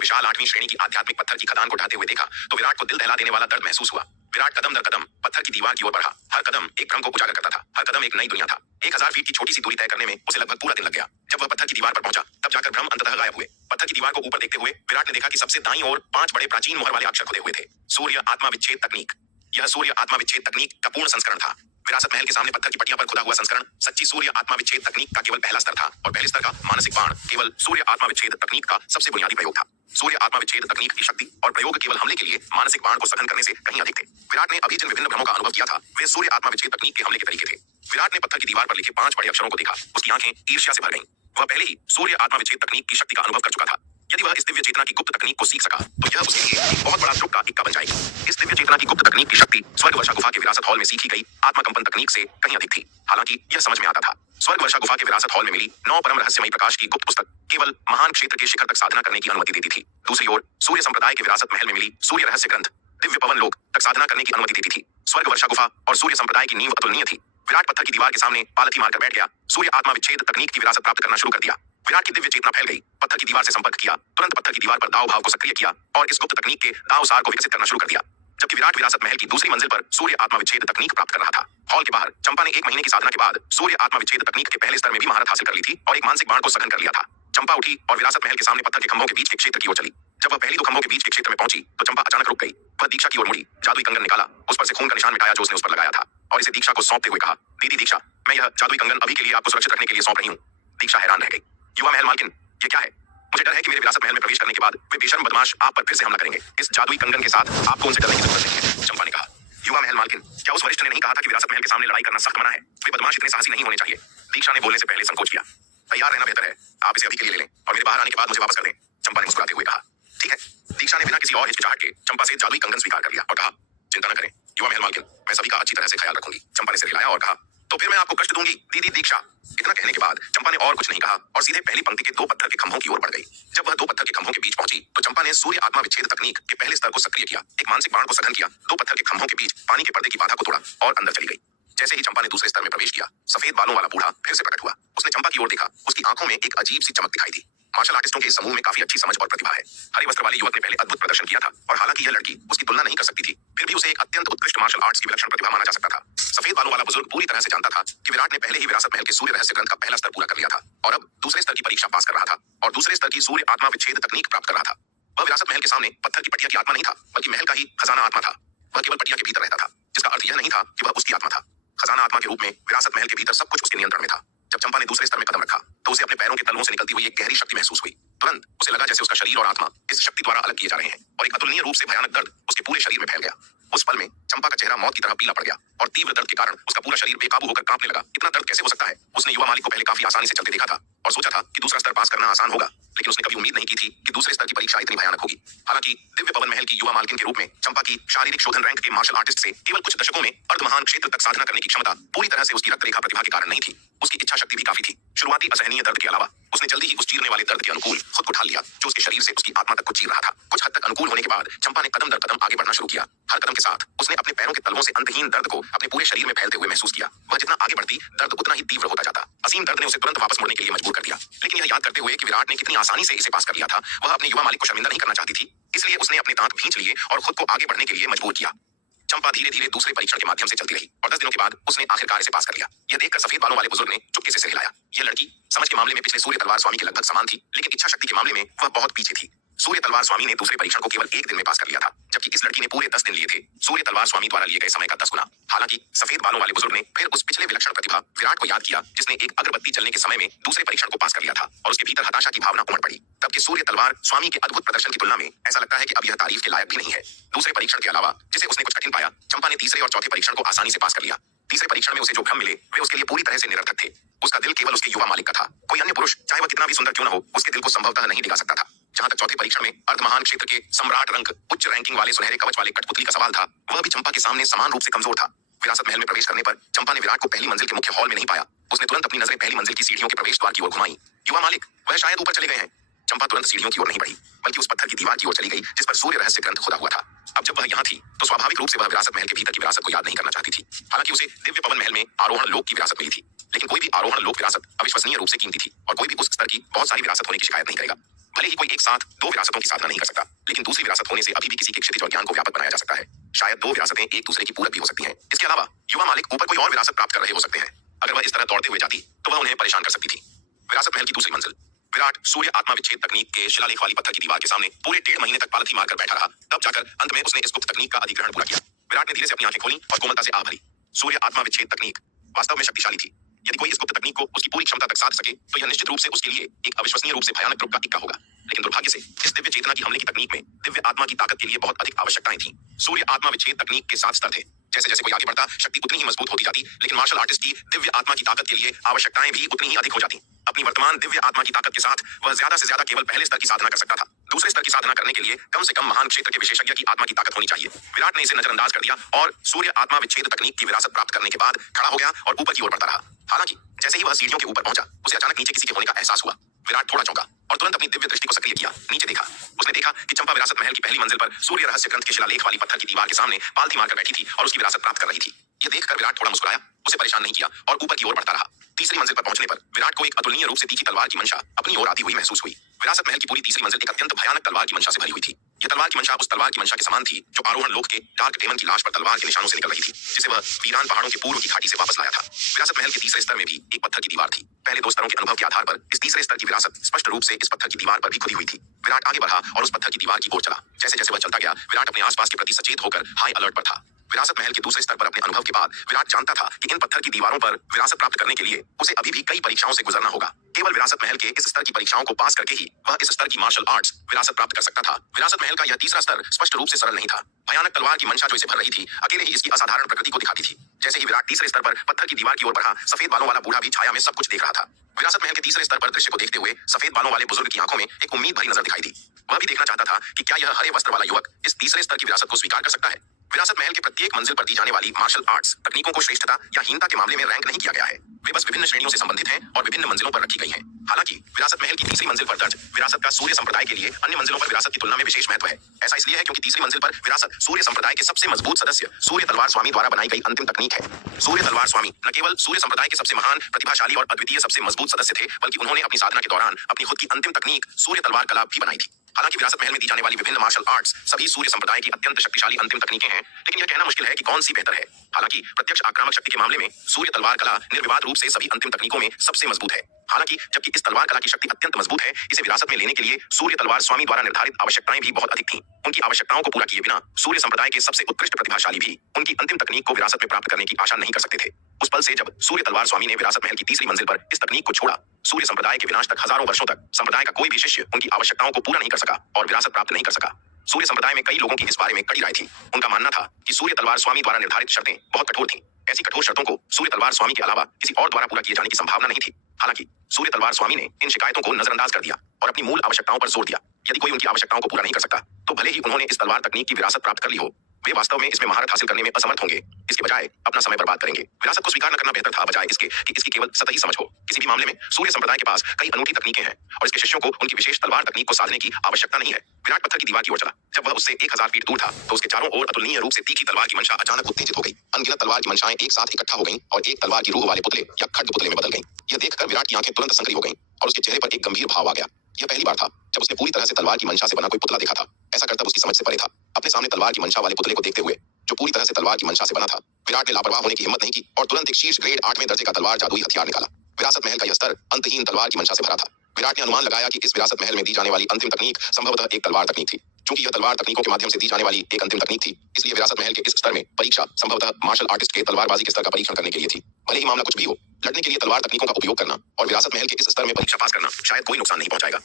विशाल 8वीं श्रेणी की आध्यात्मिक पत्थर की खदान को ढाते हुए देखा, तो विराट को दिल दहला देने वाला दर्द महसूस हुआ। विराट कदम दर कदम पत्थर की दीवार की ओर बढ़ा। हर कदम एक भ्रम को उजागर करता था, हर कदम एक नई दुनिया था। 1000 फीट की छोटी सी दूरी तय करने में उसे लगभग पूरा दिन लग गया। जब वह पत्थर की दीवार पर पहुंचा, तब जाकर भ्रम अंततः गायब हुए। पत्थर की दीवार को ऊपर देखते हुए विराट ने देखा कि सबसे दाईं ओर 5 बड़े प्राचीन मोहर वाले अक्षर खुदे हुए थे। सूर्य आत्मा विच्छेद तकनीक। यह सूर्य आत्मा विच्छेद तकनीक का पूर्ण संस्करण था। विरासत महल के सामने पत्थर की पट्टियां पर खुदा हुआ संस्करण सच्ची सूर्य आत्मा विच्छेद तकनीक का केवल पहला स्तर था, और पहले स्तर का मानसिक बाण केवल सूर्य आत्मा विच्छेद तकनीक का सबसे बुनियादी प्रयोग था। सूर्य आत्मा विच्छेद तकनीक की शक्ति और प्रयोग केवल हमले के लिए मानसिक बाण को सघन करने से कहीं अधिक थे। विराट ने अभी जिन विभिन्न भ्रमों का अनुभव किया था, वे सूर्य आत्मा विच्छेद तकनीक के हमले के तरीके थे। विराट ने पत्थर की दीवार पर लिखे 5 बड़े अक्षरों को देखा। उसकी आंखें ईर्ष्या से भर गईं। वह पहले ही सूर्य आत्मा विच्छेद तकनीक की शक्ति का अनुभव कर चुका था। यदि वह इस दिव्य चेतना की गुप्त तकनीक को सीख सका, तो यह उसके लिए एक बहुत बड़ा तुक का इक्का बन जाएगी। इस दिव्य चेतना की गुप्त तकनीक की शक्ति स्वर्ग वर्षा गुफा के विरासत हॉल में सीखी गई आत्मकंपन तकनीक से कहीं अधिक थी। हालांकि यह समझ में आता था, स्वर्ग वर्षा गुफा के विरासत हॉल में मिली 9 परम रहस्यमयी प्रकाश की गुप्त पुस्तक केवल महान क्षेत्र के शिखर तक साधना करने की अनुमति देती थी। दूसरी ओर सूर्य संप्रदाय के विरासत महल में मिली सूर्य रहस्य ग्रंथ दिव्य पवन लोक तक साधना करने की अनुमति देती थी। स्वर्ग वर्षा गुफा और सूर्य संप्रदाय की नींव अतुलनीय थी। विराट पत्थर की दीवार के सामने पालथी मारकर बैठ गया। सूर्य आत्मा विच्छेद तकनीक की विरासत प्राप्त करना शुरू कर दिया। विराट की दिव्य चेतना फैल गई। पत्थर की दीवार से संपर्क किया, तुरंत पत्थर की दीवार पर दाव भाव को सक्रिय किया और इस गुप्त तकनीक के दाव सार को विकसित करना शुरू कर दिया। जबकि विराट विरासत महल की दूसरी मंजिल पर सूर्य आत्मा विच्छेद तकनीक प्राप्त कर रहा था, हॉल के बाहर चंपा ने 1 महीने की साधना के बाद सूर्य आत्मा विच्छेद तकनीक के पहले स्तर में भी महारत हासिल कर ली थी और एक मानसिक बाण को सघन कर लिया था। चंपा उठी और विरासत महल के सामने पत्थर के खंभों के बीच के क्षेत्र की ओर चली। जब वह पहली 2 खंभों के बीच के क्षेत्र में पहुंची, तो चंपा अचानक रुक गई। वह दीक्षा की ओर मुड़ी, जादुई कंगन निकाला, उस पर से खून का निशान मिटाया जो उसने उस पर लगाया था, और इसे दीक्षा को सौंपते हुए कहा, दीदी दीक्षा, मैं यह जादुई कंगन अभी के लिए आपको सुरक्षित रखने के लिए सौंप रही हूँ। दीक्षा हैरान रह गई। युवा महल मालकिन, ये क्या है? मुझे डर है कि मेरे विरासत महल में प्रवेश करने के बाद वे बेशर्म बदमाश आप पर फिर से हमला करेंगे। इस जादुई कंगन के साथ आपको उनसे डरने की जरूरत नहीं है, चंपा ने कहा। युवा महल मालकिन, क्या उस वरिष्ठ ने नहीं कहा था कि विरासत महल के सामने लड़ाई करना सख्त मना है? वे बदमाश इतने साहसी नहीं होने चाहिए। दीक्षा ने बोलने से पहले संकोच किया। तैयार रहना बेहतर है। आप इसे अभी के लिए ले लें और मेरे बाहर आने के बाद मुझे वापस कर दें, चंपा ने मुस्कुराते हुए कहा। ठीक है। दीक्षा ने बिना किसी और हिचकिचाहट के चंपा से जादुई कंगन स्वीकार कर लिया और कहा, चिंता न करें युवा महल मालकिन, मैं सभी का अच्छी तरह से ख्याल रखूंगी। चंपा ने सिर हिलाया और कहा, तो फिर मैं आपको कष्ट दूंगी दीदी दीक्षा। इतना कहने के बाद चंपा ने और कुछ नहीं कहा और सीधे पहली पंक्ति के 2 पत्थर के खंभों की ओर बढ़ गई। जब वह 2 पत्थर के खंभों के बीच पहुंची, तो चंपा ने सूर्य आत्मा विच्छेद तकनीक के पहले स्तर को सक्रिय किया, एक मानसिक बाण को सघन किया, 2 पत्थर के खंभों के बीच पानी के पर्दे की बाधा को तोड़ा और अंदर चली गई। जैसे ही चंपा ने दूसरे स्तर में प्रवेश किया, सफेद बालों वाला बूढ़ा फिर से प्रकट हुआ। उसने चंपा की ओर देखा। उसकी आंखों में एक अजीब सी चमक दिखाई दी। मार्शल आर्टिस्टों के इस समूह में काफी अच्छी समझ और प्रतिभा है। हरे वस्त्र वाले युवक ने पहले अद्भुत प्रदर्शन किया था और हालांकि यह लड़की उसकी तुलना नहीं कर सकती थी, फिर भी उसे एक अत्यंत उत्कृष्ट मार्शल आर्ट्स की विलक्षण प्रतिभा माना जा सकता था। सफेद बालों वाला बुजुर्ग पूरी तरह से जानता था कि विराट ने पहले ही विरासत महल के सूर्य रहस्य ग्रंथ का पहला स्तर पूरा कर लिया था और अब दूसरे स्तर की परीक्षा पास कर रहा था और दूसरे स्तर की सूर्य आत्मा विच्छेद तकनीक प्राप्त कर रहा था। वह विरासत महल के सामने पत्थर की पट्टिया की आत्मा नहीं था, बल्कि महल का ही खजाना आत्मा था। वह केवल पट्टिया के भीतर रहता था, जिसका अर्थ यह नहीं था कि वह उसकी आत्मा था। खजाना आत्मा के रूप में विरासत महल के भीतर सब कुछ उसके नियंत्रण में था। जब चंपा ने दूसरे स्तर में कदम रखा, तो उसे अपने पैरों के तलवों से निकलती हुई एक गहरी शक्ति महसूस हुई। तुरंत उसे लगा जैसे उसका शरीर और आत्मा इस शक्ति द्वारा अलग किए जा रहे हैं और एक अतुलनीय रूप से भयानक दर्द उसके पूरे शरीर में फैल गया। उस पल में चंपा का चेहरा मौत की तरह पीला पड़ गया और तीव्र दर्द के कारण उसका पूरा शरीर बेकाबू होकर कांपने लगा। इतना दर्द कैसे हो सकता है? उसने युवा मालिक को पहले काफी आसानी से चलते देखा था और सोचा था कि दूसरा स्तर पास करना आसान होगा, लेकिन उसने कभी उम्मीद नहीं की थी कि दूसरे स्तर की परीक्षा इतनी भयानक होगी। हालांकि दिव्य पवन महल की युवा मालकिन के रूप में चंपा की शारीरिक शोधन रैंक के मार्शल आर्टिस्ट से केवल कुछ दशकों में अर्धमहान क्षेत्र तक साधना करने की क्षमता पूरी तरह से उसकी रक्तरेखा प्रतिभा के कारण नहीं थी। उसकी इच्छा शक्ति भी काफी थी। शुरुआती असहनीय दर्द के अलावा उसने जल्दी ही उस चीरने वाले दर्द के अनुकूल खुद को ढाल लिया जो उसके शरीर से उसकी आत्मा तक को चीर रहा था। कुछ हद तक अनुकूल होने के बाद चंपा ने कदम दर कदम आगे बढ़ना शुरू किया। हर कदम के साथ उसने अपने पैरों के तलवों से अंतहीन दर्द को अपने पूरे शरीर में फैलते हुए महसूस किया। वह जितना आगे बढ़ती दर्द उतना ही तीव्र होता जाता। असीम दर्द ने उसे तुरंत वापस मुड़ने के लिए मजबूर कर दिया, लेकिन यह याद करते हुए कि विराट ने कितनी आसानी से इसे पास कर लिया था, वह अपने युवा मालिक को शर्मिंदा नहीं करना चाहती थी। इसलिए उसने अपने दांत भींच लिए और खुद को आगे बढ़ने के लिए मजबूर किया। चंपा धीरे धीरे दूसरे परीक्षण के माध्यम से चलती रही और 10 दिनों के बाद उसने आखिरकार इसे पास कर लिया। यह देखकर सफेद बालों वाले बुजुर्ग ने चुपके से सिर हिलाया। यह लड़की समझ के मामले में पिछले सूर्य तलवार स्वामी के लगभग समान थी, लेकिन इच्छा शक्ति के मामले में वह बहुत पीछे थी। सूर्य तलवार स्वामी ने दूसरे परीक्षण को केवल 1 दिन में पास कर लिया था, जबकि इस लड़की ने पूरे 10 दिन लिए थे, सूर्य तलवार स्वामी द्वारा लिए गए समय का 10 गुना। हालांकि सफेद बालों वाले बुजुर्ग ने फिर उस पिछले विलक्षण प्रतिभा विराट को याद किया जिसने एक अगरबत्ती जलने के समय में दूसरे परीक्षण को पास कर लिया था, और उसके भीतर हताशा की भावना उमड़ पड़ी। तब के सूर्य तलवार स्वामी के अद्भुत प्रदर्शन की तुलना में ऐसा लगता है कि अब यह तारीफ के लायक भी नहीं है। दूसरे परीक्षण के अलावा जिसे उसने कुछ कठिन पाया, चंपा ने तीसरे और चौथे परीक्षण को आसानी से पास कर लिया। तीसरे परीक्षण में उसे जो भ्रम मिले वे उसके लिए पूरी तरह से निरर्थक थे। उसका दिल केवल उसके युवा मालिक का था। कोई अन्य पुरुष चाहे वह कितना भी सुंदर क्यों न हो, उसके दिल को संभवतः नहीं दिखा सकता था। जहां तक चौथे परीक्षण में अर्धमहान क्षेत्र के सम्राट रंग उच्च रैंकिंग वाले सुनहरे कवच वाले कठपुतली का सवाल था, वह भी चंपा के सामने समान रूप से कमजोर था। विरासत महल में प्रवेश करने पर चंपा ने विराट को पहली मंजिल के मुख्य हॉल में नहीं पाया। उसने तुरंत अपनी नजरें पहली मंजिल की सीढ़ियों के प्रवेश द्वार की ओर घुमाई। युवा मालिक, वह शायद ऊपर चले गए हैं। चंपा तुरंत सीढ़ियों की ओर नहीं बढ़ी, बल्कि उस पत्थर की दीवार की ओर चली गई जिस पर सूर्य रहस्य ग्रंथ खुदा हुआ था। अब जब वह यहाँ थी तो स्वाभाविक रूप से वह विरासत महल के भीतर की विरासत को याद नहीं करना चाहती थी। हालांकि उसे दिव्य पवन महल में आरोहण लोक की विरासत मिली थी, लेकिन कोई भी आरोहण लोक विरासत अविश्वसनीय रूप से कीमती थी और कोई भी उस स्तर की बहुत सारी विरासत होने की शिकायत नहीं करेगा। भले ही कोई एक साथ 2 विरासतों की साधना नहीं कर सकता, लेकिन दूसरी विरासत होने से अभी भी किसी के क्षितिज और ज्ञान को व्यापक बनाया जा सकता है। शायद 2 विरासतें एक दूसरे की पूरक भी हो सकती हैं। इसके अलावा युवा मालिक ऊपर कोई और विरासत प्राप्त कर रहे हो सकते हैं। अगर वह इस तरह दौड़ते हुए जाती तो वह उन्हें परेशान कर सकती थी। विरासत महल की दूसरी मंजिल। विराट सूर्य आत्मा विच्छेद तकनीक के शिलालेख वाली पत्थर की दीवार के सामने पूरे 1.5 महीने तक पालथी मारकर बैठा रहा। तब जाकर अंत में उसने इस गुप्त तकनीक का अधिग्रहण पूरा किया। विराट ने धीरे से अपनी आंखें खोली और कोमलता से आह भरी। सूर्य आत्मा विच्छेद तकनीक वास्तव में शक्तिशाली थी। यदि कोई इस गुप्त तकनीक को उसकी पूरी क्षमता तक साध सके तो यह निश्चित रूप से उसके लिए एक अविश्वसनीय रूप से भयानक ग्रुप का इक्का होगा। लेकिन दुर्भाग्य से इस दिव्य चेतना की हमले की तकनीक में दिव्य आत्मा की ताकत के लिए बहुत अधिक आवश्यकताएं थीं। सूर्य आत्मा विच्छेद तकनीक के 7 स्तर थे। जैसे जैसे कोई आगे बढ़ता शक्ति उतनी ही मजबूत होती जाती, लेकिन मार्शल आर्टिस्ट की दिव्य आत्मा की ताकत के लिए आवश्यकताएं भी उतनी ही अधिक हो जाती। अपनी वर्तमान दिव्य आत्मा की ताकत के साथ वह ज्यादा से ज्यादा केवल पहले स्तर की साधना कर सकता था। दूसरे स्तर की साधना करने के लिए कम से कम महान क्षेत्र के विशेषज्ञ की आत्मा की ताकत होनी चाहिए। विराट ने इसे नजरअंदाज कर दिया और सूर्य आत्मा विच्छेद तकनीक की विरासत प्राप्त करने के बाद खड़ा हो गया और ऊपर की ओर बढ़ता रहा। हालांकि जैसे ही वह सीढ़ियों के ऊपर पहुंचा, उसे अचानक नीचे किसी के होने का एहसास हुआ। विराट थोड़ा चौंका और तुरंत अपनी दिव्य दृष्टि को सक्रिय किया। नीचे देखा। उसने देखा कि चंपा विरासत महल की पहली मंजिल पर सूर्य रहस्य ग्रंथ के शिलालेख वाली पत्थर की दीवार के सामने पालथी मारकर बैठी थी और उसकी विरासत प्राप्त कर रही थी। यह देखकर विराट थोड़ा मुस्कुराया, उसे परेशान नहीं किया और ऊपर की ओर बढ़ता रहा। तीसरी मंजिल पर पहुंचने पर विराट को एक अतुलनीय रूप से तीखी तलवार की मंशा अपनी ओर आती हुई महसूस हुई। विरासत महल की पूरी तीसरी मंजिल एक अत्यंत भयानक तलवार की मंशा से भरी हुई थी। यह तलवार की मंशा उस तलवार की मंशा के समान थी जो आरोहण लोक के डार्क डेमन की लाश पर तलवार के निशानों से निकल रही थी, जिसे वह वीरान पहाड़ों की पूर्व की घाटी से वापस लाया था। विरासत महल के तीसरे स्तर में भी एक पत्थर की दीवार थी। पहले 2 स्तरों के अनुभव के आधार पर इस तीसरे स्तर की विरासत स्पष्ट रूप से इस पत्थर की दीवार पर भी खुदी हुई थी। विराट आगे बढ़ा और उस पत्थर की दीवार की ओर चला। जैसे जैसे वह चलता गया, विराट अपने आसपास के प्रति सचेत होकर हाई अलर्ट पर था। विरासत महल के दूसरे स्तर पर अपने अनुभव के बाद विराट जानता था कि इन पत्थर की दीवारों पर विरासत प्राप्त करने के लिए उसे अभी भी कई परीक्षाओं से गुजरना होगा। केवल विरासत महल के इस स्तर की परीक्षाओं को पास करके ही वह इस स्तर की मार्शल आर्ट्स विरासत प्राप्त कर सकता था। विरासत महल का यह तीसरा स्तर स्पष्ट रूप से सरल नहीं था। भयानक तलवार की मंशा जो इसे भर रही थी अकेले ही इसकी असाधारण प्रकृति को दिखाती थी। जैसे ही विराट तीसरे स्तर पर पत्थर की दीवार की ओर बढ़ा, सफेद बालों वाला बूढ़ा भी छाया में सब कुछ देख रहा था। विरासत महल के तीसरे स्तर पर दृश्य को देखते हुए सफेद बालों वाले बुजुर्ग की आंखों में एक उम्मीद भरी नजर दिखाई दी। वह भी देखना चाहता था कि क्या यह हरे वस्त्र वाला युवक इस तीसरे स्तर की विरासत को स्वीकार कर सकता है। विरासत महल के प्रत्येक मंजिल पर दी जाने वाली मार्शल आर्ट्स तकनीकों को श्रेष्ठता या हीनता के मामले में रैंक नहीं किया गया है। वे बस विभिन्न श्रेणियों से संबंधित हैं और विभिन्न मंजिलों पर रखी गई हैं। हालांकि विरासत महल की तीसरी मंजिल पर दर्ज विरासत का सूर्य संप्रदाय के लिए अन्य मंजिलों पर विरासत की तुलना में विशेष महत्व है। ऐसा इसलिए है क्योंकि तीसरी मंजिल पर विरासत सूर्य संप्रदाय के सबसे मजबूत सदस्य सूर्य तलवार स्वामी द्वारा बनाई गई अंतिम तकनीक है। सूर्य तलवार स्वामी न केवल सूर्य संप्रदाय के सबसे महान, प्रतिभाशाली और अद्वितीय सबसे मजबूत सदस्य थे, बल्कि उन्होंने अपनी साधना के दौरान अपनी खुद की अंतिम तकनीक सूर्य तलवार कला भी बनाई थी। हालांकि विरासत महल में दी जाने वाली विभिन्न मार्शल आर्ट्स सभी सूर्य संप्रदाय की अत्यंत शक्तिशाली अंतिम तकनीकें हैं, लेकिन यह कहना मुश्किल है कि कौन सी बेहतर है। हालांकि प्रत्यक्ष आक्रामक शक्ति के मामले में सूर्य तलवार कला निर्विवाद रूप से सभी अंतिम तकनीकों में सबसे मजबूत है। हालांकि जबकि इस तलवार कला की शक्ति अत्यंत मजबूत है, इसे विरासत में लेने के लिए सूर्य तलवार स्वामी द्वारा निर्धारित आवश्यकताएं भी बहुत अधिक थीं। उनकी आवश्यकताओं को पूरा किए बिना सूर्य संप्रदाय के सबसे उत्कृष्ट प्रतिभाशाली भी उनकी अंतिम तकनीक को विरासत में प्राप्त करने की आशा नहीं कर सकते थे। उस पल से जब सूर्य तलवार स्वामी ने विरासत महल की तीसरी मंजिल पर इस तकनीक को छोड़ा, सूर्य संप्रदाय के विनाश तक हजारों वर्षों तक संप्रदाय का कोई भी शिष्य उनकी आवश्यकताओं को पूरा नहीं कर सका और विरासत प्राप्त नहीं कर सका। सूर्य संप्रदाय में कई लोगों की इस बारे में कड़ी राय थी। उनका मानना था कि सूर्य तलवार स्वामी द्वारा निर्धारित शर्तें बहुत कठोर थीं। ऐसी कठोर शर्तों को सूर्य तलवार स्वामी के अलावा किसी और द्वारा पूरा किए जाने की संभावना नहीं थी। हालांकि सूर्य तलवार स्वामी ने इन शिकायतों को नजरअंदाज कर दिया और अपनी मूल आवश्यकताओं पर जोर दिया। यदि कोई उनकी आवश्यकताओं को पूरा नहीं कर सकता तो भले ही उन्होंने इस तलवार तकनीक की विरासत प्राप्त कर ली हो, वे वास्तव में इसमें महारत हासिल करने में असमर्थ होंगे। इसके बजाय अपना समय बर्बाद करेंगे। विरासत को स्वीकार न करना बेहतर था, बजाय इसके कि इसकी केवल सतही समझ हो। किसी भी मामले में सूर्य संप्रदाय के पास कई अनूठी तकनीकें हैं और इसके शिष्यों को उनकी विशेष तलवार तकनीक को साधने की आवश्यकता नहीं है। विराट पत्थर की दीवार की ओर चला। जब वह उससे 1000 फीट दूर था तो उसके चारों ओर अतुलनीय रूप से तीखी तलवार की मंशा अचानक उत्तेजित हो गई। अनगिनत तलवार की मंशाएं एक साथ इकट्ठा हो गईं और एक तलवार की रूह वाले पुतले या खड्ग पुतले में बदल गईं। यह देखकर विराट की आंखें तुरंत संकरी हो गईं और उसके चेहरे पर एक गंभीर भाव आ गया। यह पहली बार था जब उसने पूरी तरह से तलवार की मंशा से बना कोई पुतला देखा था। ऐसा करतब उसकी समझ से परे था। अपने सामने तलवार की मंशा वाले पुतले को देखते हुए, जो पूरी तरह से तलवार की मंशा से बना था, विराट ने लापरवाह होने की हिम्मत नहीं की और तुरंत एक शीर्ष ग्रेड 8वें दर्जे का तलवार जादुई हथियार निकाला। विरासत महल का यह स्तर अंतहीन तलवार की मंशा से भरा था। विराट ने अनुमान लगाया कि इस विरासत महल में दी जाने वाली अंतिम तकनीक संभवतः एक तलवार तकनीक थी। चूंकि यह तलवार तकनीकों के माध्यम से दी जाने वाली एक अंतिम तकनीक थी, इसलिए विरासत महल के इस स्तर में परीक्षा संभवतः मार्शल आर्टिस्ट के तलवारबाजी के स्तर का परीक्षण करने के लिए थी। भले ही मामला कुछ भी हो, लड़ने के लिए तलवार तकनीकों का उपयोग करना और विरासत महल के इस स्तर में परीक्षा पास करना शायद कोई नुकसान नहीं पहुंचाएगा।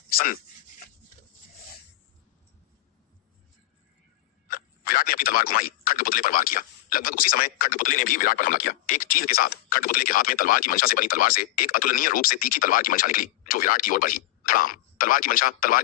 विराट ने अपनी तलवार घुमाई, खड्ग पुतले पर वार किया। लगभग उसी समय खड्ग पुतले ने भी विराट पर हमला किया। एक चीख के साथ खड्ग पुतले के हाथ में तलवार की मंशा से बनी तलवार से एक अतुलनीय रूप से तीखी तलवार की मंशा निकली जो विराट की ओर बढ़ी। धड़ाम! तलवार की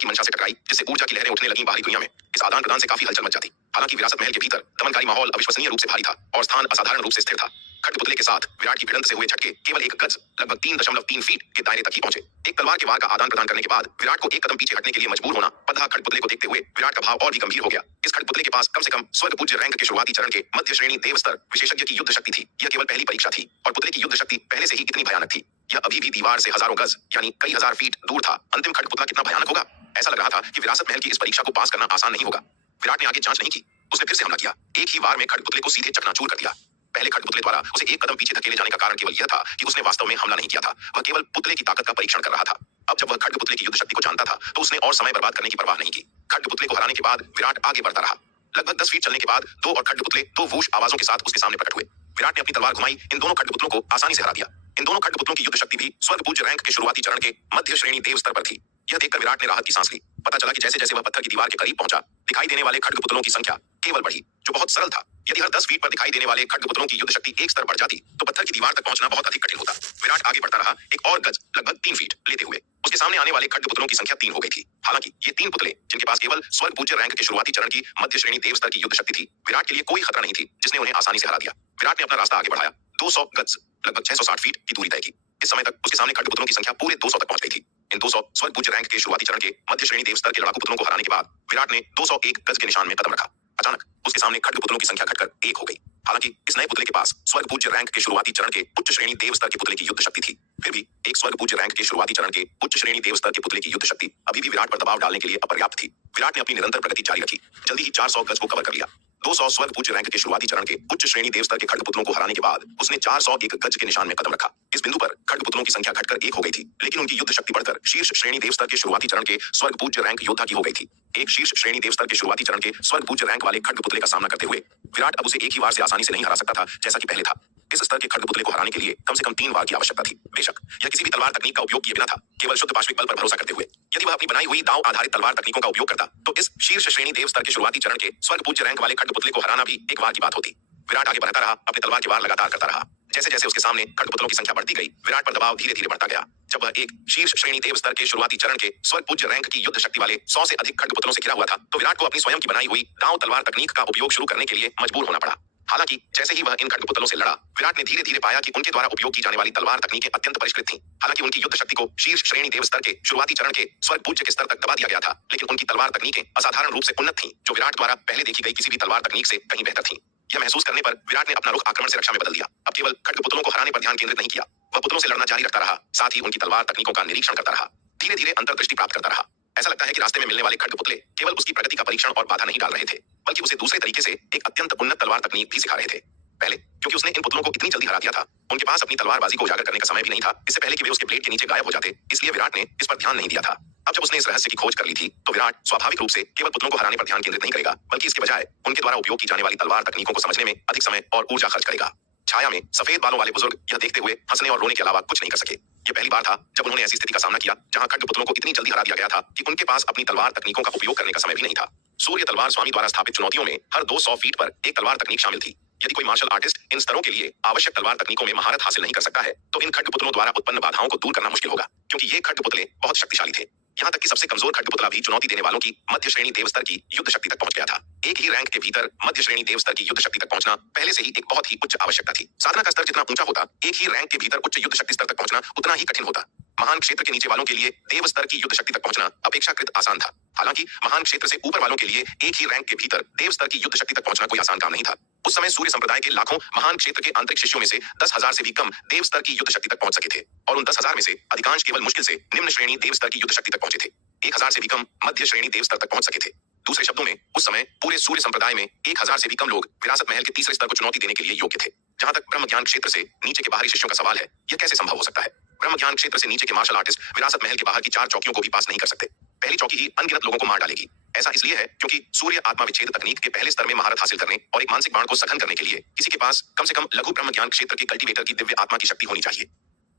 मंशा से टकराई, जिससे ऊर्जा की लहरें उठने लगीं बाहरी दुनिया में। इस आदान प्रदान से काफी हलचल मच जाती। हालांकि विरासत महल के भीतर दमनकारी माहौल अविश्वसनीय रूप से भारी था और स्थान असाधारण रूप से स्थिर था। खड्ग पुतले के साथ विराट की भिड़ंत से हुए झटके केवल एक गज लगभग 3.3 फीट के दायरे तक ही पहुंचे। एक तलवार के वार का आदान प्रदान करने के बाद विराट को एक कदम पीछे हटने के लिए मजबूर होना पड़ा। खड्ग पुतले को देखते हुए विराट का भाव और भी गंभीर हो गया। इस खड्ग पुतले के पास कम से कम स्वर्ग पूज्य रैंक के शुरुआती चरण के मध्य श्रेणी देव स्तर विशेषज्ञ की युद्ध शक्ति थी। यह केवल पहली परीक्षा थी और पुतले की युद्ध शक्ति पहले से ही इतनी भयानक थी। यह अभी भी दीवार से हजारों गज यानी कई हजार फीट दूर था। अंतिम खड्ग पुतला कितना भयानक होगा। ऐसा लग रहा था कि विरासत महल की इस परीक्षा को पास करना आसान नहीं होगा। विराट ने आगे जांच नहीं की। उसने फिर से हमला किया। एक ही वार में खड्ग पुतले को सीधे चकनाचूर कर दिया। पहले खड्ग पुतले द्वारा उसे एक कदम पीछे धकेले जाने का कारण केवल यह था कि उसने वास्तव में हमला नहीं किया था। वह केवल पुतले की ताकत का परीक्षण कर रहा था। अब जब वह खड्ग पुतले की युद्ध शक्ति को जानता था तो उसने और समय बर्बाद करने की परवाह नहीं की। खड्ग पुतले को हराने के बाद विराट आगे बढ़ता रहा। लगभग 10 फीट चलने के बाद दो और खड्ग पुतले दो वूश आवाजों के साथ उसके सामने प्रकट हुए। विराट ने अपनी तलवार घुमाई, इन दोनों खड्ग पुतलों को आसानी से हरा दिया। इन दोनों खड्ग पुतलों की युद्ध शक्ति भी स्वर्ग पूज्य रैंक के शुरुआती चरण के मध्य श्रेणी देव स्तर पर थी। यह देखकर विराट ने राहत की सांस ली। पता चला कि जैसे जैसे वह पत्थर की दीवार के करीब पहुंचा, दिखाई देने वाले खड्ग पुतलों की संख्या केवल बढ़ी, जो बहुत सरल था। यदि हर 10 फीट पर दिखाई देने वाले खड्ग पुतलों की युद्ध शक्ति एक स्तर बढ़ जाती तो पत्थर की दीवार तक पहुंचना बहुत अधिक कठिन होता। विराट आगे बढ़ता रहा, एक और गज लगभग 3 फीट लेते हुए उसके सामने आने वाले खड्ग पुतलों की संख्या 3 हो गई थी। हालांकि ये 3 पुतले, जिनके पास केवल स्वर्ग पूज्य रैंक के शुरुआती चरण की मध्य श्रेणी देव स्तर की युद्ध शक्ति थी, विराट के लिए कोई खतरा नहीं थी जिसने उन्हें आसानी से हरा दिया। विराट ने अपना रास्ता आगे बढ़ाया। 200 गज लगभग 660 फीट की दूरी तय की। इस समय तक उसके सामने खड्ग पुतलों की संख्या पूरे 200 तक पहुंच गई थी। इन 200 स्वर्ग पूज्य रैंक के शुरुआती चरण के मध्य श्रेणी देव स्तर के लड़ाकू पुतलों को हराने के बाद विराट ने 201 गज के निशान में कदम रखा। अचानक उसके सामने खड्ग पुतलों की संख्या घटकर 1 हो गई। हालांकि इस नए पुतले के पास स्वर्ग पूज्य रैंक के शुरुआती चरण के उच्च श्रेणी देव स्तर के पुतले की युद्ध शक्ति थी। फिर भी एक स्वर्ग पूज्य रैंक के शुरुआती चरण के उच्च श्रेणी देव स्तर के पुतले की युद्ध शक्ति अभी भी विराट पर दबाव डालने के लिए अपर्याप्त थी। विराट ने अपनी निरंतर प्रगति जारी रखी। जल्दी ही 400 गज को कवर कर लिया। 200 स्वर्ग पूज्य रैंक के शुरुआती चरण के उच्च श्रेणी देव स्तर के खड्ग पुतलों को हराने के बाद उसने 401 गज के निशान में कदम रखा। इस बिंदु पर खड्ग पुतलों की संख्या घटकर 1 हो गई थी, लेकिन उनकी युद्ध शक्ति बढ़कर शीर्ष श्रेणी देव स्तर के शुरुआती चरण के स्वर्ग पूज्य रैंक योद्धा की हो गई थी। एक शीर्ष श्रेणी देव स्तर के शुरुआती चरण के स्वर्ग पूज्य रैंक वाले खड्ग पुतले का सामना करते हुए विराट अब उसे एक ही वार से आसानी से नहीं हरा सकता था जैसा कि पहले था। इस स्तर के खड्ग पुतले को हराने के लिए कम से कम 3 वार की आवश्यकता थी। बेशक यह किसी भी तलवार तकनीक का उपयोग किए बिना था, केवल शुद्ध पाश्विक बल पर भरोसा करते हुए। यदि वह अपनी बनाई हुई दांव आधारित तलवार तकनीकों का उपयोग करता तो इस शीर्ष श्रेणी देव स्तर के शुरुआती चरण के स्वर्ग पूज्य रैंक वाले खड्ग पुतले को हराना भी एक वार की बात होती। विराट आगे बढ़ता रहा, अपने तलवार के वार लगातार करता रहा। जैसे जैसे उसके सामने खड्ग पुतलों की संख्या बढ़ती गई, विराट पर दबाव धीरे धीरे बढ़ता गया। जब वह एक शीर्ष श्रेणी देव स्तर के शुरुआती चरण के स्वर्ग पूज्य रैंक की युद्ध शक्ति वाले 100 से अधिक खड्ग पुतलों से घिरा हुआ था तो विराट को अपनी स्वयं की बनाई हुई दांव तलवार तकनीक का उपयोग शुरू करने के लिए मजबूर होना पड़ा। हालांकि जैसे ही वह इन खड्ग पुतलों से लड़ा, विराट ने धीरे धीरे पाया कि उनके द्वारा उपयोग की जाने वाली तलवार तकनीकें अत्यंत परिष्कृत थीं। हालांकि उनकी युद्ध शक्ति को शीर्ष श्रेणी देव स्तर के शुरुआती चरण के स्वर्ग पूज्य के स्तर तक दबा दिया गया था, लेकिन उनकी तलवार तकनीकें असाधारण रूप से उन्नत थीं, जो विराट द्वारा पहले देखी गई किसी भी तलवार तकनीक से कहीं बेहतर थीं। यह महसूस करने पर विराट ने अपना रुख आक्रमण से रक्षा में बदल दिया। अब केवल खड्ग पुतलों को हराने पर ध्यान केंद्रित नहीं किया, वह पुतलों से लड़ना जारी रखता रहा, साथ ही उनकी तलवार तकनीकों का निरीक्षण करता रहा। धीरे धीरे अंतर्दृष्टि प्राप्त करता रहा। ऐसा लगता है कि रास्ते में मिलने वाले खड्ग पुतले केवल उसकी प्रगति का परीक्षण और बाधा नहीं डाल रहे थे, बल्कि उसे दूसरे तरीके से एक अत्यंत उन्नत तलवार तकनीक भी सिखा रहे थे। पहले क्योंकि उसने इन पुतलों को इतनी जल्दी हरा दिया था, उनके पास अपनी तलवारबाजी को उजागर करने का समय भी नहीं था इससे पहले कि वे उसके ब्लेड के नीचे गायब हो जाते, इसलिए विराट ने इस पर ध्यान नहीं दिया था। अब जब उसने इस रहस्य की खोज कर ली थी तो विराट स्वाभाविक रूप से केवल पुतलों को हराने पर ध्यान केंद्रित नहीं करेगा, बल्कि इसके बजाय उनके द्वारा उपयोग की जाने वाली तलवार तकनीकों को समझने में अधिक समय और ऊर्जा खर्च करेगा। छाया में सफेद बालों वाले बुजुर्ग यह देखते हुए हंसने और रोने के अलावा कुछ नहीं कर सके। यह पहली बार था जब उन्होंने ऐसी स्थिति का सामना किया जहां खड्ग पुतलों को इतनी जल्दी हरा दिया गया था कि उनके पास अपनी तलवार तकनीकों का उपयोग करने का समय भी नहीं था। सूर्य तलवार स्वामी द्वारा स्थापित चुनौतियों में हर 200 फीट पर एक तलवार तकनीक शामिल थी। यदि कोई मार्शल आर्टिस्ट इन स्तरों के लिए आवश्यक तलवार तकनीकों में महारत हासिल नहीं कर सकता है तो इन खड्गपुतलों द्वारा उत्पन्न बाधाओं को दूर करना मुश्किल होगा, क्योंकि ये खड्गपुतले बहुत शक्तिशाली थे। यहाँ तक कि सबसे कमजोर खड्गपुतला भी चुनौती देने वालों की मध्य श्रेणी देव स्तर की युद्ध शक्ति तक पहुंच गया था। एक ही रैंक के भीतर मध्य श्रेणी देव स्तर की युद्ध शक्ति तक पहुंचना पहले से ही एक बहुत ही उच्च आवश्यकता थी। साधना का स्तर जितना ऊंचा होता, एक ही रैंक के भीतर उच्च युद्ध शक्ति स्तर तक पहुंचना उतना ही कठिन होता। महान क्षेत्र के नीचे वालों के लिए देव स्तर की युद्ध शक्ति तक पहुंचना अपेक्षाकृत आसान था। हालांकि महान क्षेत्र से ऊपर वालों के लिए एक ही रैंक के भीतर देव स्तर की युद्ध शक्ति तक पहुंचना कोई आसान काम नहीं था। उस समय सूर्य संप्रदाय के लाखों महान क्षेत्र के आंतरिक शिष्यों में से 10,000 से भी कम देव स्तर की युद्ध शक्ति तक पहुंच सके थे, और उन 10,000 में से अधिकांश केवल मुश्किल से निम्न श्रेणी देव स्तर की युद्ध शक्ति तक पहुंचे थे। 1,000 से भी कम मध्य श्रेणी देव स्तर तक पहुंच सके थे। दूसरे शब्दों में उस समय पूरे सूर्य संप्रदाय में 1,000 से भी कम लोग विरासत महल के तीसरे स्तर को चुनौती देने के लिए योग्य थे। जहां तक ब्रह्म ज्ञान क्षेत्र से नीचे के बाहरी शिष्यों का सवाल है, यह कैसे संभव हो सकता है? ब्रह्म ज्ञान क्षेत्र से नीचे के मार्शल आर्टिस्ट विरासत महल के बाहर की 4 चौकियों को भी पास नहीं कर सकते। पहली चौकी ही अनगिनत लोगों को मार डालेगी। ऐसा इसलिए है क्योंकि सूर्य आत्मा विच्छेद तकनीक के पहले स्तर में महारत हासिल करने और एक मानसिक बाण को सघन करने के लिए किसी के पास कम से कम लघु ब्रह्म ज्ञान क्षेत्र के कल्टीवेटर की दिव्य आत्मा की शक्ति होनी चाहिए।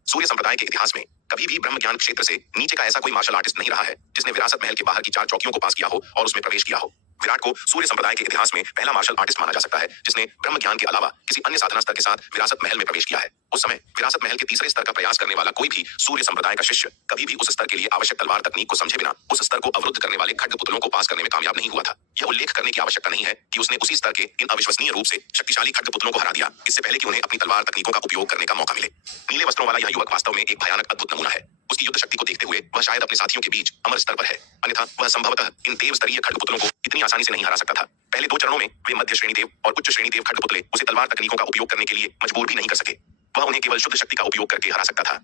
सूर्य संप्रदाय के इतिहास में कभी भी ब्रह्म ज्ञान क्षेत्र से नीचे का ऐसा कोई मार्शल आर्टिस्ट नहीं रहा है जिसने विरासत महल के बाहर की 4 चौकियों को पास किया हो और उसमें प्रवेश किया हो। विराट को सूर्य संप्रदाय के इतिहास में पहला मार्शल आर्टिस्ट माना जा सकता है जिसने ब्रह्म ज्ञान के अलावा किसी अन्य साधना स्तर के साथ विरासत महल में प्रवेश किया है। उस समय विरासत महल के तीसरे स्तर का प्रयास करने वाला कोई भी सूर्य संप्रदाय का शिष्य कभी भी उस स्तर के लिए आवश्यक तलवार तकनीक को समझे बिना उस स्तर को अवरुद्ध करने वाले खड्गपुतलों को पास करने में कामयाब नहीं हुआ था। यह उल्लेख करने की आवश्यकता नहीं है कि उसने उसी स्तर के इन अविश्वसनीय रूप से शक्तिशाली खड्गपुतलों को हरा दिया इससे पहले कि उन्हें अपनी तलवार तकनीकों का उपयोग करने का मौका मिले। नीले वस्त्रों वाला यह युवक वास्तव में एक भयानक अद्भुत नमूना है। उसकी युद्ध शक्ति को देखते हुए वह शायद अपने साथियों के बीच अमर स्तर पर है, अन्यथा वह संभवतः इन देव स्तरीय खड्गपुतलों को इतनी आसानी से नहीं हरा सकता था। पहले 2 चरणों में वे मध्य श्रेणी देव और उच्च श्रेणी देव खड्गपुतले उसे तलवार तकनीकों का उपयोग करने के लिए मजबूर भी नहीं कर सके। वह उन्हें केवल शुद्ध शक्ति का उपयोग करके हरा सकता था।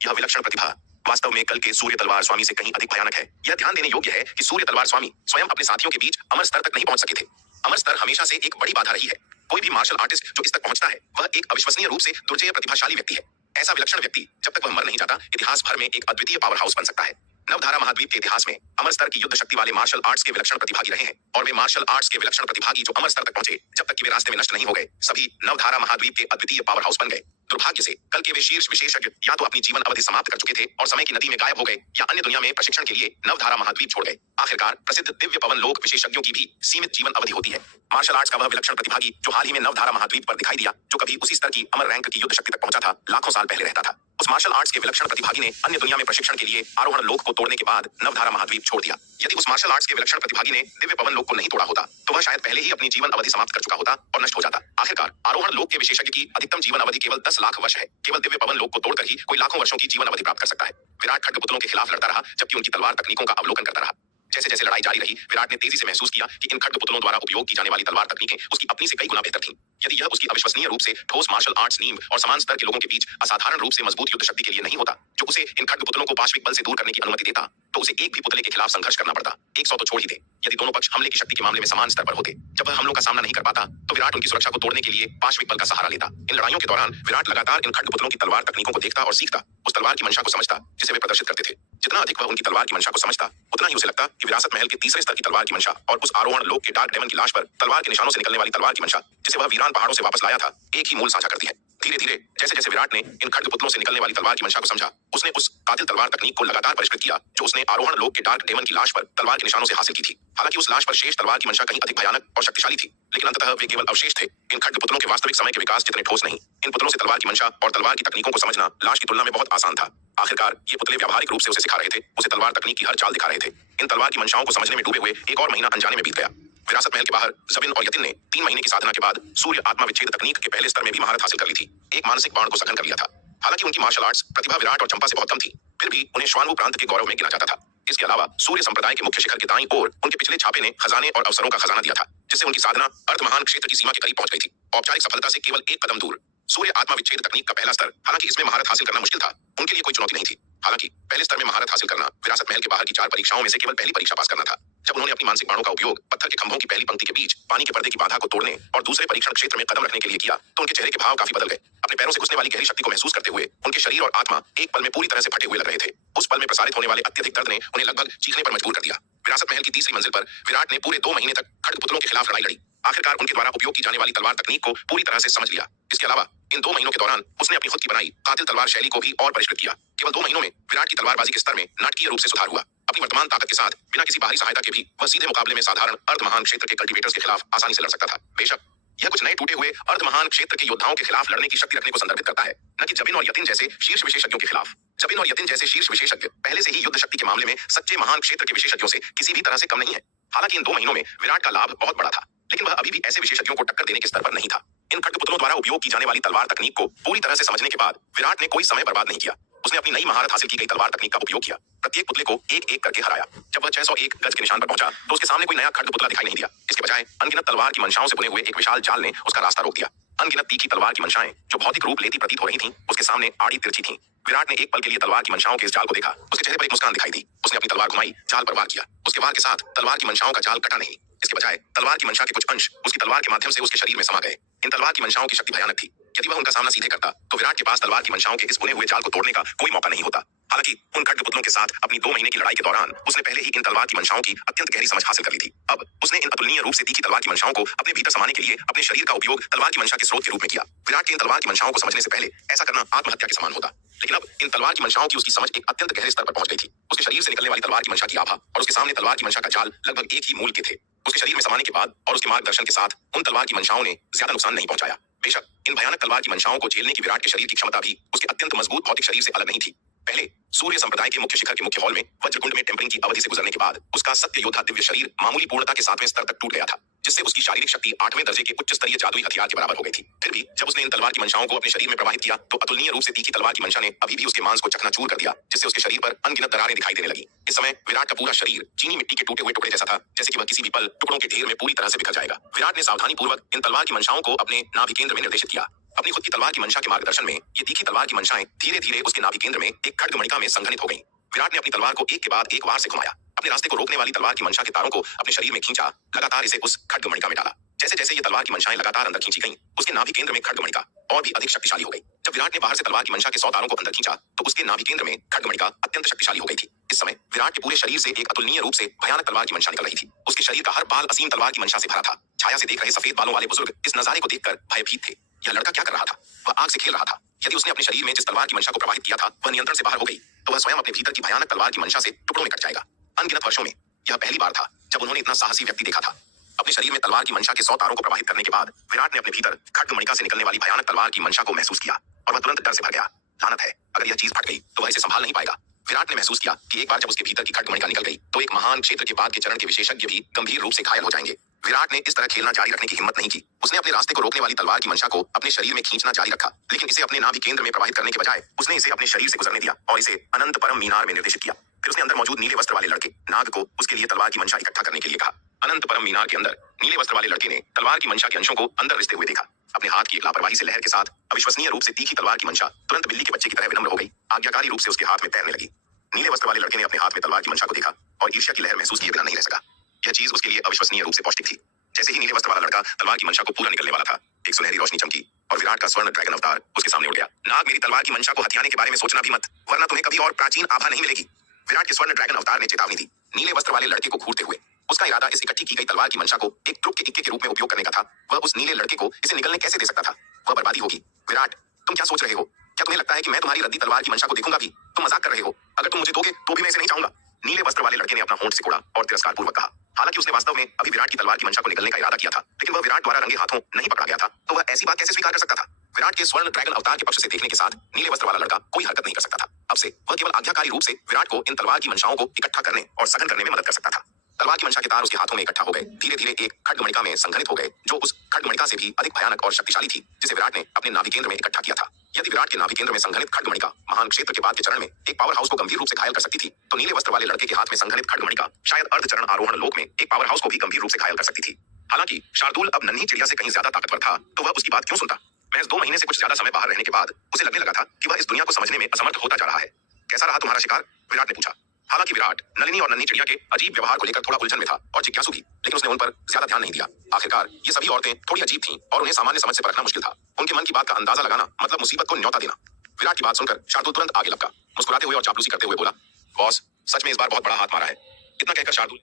यह विलक्षण प्रतिभा वास्तव में कल के सूर्य तलवार स्वामी से कहीं अधिक भयानक है। यह ध्यान देने योग्य है कि सूर्य तलवार स्वामी स्वयं अपने साथियों के बीच अमर स्तर तक नहीं पहुंच सके थे। अमर स्तर हमेशा से एक बड़ी बाधा रही है। कोई भी मार्शल आर्टिस्ट जो इस तक पहुंचता है वह एक अविश्वसनीय रूप से दुर्जेय प्रतिभाशाली व्यक्ति है। ऐसा विलक्षण व्यक्ति जब तक वह मर नहीं जाता इतिहास भर में एक अद्वितीय पावर हाउस बन सकता है। नवधारा महाद्वीप के इतिहास में अमर स्तर की युद्ध शक्ति वाले मार्शल आर्ट्स के विलक्षण प्रतिभागी रहे हैं, और वे मार्शल आर्ट्स के विलक्षण प्रतिभागी जो अमर स्तर तक पहुंचे जब तक कि वे रास्ते में नष्ट नहीं हो गए, सभी नवधारा महाद्वीप के अद्वितीय पावर हाउस बन गए। दुर्भाग्य से कल के वे शीर्ष विशेषज्ञ या तो अपनी जीवन अवधि समाप्त कर चुके थे और समय की नदी में गायब हो गए, या अन्य दुनिया में प्रशिक्षण के लिए नवधारा महाद्वीप छोड़ गए। आखिरकार प्रसिद्ध दिव्य पवन लोक विशेषज्ञों की भी सीमित जीवन अवधि होती है। मार्शल आर्ट्स का वह विलक्षण प्रतिभागी जो हाल ही में नवधारा महाद्वीप पर दिखाई दिया, जो कभी उसी स्तर की अमर रैंक की युद्ध शक्ति तक पहुंचा था, लाखों साल पहले रहता था। उस मार्शल आर्ट्स के विलक्षण प्रतिभागी ने अन्य दुनिया में प्रशिक्षण के लिए आरोहण लोक को तोड़ने के बाद नवधारा महाद्वीप छोड़ दिया। यदि उस मार्शल आर्ट्स के विलक्षण प्रतिभागी ने दिव्य पवन लोक को नहीं तोड़ा होता तो वह शायद पहले ही अपनी जीवन अवधि समाप्त कर चुका होता और नष्ट हो जाता। आखिरकार आरोहण लोक के विशेषज्ञ की अधिकतम जीवन अवधि केवल 10 लाख वर्ष है। केवल दिव्य पवन लोक को तोड़कर ही कोई लाखों वर्षों की जीवन अवधि प्राप्त कर सकता है। विराट खड्गपुतलों के खिलाफ लड़ता रहा जबकि उनकी तलवार तकनीकों का अवलोकन करता रहा। जैसे जैसे लड़ाई जारी रही, विराट ने तेजी से महसूस किया कि इन खड्गपुतलों द्वारा उपयोग की जाने वाली तलवार तकनीकें उसकी अपनी से कई गुना बेहतर थीं। यदि यह उसकी अविश्वसनीय रूप से ठोस मार्शल आर्ट्स नीम और समान स्तर के लोगों के बीच असाधारण रूप से मजबूत युद्ध शक्ति के लिए नहीं होता जो उसे इन खड्गपुतलों को पाश्विक बल से दूर करने की अनुमति देता, तो उसे एक भी पुतले के खिलाफ संघर्ष करना पड़ता। 100 तो छोड़ ही दे, यदि दोनों पक्ष हमले की शक्ति के मामले में समान स्तर पर होते। जब वह हमलों का सामना नहीं कर पाता तो विराट उनकी सुरक्षा को तोड़ने के लिए पाश्विक बल का सहारा लेता। इन लड़ाइयों के दौरान विराट लगातार इन खड्गपुतलों की तलवार तकनीकों को देखता और सीखता, उस तलवार की मंशा को समझता जिसे वे प्रदर्शित करते थे। जितना अधिक वह उनकी तलवार की मंशा को समझता, उतना ही उसे लगता कि विरासत महल के तीसरे स्तर की तलवार की मंशा और उस आरोहण लोक के डार्क डेमन की लाश पर तलवार के निशानों से निकलने वाली तलवार की मंशा, जिसे वह वीरान पहाड़ों से वापस लाया था, एक ही मूल साझा करती है। धीरे धीरे जैसे जैसे विराट ने इन खड्गपुतलों से निकलने वाली तलवार की मंशा को समझा, उसने उस कातिल तलवार तकनीक को लगातार परिष्कृत किया जो उसने आरोहण लोक के डार्क डेमन की लाश पर तलवार के निशानों से हासिल की थी। हालांकि उस लाश पर शेष तलवार की मंशा कहीं अधिक भयानक और शक्तिशाली थी, लेकिन अंततः वे केवल अवशेष थे, इन खड्गपुतलों के वास्तविक समय के विकास जितने ठोस नहीं। इन पुतलों से तलवार की मंशा और तलवार की तकनीकों को समझना लाश की तुलना में बहुत आसान था। आखिरकार ये पुतले व्यावहारिक रूप से उसे सिखा रहे थे, उसे तलवार तकनीक की हर चाल दिखा रहे थे। इन तलवार की मंशाओं को समझने में डूबे हुए एक और महीना अनजाने में बीत गया। विरासत महल के बाहर जबिन और यतिन ने 3 महीने की साधना के बाद सूर्य आत्मा विच्छेद तकनीक के पहले स्तर में भी महारत हासिल कर ली थी। एक मानसिक बाण को सघन कर लिया था। हालांकि उनकी मार्शल आर्ट्स प्रतिभा विराट और चंपा से बहुत कम थी, फिर भी उन्हें श्वानभू प्रांत के गौरव में गिना जाता था। इसके अलावा सूर्य संप्रदाय के मुख्य शिखर के दाईं ओर उनके पिछले छापे ने खजाने और अवसरों का खजाना दिया था, जिससे उनकी साधना अर्धमहान क्षेत्र की सीमा के करीब पहुंच गई थी, औपचारिक सफलता से केवल एक कदम दूर। सूर्य आत्मा विच्छेद तकनीक का पहला स्तर, हालांकि इसमें महारत हासिल करना मुश्किल था, उनके लिए कोई चुनौती नहीं थी। हालांकि पहले स्तर में महारत हासिल करना विरासत महल के बाहर की 4 परीक्षाओं में से केवल पहली परीक्षा पास करना था। जब उन्होंने अपनी मानसिक बाणों का उपयोग पत्थर के खंभों की पहली पंक्ति के बीच पानी के पर्दे की बाधा को तोड़ने और दूसरे परीक्षण क्षेत्र में कदम रखने के लिए किया, तो उनके चेहरे के भाव काफी बदल गए। अपने पैरों से घुसने वाली गहरी शक्ति को महसूस करते हुए उनके शरीर और आत्मा एक पल में पूरी तरह से फटे हुए लग रहे थे। उस पल में प्रसारित होने वाले अत्यधिक दर्द ने उन्हें लगभग चीखने पर मजबूर कर दिया। विरासत महल की तीसरी मंजिल पर विराट ने पूरे 2 महीने तक खड्गपुतलों के खिलाफ लड़ाई लड़ी। आखिरकार उनके द्वारा उपयोग की जाने वाली तलवार तकनीक को पूरी तरह से समझ लिया। इसके अलावा इन 2 महीनों के दौरान उसने अपनी खुद की बनाई कातिल तलवार शैली को भी और परिष्कृत किया। केवल 2 महीनों में विराट की तलवारबाजी के स्तर में नाटकीय रूप से सुधार हुआ। अपनी वर्तमान ताकत के साथ बिना किसी बाहरी सहायता के भी वह सीधे मुकाबले में साधारण अर्धमहान क्षेत्र के कल्टीवेटर्स के खिलाफ आसानी से लड़ सकता था। बेशक यह कुछ नए टूटे हुए अर्धमहान क्षेत्र के योद्धाओं के खिलाफ लड़ने की शक्ति रखने को संदर्भित करता है, न कि जबिन और यतिन जैसे शीर्ष विशेषज्ञों के खिलाफ। जबिन और यतिन जैसे शीर्ष विशेषज्ञ पहले से ही युद्ध शक्ति के मामले में सच्चे महान क्षेत्र के विशेषज्ञों से किसी भी तरह से कम नहीं है। हालांकि इन 2 महीनों में विराट का लाभ बहुत बड़ा था, लेकिन वह अभी भी ऐसे विशेषज्ञों को टक्कर देने के स्तर पर नहीं था। इन खड्गपुतलों द्वारा उपयोग की जाने वाली तलवार तकनीक को पूरी तरह से समझने के बाद विराट ने कोई समय बर्बाद नहीं किया। उसने अपनी नई महारत हासिल की गई तलवार तकनीक का उपयोग किया, प्रत्येक पुतले को एक एक करके हराया। जब वह 601 गज के निशान पर पहुंचा तो उसके सामने कोई नया खड्ग पुतला दिखाई नहीं दिया। इसके बजाय अनगिनत तलवार की मंशाओं से बुने हुए एक विशाल जाल ने उसका रास्ता रोक दिया। अनगिनत तीखी तलवार की मंशाएं जो भौतिक रूप लेती प्रतीत हो रही थीं, उसके सामने आड़ी तिरछी थीं। विराट ने एक पल के लिए तलवार की मंशाओं के इस जाल को देखा। उसके चेहरे पर एक मुस्कान दिखाई दी। उसने अपनी तलवार घुमाई, जाल पर वार किया। उसके वार के साथ तलवार की मंशाओं का जाल कटा नहीं, इसके बजाय तलवार की मंशा के कुछ अंश उसकी तलवार के माध्यम से उसके शरीर में समा गए। इन तलवार की मंशाओं की शक्ति भयानक थी। यदि वह उनका सामना सीधे करता तो विराट के पास तलवार की मंशाओं के इस बुने हुए जाल को तोड़ने का कोई मौका नहीं होता। हालांकि उन खड्गपुतलों के साथ अपनी 2 महीने की लड़ाई के दौरान उसने पहले ही इन तलवार की मंशाओं की अत्यंत गहरी समझ हासिल कर ली थी। अब उसने इन अतुलनीय रूप से तीखी तलवार की मंशाओं को अपने भीतर समाने के लिए अपने शरीर का उपयोग तलवार की मंशा के स्रोत के रूप में किया। विराट के इन तलवार की मंशाओं को समझने से पहले ऐसा करना आत्महत्या के समान होता, लेकिन अब इन तलवार की मंशाओं की उसकी समझ एक अत्यंत गहरे स्तर पर पहुंच गई थी। उसके शरीर से निकलने वाली तलवार की मंशा की आभा और उसके सामने तलवार की मंशा का जाल लगभग एक ही मूल के थे। उसके शरीर में समाने के बाद और उसके मार्गदर्शन के साथ उन तलवार की मंशाओं ने ज्यादा नुकसान नहीं पहुंचाया। बेशक इन भयानक तलवार की मंशाओं को झेलने की विराट के शरीर की क्षमता भी उसके अत्यंत मजबूत भौतिक शरीर से अलग नहीं थी। पहले सूर्य संप्रदाय के मुख्य शिखर के मुख्य हॉल में वज्रकुंड में टेम्परिंग की अवधि से गुजरने के बाद उसका सत्य योद्धा दिव्य शरीर मामूली पूर्णता के 7वें स्तर तक टूट गया था, जिससे उसकी शारीरिक शक्ति 8वें दर्जे के उच्च स्तरीय जादुई हथियार के बराबर हो गई थी। फिर भी जब उसने इन तलवार की मंशाओं को अपने शरीर में प्रवाहित किया तो अतुलनीय रूप से तीखी तलवार की मंशा ने अभी भी उसके मांस को चकनाचूर कर दिया, जिससे उसके शरीर पर अनगिनत दरारें दिखाई देने लगी। इस समय विराट का पूरा शरीर चीनी मिट्टी के टूटे हुए टुकड़े जैसा था, जैसे कि वह किसी भी पल टुकड़ों के ढेर में पूरी तरह से बिखर जाएगा। विराट ने सावधानी पूर्वक इन तलवार की मंशाओं को अपने नाभि केंद्र में निर्देशित किया। अपनी खुद की तलवार की मंशा के मार्गदर्शन में ये तीखी तलवार की मंशाएं धीरे धीरे उसके नाभि केंद्र में एक खड्गमणिका में संघनित हो गईं। विराट ने अपनी तलवार को एक के बाद एक वार से घुमाया, अपने रास्ते को रोकने वाली तलवार की मंशा के तारों को अपने शरीर में खींचा, लगातार इसे उस खड्गमणिका में डाला। जैसे जैसे ये तलवार की मंशाएं लगातार अंदर खींची गईं, उसके नाभि केंद्र में खड्गमणिका और भी अधिक शक्तिशाली हो गई। जब विराट ने बाहर से तलवार की मंशा के 100 तारों को अंदर खींचा तो उसके नाभि केंद्र में खड्गमणिका अत्यंत शक्तिशाली हो गई थी। इस समय विराट के पूरे शरीर से एक अतुलनीय रूप से भयानक तलवार की मंशा निकल रही थी। उसके शरीर का हर बाल असीम तलवार की मंशा से भरा था। छाया से देख रहे सफेद बालों वाले बुजुर्ग इस नजारे को देखकर भयभीत थे। यह लड़का क्या कर रहा था? वह आग से खेल रहा था। यदि उसने अपने शरीर में जिस तलवार की मंशा को प्रवाहित किया था वह नियंत्रण से बाहर हो गई तो वह स्वयं अपने भीतर की भयानक तलवार की मंशा से टुकड़ों में कट जाएगा। अनगिनत वर्षों में यह पहली बार था जब उन्होंने इतना साहसी व्यक्ति देखा था। अपने शरीर में तलवार की मंशा के 100 तारों को प्रवाहित करने के बाद विराट ने अपने भीतर खड्गमणिका से निकलने वाली भयानक तलवार की मंशा को महसूस किया और वह तुरंत डर से भर गया। लानत है, अगर यह चीज फट गई तो वह इसे संभाल नहीं पाएगा। विराट ने महसूस किया कि एक बार जब उसके भीतर की खड्गमणिका निकल गई तो एक महान क्षेत्र के बाद के चरण के विशेषज्ञ भी गंभीर रूप से घायल हो जाएंगे। विराट ने इस तरह खेलना जारी रखने की हिम्मत नहीं की। उसने अपने रास्ते को रोकने वाली तलवार की मंशा को अपने शरीर में खींचना जारी रखा, लेकिन इसे अपने नाभि केंद्र में प्रवाहित करने के बजाय उसने इसे अपने शरीर से गुजरने दिया और इसे अनंत परम मीनार में निर्देशित किया। फिर उसने अंदर मौजूद नीले वस्त्र वाले लड़के नाग को उसके लिए तलवार की मंशा इकट्ठा करने के लिए कहा। अनंत परम मीनार के अंदर नीले वस्त्र वाले लड़के ने तलवार की मंशा के अंशों को अंदर रिसते हुए देखा। अपने हाथ की एक लापरवाही से लहर के साथ अविश्वसनीय रूप से तीखी तलवार की मंशा तुरंत बिल्ली के बच्चे की तरह विनम्र हो गई, आज्ञाकारी रूप से उसके हाथ में तैरने लगी। नीले वस्त्र वाले लड़के ने अपने हाथ में तलवार की मंशा को देखा और ईर्ष्या की लहर महसूस किए बिना नहीं रह सका। यह चीज उसके लिए अविश्वसनीय रूप से पौष्टिक थी। जैसे ही नीले वस्त्र वाला लड़का तलवार की मंशा को पूरा निकलने वाला था, एक सुनहरी रोशनी चमकी और विराट का स्वर्ण ड्रैगन अवतार उसके सामने उड़ गया। नाग, मेरी तलवार की मंशा को हथियाने के बारे में सोचना भी मत, वरना तुम्हें कभी और प्राचीन आभा नहीं मिलेगी। विराट के स्वर्ण ड्रैगन अवतार ने चेतावनी दी। नीले वस्त्र वाले लड़के को घूरते हुए उसका इरादा इस इकट्ठी की गई तलवार की मंशा को एक ट्रुक के इक्के के रूप में उपयोग करने का था। वह उस नीले लड़के को इसे निकलने कैसे दे सकता था? वह बर्बादी होगी। विराट, तुम क्या सोच रहे हो? क्या तुम्हें लगता है कि मैं तुम्हारी रद्दी तलवार की मंशा को देखूंगा भी? तुम मजाक कर रहे हो। अगर तुम मुझे दोगे तो भी मैं इसे नहीं चाहूंगा। नीले वस्त्र वाले लड़के ने अपना होंठ सिकोड़ा और तिरस्कार पूर्वक कहा। हालांकि उसने वास्तव में अभी विराट की तलवार की मंशा को निकलने का इरादा किया था, लेकिन वह विराट द्वारा रंगे हाथों नहीं पकड़ा गया था, तो वह ऐसी बात कैसे स्वीकार कर सकता था? विराट के स्वर्ण ड्रैगन अवतार के पक्ष से देखने के साथ नीले वस्त्र वाला लड़का कोई हरकत नहीं कर सकता था। अब से वह केवल आज्ञाकारी रूप से विराट को इन तलवार की मंशाओं को इकट्ठा करने और सघन करने में मदद कर सकता था। तलवार की मंशा के तार उसके हाथों में इकट्ठा हो गए, धीरे धीरे एक खड्गमणिका में संघनित हो गए, जो उस खड्गमणिका से भी अधिक भयानक और शक्तिशाली थी, जिसे विराट ने अपने नाभि केंद्र में इकट्ठा किया था। यदि विराट के नाभि केंद्र में संघनित खड्गमणिका महान क्षेत्र के बाद के चरण में एक पावर हाउस को गंभीर रूप से घायल कर सकती थी, तो नीले वस्त्र वाले लड़के के हाथ में संघनित खड्गमणिका शायद अर्ध चरण आरोहण लोक में एक पावर हाउस को भी गंभीर रूप से घायल कर सकती थी। हालांकि शार्दुल अब नन्ही चिड़िया से कहीं ज्यादा ताकतवर था, तो वह उसकी बात क्यों सुनता? महज 2 महीने से कुछ ज्यादा समय बाहर रहने के बाद उसे लगने लगा था कि वह इस दुनिया को समझने में असमर्थ होता जा रहा है। कैसा रहा तुम्हारा शिकार? विराट ने पूछा। हालांकि विराट नलिनी और नन्ही चिड़िया के अजीब व्यवहार को लेकर थोड़ा उलझन में था और जिज्ञासु भी, लेकिन उसने उन पर ज्यादा ध्यान नहीं दिया। आखिरकार ये सभी औरतें थोड़ी अजीब थीं और उन्हें सामान्य समझ से परखना मुश्किल था। उनके मन की बात का अंदाजा लगाना मतलब मुसीबत को न्योता देना। विराट की बात सुनकर शार्दुल तुरंत आगे लपका, मुस्कुराते हुए और चापलूसी करते हुए बोला, बॉस, सच में इस बार बहुत बड़ा हाथ मारा है। इतना कहकर शार्दुल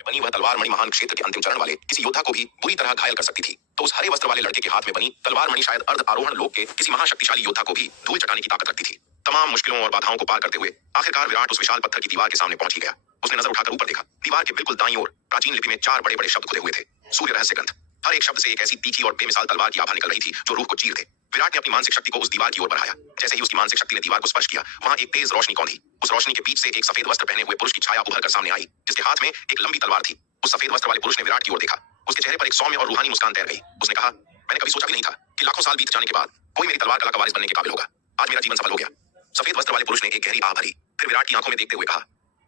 बनी वहीं वह तलवार मणि महान क्षेत्र के अंतिम चरण वाले किसी योद्धा को भी बुरी तरह घायल कर सकती थी, तो उस हरे वस्त्र वाले लड़के के हाथ में बनी तलवार मणि शायद अर्ध आरोहण लोक के किसी महाशक्तिशाली योद्धा को भी धूल चटाने की ताकत रखती थी। तमाम मुश्किलों और बाधाओं को पार करते हुए आखिरकार विराट उस विशाल पत्थर की दीवार के सामने पहुंच ही गया। उसने नजर उठाकर ऊपर देखा। दीवार के बिल्कुल दाईं ओर प्राचीन लिपि में 4 बड़े बड़े शब्द खुदे हुए थे, सूर्य रहस्य ग्रंथ। हर एक शब्द से एक ऐसी तीखी और बेमिसाल तलवार की आभा निकल रही थी जो रूह को चीर दे। विराट ने अपनी मानसिक शक्ति को उस दीवार की ओर बढ़ाया। जैसे ही उसकी मानसिक शक्ति ने दीवार को स्पर्श किया, वहां एक तेज रोशनी कौंधी। उस रोशनी के बीच से एक सफेद वस्त्र पहने हुए पुरुष की छाया उभर कर सामने आई, जिसके हाथ में एक लंबी तलवार थी। उस सफेद वस्त्र वाले पुरुष ने विराट की ओर देखा। उसके चेहरे पर एक सौम्य और रूहानी मुस्कान तैर गई। उसने कहा, मैंने कभी सोचा भी नहीं था कि लाखों साल बीत जाने के बाद कोई मेरी तलवार कला का वारिस बनने के काबिल होगा। आज मेरा जीवन सफल हो गया। सफेद वस्त्र वाले पुरुष ने एक गहरी आह भरी, फिर विराट की आंखों में देखते हुए कहा,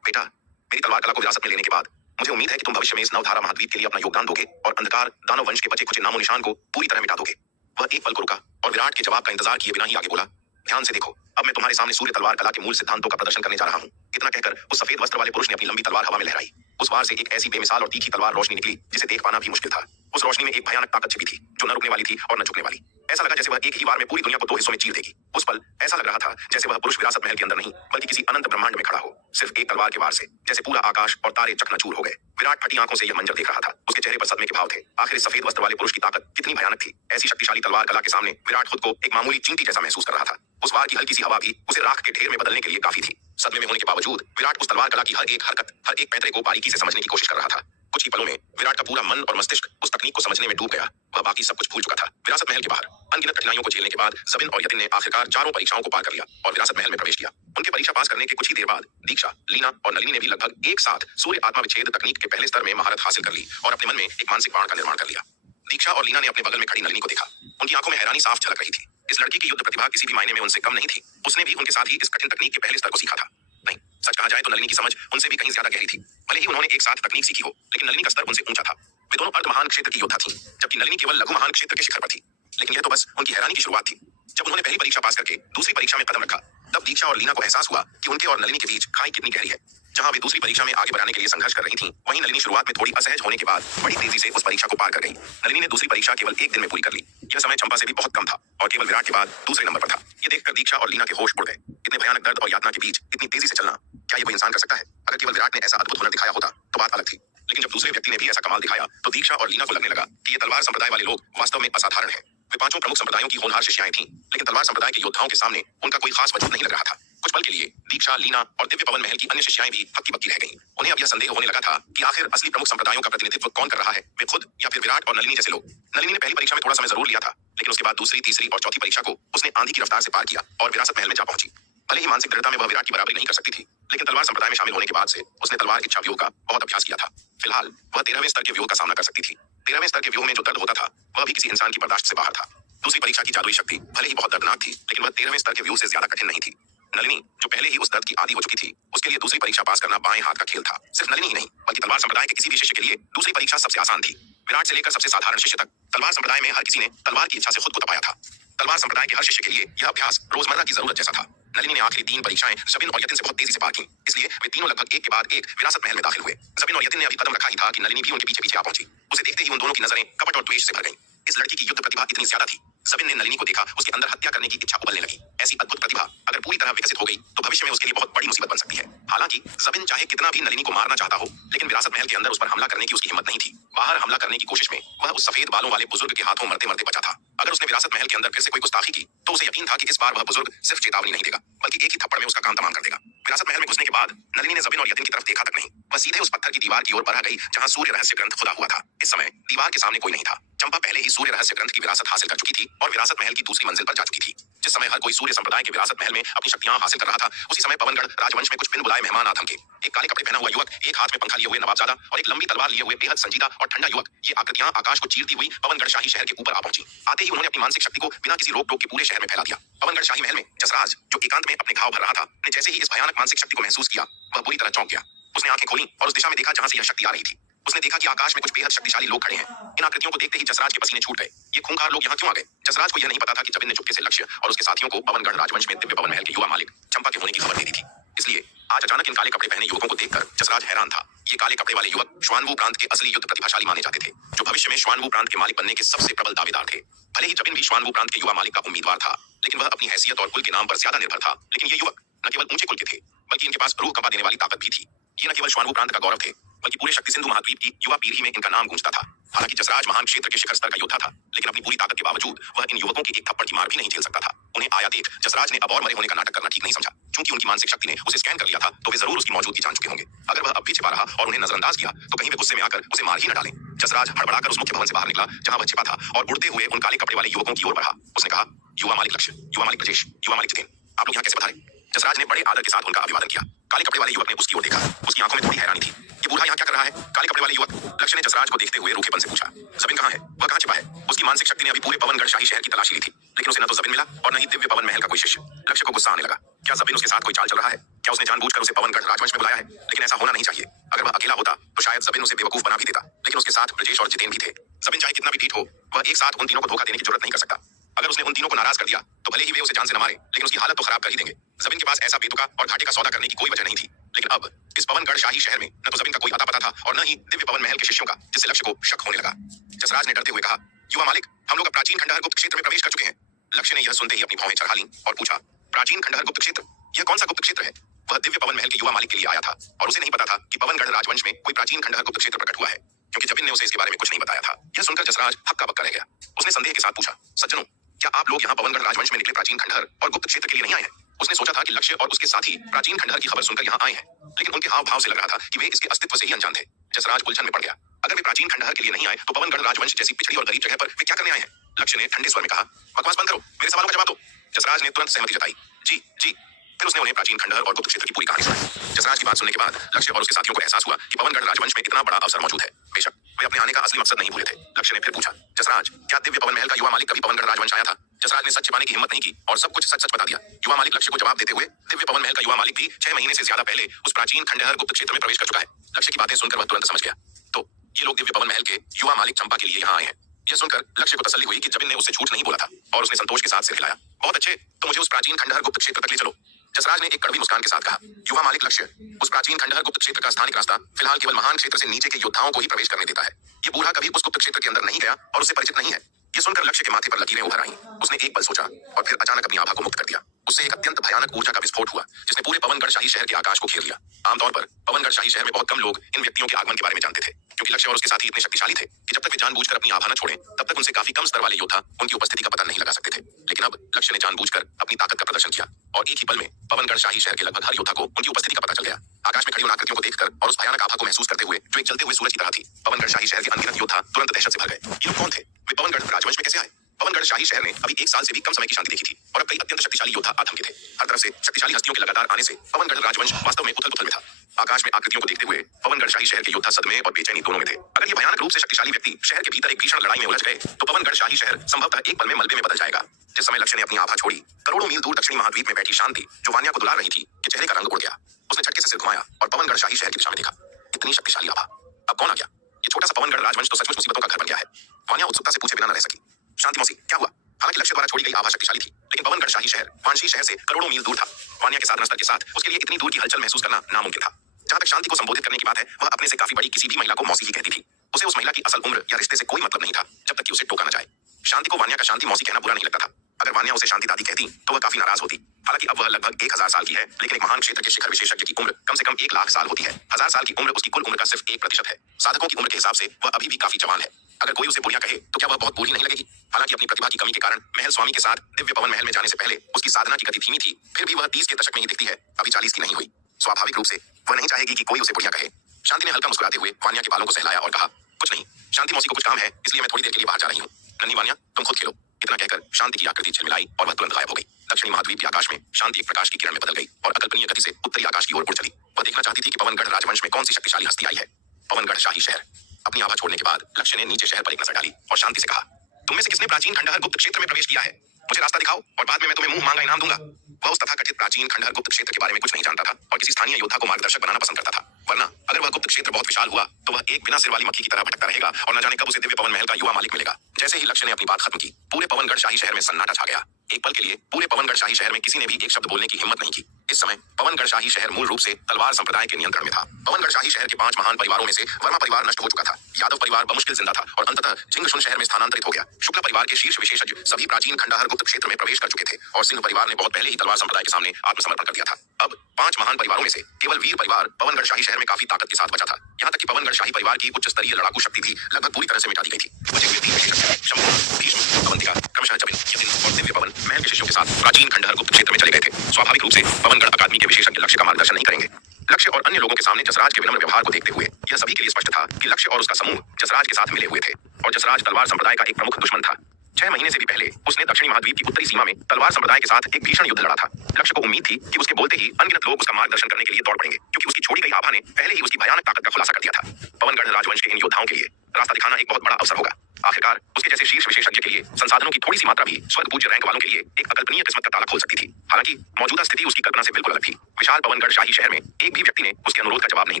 बेटा, मेरी तलवार कला को विरासत में लेने के बाद मुझे उम्मीद है कि तुम भविष्य में इस नवधारा महाद्वीप के लिए अपना योगदान दोगे और अंधकार दानव वंश के बचे कुछ नामो निशान को पूरी तरह मिटा दोगे। वह एक पल को रुका और विराट के जवाब का इंतजार किए बिना ही आगे बोला, ध्यान से देखो, अब मैं तुम्हारे सामने सूर्य तलवार कला के मूल सिद्धांतों का प्रदर्शन करने जा रहा हूँ। इतना कहकर उस सफेद वस्त्र वाले पुरुष ने अपनी लंबी तलवार हवा में लहराई। उस वार से एक ऐसी बेमिसाल और तीखी तलवार रोशनी निकली जिसे देख पाना भी मुश्किल था। उस रोशनी में एक भयानक ताकत छिपी थी जो न रुकने वाली थी और न झुकने वाली। ऐसा लगा जैसे वह एक ही वार में पूरी दुनिया को 2 हिस्सों में चीर देगी। उस पल ऐसा लग रहा था जैसे वह पुरुष विरासत महल के अंदर नहीं बल्कि किसी अनंत ब्रह्मांड में खड़ा हो, सिर्फ एक तलवार के वार से जैसे पूरा आकाश और तारे चकनाचूर हो गए। विराट फटी आंखों से यह मंजर देख रहा था। उसके चेहरे पर सदमे के भाव थे। आखिर इस सफेद वस्त्र वाले पुरुष की ताकत कितनी भयानक थी। ऐसी शक्तिशाली तलवार कला के सामने विराट खुद को एक मामूली चींटी जैसा महसूस कर रहा था। उस वार की हल्की सी हवा भी उसे राख के ढेर में बदलने के लिए काफी थी। सदमे में होने के बावजूद विराट उस तलवार कला की हर एक हरकत, हर एक पैंतरे को बारीकी से समझने की कोशिश कर रहा था। कुछ ही पलों में विराट का पूरा मन और मस्तिष्क उस तकनीक को समझने में डूब गया। वह बाकी सब कुछ भूल चुका था। विरासत महल के बाहर अनगिनत कठिनाइयों को झेलने के बाद जबिन और यतिन ने आखिरकार चारों परीक्षाओं को पार कर लिया और विरासत महल में प्रवेश किया। उनके परीक्षा पास करने के कुछ ही देर बाद दीक्षा, लीना और नलिनी ने भी लगभग एक साथ सूर्य आत्मा विच्छेद तकनीक के पहले स्तर में महारत हासिल कर ली और अपने मन में एक मानसिक बाण का निर्माण कर लिया। दीक्षा और लीना ने अपने बगल में खड़ी नलिनी को देखा। उनकी आंखों में हैरानी साफ झलक रही थी। इस लड़की की युद्ध प्रतिभा किसी भी मायने में उनसे कम नहीं थी। उसने भी उनके साथ ही इस कठिन तकनीक के पहले स्तर को सीखा था। नहीं, सच कहा जाए तो नलिनी की समझ उनसे भी कहीं ज्यादा गहरी थी। भले ही उन्होंने एक साथ तकनीक सीखी हो, लेकिन नलिनी का स्तर उनसे ऊंचा था। वे दोनों अर्ध महान क्षेत्र की योद्धा थीं, जबकि नलिनी केवल लघु महान क्षेत्र के शिखर पर थी। लेकिन यह तो बस उनकी हैरानी की शुरुआत थी। जब उन्होंने पहली परीक्षा पास करके दूसरी परीक्षा में कदम रखा, तब दीक्षा और लीना को एहसास हुआ कि उनके और नलिनी के बीच खाई कितनी गहरी है। जहां वे दूसरी परीक्षा में आगे बढ़ाने के लिए संघर्ष कर रही थीं, वहीं नलिनी शुरुआत में थोड़ी असहज होने के बाद बड़ी तेजी से उस परीक्षा को पार कर गई। नलिनी ने दूसरी परीक्षा केवल 1 दिन में पूरी कर ली। यह समय चंपा से भी बहुत कम था और केवल विराट के बाद दूसरे नंबर पर था। यह देखकर दीक्षा और लीना के होश उड़ गए। इतने भयानक दर्द और यातना के बीच इतनी तेजी से चलना, क्या ये कोई इंसान कर सकता है? अगर केवल विराट ने ऐसा अद्भुत हुनर दिखाया होता तो बात अलग थी, लेकिन जब दूसरे व्यक्ति ने भी ऐसा कमाल दिखाया तो दीक्षा और लीना को लगने लगा कि ये तलवार संप्रदाय वाले लोग वास्तव में असाधारण हैं। वे 5 प्रमुख संप्रदायों की होनहार शिष्याएं थीं, लेकिन तलवार संप्रदाय के योद्धाओं के सामने उनका कोई खास वजूद नहीं लग रहा था। कुछ पल के लिए दीक्षा, लीना और दिव्य पवन महल की अन्य शिष्याएं भी हक्की बक्की रह गईं। उन्हें अब यह संदेह होने लगा था कि आखिर असली प्रमुख संप्रदायों का प्रतिनिधित्व कौन कर रहा है, वे खुद या फिर विराट और नलिनी जैसे लोग। नलिनी ने पहली परीक्षा में थोड़ा समय जरूर लिया था, लेकिन उसके बाद दूसरी, तीसरी और चौथी परीक्षा को उसने आंधी की रफ्तार से पार किया और विरासत महल में जा पहुंची। भले ही मानसिक दृढ़ता में वह विराट की बराबरी नहीं कर सकती थी, लेकिन तलवार संप्रदाय में शामिल होने के बाद से उसने तलवार इच्छा व्यूह का बहुत अभ्यास किया था। फिलहाल वह 13वें स्तर के व्यूह का सामना कर सकती थी। 13वें स्तर के व्यूह में जो दर्द होता था वह भी किसी इंसान की बर्दाश्त से बाहर था। दूसरी परीक्षा की जादुई शक्ति भले ही बहुत दर्दनाक थी, लेकिन वह 13वें स्तर के व्यूह से ज्यादा कठिन नहीं थी। नलिनी, जो पहले ही उस दर्द की आदी हो चुकी थी, उसके लिए दूसरी परीक्षा पास करना बाएं हाथ का खेल था। सिर्फ नलिनी ही नहीं, बल्कि तलवार संप्रदाय के किसी भी शिष्य के लिए दूसरी परीक्षा सबसे आसान थी। विराट से लेकर सबसे साधारण शिष्य तक तलवार संप्रदाय में हर किसी ने तलवार की इच्छा से खुद को तपाया था। तलवार संप्रदाय के हर शिष्य के लिए यह अभ्यास रोजमर्रा की जरूरत जैसा था। नलिनी ने आखिरी 3 परीक्षाएं जबिन और यतिन से बहुत तेजी से पार की, इसलिए वे तीनों लगभग एक के बाद एक विरासत महल में दाखिल हुए। जबिन और यतिन ने अभी कदम रखा ही था कि नलिनी भी उनके पीछे पीछे आ पहुंची। उसे देखते ही उन दोनों की नजरें कपट और द्वेष से भर गईं। इस लड़की की युद्ध प्रतिभा इतनी ज्यादा थी। जबिन ने नलिनी को देखा, उसके अंदर हत्या करने की इच्छा उबलने लगी। ऐसी अद्भुत प्रतिभा अगर पूरी तरह विकसित हो गई तो भविष्य में उसके लिए बहुत बड़ी मुसीबत बन सकती है। हालांकि जबिन चाहे कितना भी नलिनी को मारना चाहता हो, लेकिन विरासत महल के अंदर उस पर हमला करने की उसकी हिम्मत नहीं थी। बाहर हमला करने की कोशिश में वह उस सफेद बालों वाले बुजुर्ग के हाथों मरते मरते बचा था। अगर उसने विरासत महल के अंदर फिर से कोई गुस्ताखी की तो उसे यकीन था कि इस बार वह बुजुर्ग सिर्फ चेतावनी नहीं देगा, बल्कि एक ही थप्पड़ में उसका काम तमाम कर देगा। विरासत महल में घुसने के बाद नलिनी ने जबिन और यतिन की तरफ देखा तक नहीं, वह सीधे उस पत्थर की दीवार की ओर बढ़ा गई जहां सूर्य रहस्य ग्रंथ खुदा हुआ था। इस समय दीवार के सामने कोई नहीं था। चंपा पहले ही सूर्य रहस्य ग्रंथ की विरासत हासिल कर चुकी थी और विरासत महल की दूसरी मंजिल पर जा चुकी थी। जिस समय हर कोई सूर्य संप्रदाय के विरासत महल में अपनी शक्तियां हासिल कर रहा था, उसी समय पवनगढ़ राजवंश में कुछ बिन बुलाए मेहमान आ थमके। एक काले कपड़े पहना हुआ युवक, एक हाथ में पंखा लिए हुए नवाबजादा और एक लंबी तलवार लिए हुए बेहद संजीदा और ठंडा युवक, ये आकृतियां आकाश को चीरती हुई पवनगढ़ शाही शहर के ऊपर आ पहुंची। आते ही उन्होंने अपनी मानसिक शक्ति को बिना किसी रोक टोक के पूरे शहर में फैला दिया। पवनगढ़ शाही महल में जसराज, जो एकांत में अपने घाव भर रहा था, ने जैसे ही इस भयानक मानसिक शक्ति को महसूस किया, वह बुरी तरह चौंक गया। उसने आंखें खोली और उस दिशा में देखा जहां से यह शक्ति आ रही थी। उसने देखा कि आकाश में कुछ बेहद शक्तिशाली लोग खड़े हैं। इन आकृतियों को देखते ही जसराज के पसीने छूट गए। ये खूंखार लोग यहाँ क्यों आ गए? जसराज को यह नहीं पता था कि जबिन ने चुपके से लक्ष्य और उसके साथियों को पवनगढ़ राजवंश में दिव्य पवन महल के युवा मालिक चंपा के होने की खबर दे दी थी। इसलिए आज अचानक इन काले कपड़े पहने युवकों को देखकर जसराज हैरान था। ये काले कपड़े वाले युवक श्वानवू प्रांत के असली युद्ध प्रतिभाशाली माने जाते थे, जो भविष्य में श्वानवू प्रांत के मालिक बनने के सबसे प्रबल दावेदार थे। भले ही जबिन भी श्वानवू प्रांत के युवा मालिक का उम्मीदवार था, लेकिन वह अपनी हैसियत और कुल के नाम पर ज्यादा निर्भर था। लेकिन ये युवक न केवल ऊंचे कुल के थे, बल्कि इनके पास रूह कंपा देने वाली ताकत भी थी। ये न केवल श्वानवू प्रांत का गौरव थे, बल्कि पूरे शक्ति सिंधु महाद्वीप की युवा पीढ़ी में इनका नाम गूंजता था। हालांकि जसराज महान क्षेत्र के शिखर स्तर का योद्धा था, लेकिन अपनी पूरी ताकत के बावजूद वह इन युवकों की एक थप्पड़ की मार भी नहीं झेल सकता था। उन्हें आया देख जसराज ने अब और मरे होने का नाटक करना ठीक नहीं समझा। चूंकि उनकी मानसिक शक्ति ने उसे स्कैन कर लिया था, तो वे जरूर उसकी मौजूदगी जान चुके होंगे। अगर वह अब भी छिपा रहा और उन्हें नजरअंदाज किया, तो कहीं वे गुस्से में आकर उसे मार ही न डालें। जसराज हड़बड़ाकर उस मुख्य भवन से बाहर निकला जहां वह छिपा था और उड़ते हुए उन काले कपड़े वाले युवकों की ओर बढ़ा। उसने कहा, युवा मालिक लक्ष्य, युवा मालिक ब्रजेश, युवा मालिक जितेन, आप लोग यहाँ कैसे पधारे? जसराज ने बड़े आदर के साथ उनका अभिवादन किया। काले कपड़े वाले युवक ने उसकी ओर देखा। उसकी आंखों में थोड़ी हैरानी थी। ये बूढ़ा यहाँ क्या कर रहा है? काले कपड़े वाले युवक लक्ष्य ने जसराज को देखते हुए रूखेपन से पूछा। जबिन कहाँ है? वह कहाँ छिपा है? उसकी मानसिक शक्ति ने अभी पूरे पवनगढ़ शाही शहर की तलाशी ली थी, लेकिन उसे न तो जबिन मिला और न ही दिव्य पवन महल का कोई शिष्य। लक्ष्य को गुस्सा आने लगा। क्या जबिन उसके साथ कोई चाल चल रहा है? क्या उसने जानबूझकर उसे पवनगढ़ राजवंश में बुलाया है? लेकिन ऐसा होना नहीं चाहिए। अगर वह अकेला होता तो शायद जबिन उसे बेवकूफ बना भी देता, लेकिन उसके साथ ब्रजेश और जितेन भी थे। जबिन चाहे कितना भी ढीठ हो, वह एक साथ उन तीनों को धोखा देने की जरूरत नहीं कर सकता। अगर उसने उन तीनों को नाराज कर दिया तो भले ही वे उसे जान से न मारे, लेकिन उसकी हालत तो खराब कर ही देंगे। जबिन के पास ऐसा बेतुका और घाटे का सौदा करने की कोई वजह नहीं थी। लेकिन अब इस पवनगढ़ शाही शहर में न तो जबिन का कोई अता पता था और न ही दिव्य पवन महल के शिष्यों का, जिससे लक्ष्य को शक होने लगा। जसराज ने डरते हुए कहा, युवा मालिक, हम लोग अब प्राचीन खंडहर गुप्त क्षेत्र में प्रवेश कर चुके हैं। लक्ष्य ने यह सुनते ही अपनी भौहें चढ़ा लीं और पूछा, प्राचीन खंडहर गुप्त क्षेत्र? यह कौन सा गुप्त क्षेत्र है? वह दिव्य पवन महल के युवा मालिक के लिए आया था और उसे नहीं पता था कि पवनगढ़ राजवंश में कोई प्राचीन खंडहर गुप्त क्षेत्र प्रकट हुआ है, क्योंकि जबिन ने उसे इसके बारे में कुछ नहीं बताया था। यह सुनकर जसराज हक्का बक्का रह गया। उसने संदेह के साथ पूछा, सज्जनों, क्या आप लोग यहाँ पवनगढ़ राजवंश में निकले प्राचीन खंडहर और गुप्त क्षेत्र के लिए नहीं आए हैं? उसने सोचा था कि लक्ष्य और उसके साथी प्राचीन खंडहर की खबर सुनकर यहाँ आए हैं, लेकिन उनके हाव भाव से लग रहा था कि वे इसके अस्तित्व से ही अनजान थे। जसराज उलझन में पड़ गया। अगर वे प्राचीन खंडहर के लिए नहीं आए तो पवनगढ़ राजवंश जैसी पिछड़ी और गरीब जगह पर वे क्या करने आए हैं? लक्ष्य ने ठंडे स्वर में कहा, बकवास बंद करो, मेरे सवालों का जवाब दो। जसराज ने तुरंत सहमति जताई, जी जी। फिर उसने उन्हें प्राचीन खंडहर और गुप्त क्षेत्र की पूरी कहानी सुनाई। जसराज की बात सुनने के बाद लक्ष्य और उसके साथियों को एहसास हुआ कि पवनगढ़ राजवंश में कितना बड़ा अवसर मौजूद है। बेशक वे अपने आने का असली मकसद नहीं भूले थे। लक्ष्य ने फिर पूछा, जसराज, क्या दिव्य पवन महल का युवा मालिक कभी पवनगढ़ राजवंश आया था? जसराज ने सच छिपाने की हिम्मत नहीं की और सब कुछ सच सच बता दिया। युवा मालिक लक्ष्य को जवाब देते हुए, दिव्य पवन महल का युवा मालिक भी 6 महीने से ज्यादा पहले उस प्राचीन खंडहर गुप्त क्षेत्र में प्रवेश कर चुका है। लक्ष्य की बातें सुनकर वह तुरंत समझ गया। तो ये लोग दिव्य पवन महल के युवा मालिक चंपा के लिए यहाँ आए हैं। यह सुनकर लक्ष्य को तसल्ली हुई कि जबिन ने उससे झूठ नहीं बोला था और उसने संतोष के साथ सिर हिलाया। बहुत अच्छे, तो मुझे उस प्राचीन खंडहर गुप्त क्षेत्र तक ले चलो। जसराज ने एक कड़वी मुस्कान के साथ कहा, युवा मालिक लक्ष्य, उस प्राचीन खंडहर गुप्त क्षेत्र का स्थानिक रास्ता फिलहाल केवल महान क्षेत्र से नीचे के योद्धाओं को ही प्रवेश करने देता है। ये बूढ़ा कभी उस गुप्त क्षेत्र के अंदर नहीं गया और उससे परिचित नहीं है। ये सुनकर लक्ष्य के माथे पर लकीरें उभर आईं। उसने एक पल सोचा और फिर अचानक अपनी आभा को मुक्त कर दिया। उससे एक अत्यंत भयानक ऊर्जा का विस्फोट हुआ जिसने पूरे पवनगढ़ शाही शहर के आकाश को घेर लिया। आमतौर पर पवनगढ़ शाही शहर में बहुत कम लोग इन व्यक्तियों के आगमन के बारे में जानते थे, क्योंकि लक्ष्य और उसके साथी इतने शक्तिशाली थे कि जब तक वे जानबूझकर अपनी आभा न छोड़ें, तब तक उनसे काफी कम स्तर वाले योद्धा उनकी उपस्थिति का पता नहीं लगा सकते थे। लेकिन अब लक्ष्य ने जानबूझकर अपनी ताकत का प्रदर्शन किया और एक ही पल में पवनगढ़ शाही शहर के लगभग हर योद्धा को उनकी उपस्थिति का पता चल गया। आकाश में खड़ी उन आकृतियों को देखकर और उस भयानक आभा को महसूस करते हुए जो एक जलते हुए सूरज की तरह थी, पवनगढ़ शाही शहर के अनगिनत योद्धा तुरंत दहशत से भर गए। ये लोग कौन थे? वे पवनगढ़ राजवंश में कैसे आए? पवनगढ़ शाही शहर ने अभी 1 साल से भी कम समय की शांति देखी थी और अब कई अत्यंत शक्तिशाली योद्धा आतंकित थे। हर तरफ से शक्तिशाली हस्तियों के लगातार आने से पवनगढ़ राजवंश वास्तव में उथल-पुथल में था। आकाश में आकृतियों को देखते हुए पवनगढ़ शाही शहर के योद्धा सदमे और बेचैनी दोनों में थे। अगर ये भयानक रूप से शक्तिशाली व्यक्ति शहर के भीतर एक भीषण लड़ाई में उलझ गए तो पवनगढ़ शाही शहर संभवतः एक पल में मलबे में बदल जाएगा। जिस समय लक्ष्य ने अपनी आभा छोड़ी, करोड़ों मील दूर दक्षिणी महाद्वीप में बैठी शांति, जो वान्या को दुला रही थी, के चेहरे का रंग उड़ गया। उसने झटके से सिर घुमाया और पवनगढ़ शाही शहर की दिशा में देखा। इतनी शक्तिशाली आभा, अब कौन आ गया? ये छोटा सा पवनगढ़ राजवंश तो सचमुच मुसीबतों का घर बन गया है। वान्या उत्सुकता से पूछे बिना न रह सकी, शांति मौसी, क्या हुआ? हालांकि लक्ष्य द्वारा छोड़ी गई आभा शक्तिशाली थी, लेकिन पवनगढ़ शाही शहर वानशी शहर से करोड़ों मील दूर था। वान्या के साधना स्तर के साथ उसके लिए इतनी दूर की हलचल महसूस करना नामुमकिन था। जहां तक शांति को संबोधित करने की बात है, वह अपने से काफी बड़ी किसी भी महिला को मौसी ही कहती थी। उसे उस महिला की असल उम्र या रिश्ते से कोई मतलब नहीं था जब तक कि उसे टोका न जाए। शांति को वान्या का शांति मौसी कहना बुरा नहीं लगता था। अगर वान्या उसे शांति दादी कहती तो वह काफी नाराज होती। हालांकि अब वह लगभग 1000 साल की है, लेकिन एक महान क्षेत्र के शिखर विशेषज्ञ की उम्र कम से कम 1 लाख साल होती है। 1000 साल की उम्र उसकी कुल उम्र का सिर्फ 1% है। साधकों की उम्र के हिसाब से वह अभी भी काफी जवान है। अगर कोई उसे बुढ़िया कहे तो क्या वह बहुत बूढ़ी नहीं लगेगी? हालांकि अपनी प्रतिभा की कमी के कारण महल स्वामी के साथ दिव्य पवन महल में जाने से पहले उसकी साधना की गति धीमी थी, फिर भी वह 30 के दशक में ही दिखती है, अभी 40 की नहीं हुई। स्वाभाविक रूप से वह नहीं चाहेगी कि कोई उसे बुढ़िया कहे। शांति ने हल्का मुस्कुराते हुए वान्या के बालों को सहलाया और कहा, कुछ नहीं, शांति मौसी को कुछ काम है, इसलिए मैं थोड़ी देर के लिए बाहर जा रही हूँ। नन्ही वान्या, तुम खुद खेलो। इतना कहकर शांति की आकृति झिलमिलाई और वह तुरंत गायब हो गई। दक्षिणी महाद्वीप के आकाश में शांति एक प्रकाश की किरण में बदल गई और अकल्पनीय गति से उत्तरी आकाश की ओर उड़ चली। वह देखना चाहती थी कि पवनगढ़ राजवंश में कौन सी शक्तिशाली हस्ती आई है। पवनगढ़ शाही शहर। अपनी आभा छोड़ने के बाद लक्ष्य ने नीचे शहर पर एक नजर डाली और शांति से कहा, तुम में से किसने प्राचीन खंडहर गुप्त क्षेत्र में प्रवेश किया है? मुझे रास्ता दिखाओ और बाद में मैं तुम्हें मुंह मांगा इनाम दूंगा। वह उस तथाकथित प्राचीन खंडहर गुप्त क्षेत्र के बारे में कुछ नहीं जानता था और किसी स्थानीय योद्धा को मार्गदर्शक बनाना पसंद करता था। वरना अगर वह गुप्त क्षेत्र बहुत विशाल हुआ तो वह एक बिना सिर वाली मक्खी की तरह भटकता रहेगा और न जाने कब उसे दिव्य पवन महल का युवा मालिक मिलेगा। जैसे ही लक्ष्य ने अपनी बात खत्म की, पूरे पवनगढ़ शाही शहर में सन्नाटा छा गया। एक पल के लिए पूरे पवनगढ़ शाही शहर में किसी ने भी एक शब्द बोलने की हिम्मत नहीं की। इस समय पवनगढ़ शाही शहर मूल रूप से तलवार संप्रदाय के नियंत्रण में था। पवनगढ़ शाही शहर के 5 महान परिवारों में से वर्मा परिवार नष्ट हो चुका था। यादव परिवार बमुश्किल जिंदा था और अंततः जिंगशुन शहर में स्थानांतरित हो गया। शुक्ला परिवार के शीर्ष विशेषज्ञ सभी प्राचीन खंडहर गुप्त क्षेत्र में प्रवेश कर चुके थे और सिंह परिवार ने बहुत पहले ही तलवार संप्रदाय के सामने आत्मसमर्पण कर दिया था। अब 5 महान परिवारों में से केवल वीर परिवार पवनगढ़ शाही शहर में काफी ताकत के साथ बचा था। यहाँ तक कि पवनगढ़ शाही परिवार की उच्च स्तरीय लड़ाकू शक्ति भी लगभग पूरी तरह से मिटा दी गई थी। कुछ एक व्यक्ति विशेषज्ञ शंभु, भीष्म, अवंतिका, क्रमशः जबिन, यतिन और दिव्य पवन महल के शिष्यों के साथ प्राचीन खंडहर गुप्त क्षेत्र में चले गए थे। स्वाभाविक रूप से पवनगढ़ अकादमी के विशेषज्ञ लक्ष्य का मार्गदर्शन नहीं करेंगे। लक्ष्य और अन्य लोगों के सामने जसराज के विनम्र व्यवहार को देखते हुए यह सभी के लिए स्पष्ट था कि लक्ष्य और उसका समूह जसराज के साथ मिले हुए थे और जसराज तलवार संप्रदाय का एक प्रमुख दुश्मन था। 6 महीने से भी पहले उसने दक्षिणी महाद्वीप की उत्तरी सीमा में तलवार संप्रदाय के साथ एक भीषण युद्ध लड़ा था। लक्ष्य को उम्मीद थी कि उसके बोलते ही अनगिनत लोग उसका मार्गदर्शन करने के लिए दौड़ पड़ेंगे, क्योंकि उसकी छोड़ी गई आभा ने पहले ही उसकी भयानक ताकत का खुलासा कर दिया था। पवनगढ़ राजवंश के इन योद्धाओं के लिए रास्ता दिखाना एक बहुत बड़ा अवसर होगा। आखिरकार उसके जैसे शीर्ष विशेषज्ञ के लिए संसाधनों की थोड़ी सी मात्रा भी स्वर्ग पूज्य रैंक वालों के लिए एक अकल्पनीय किस्मत का ताला खोल सकती थी। हालांकि मौजूदा स्थिति उसकी कल्पना से बिल्कुल अलग थी। विशाल पवनगढ़ शाही शहर में एक भी व्यक्ति ने उसके अनुरोध का जवाब नहीं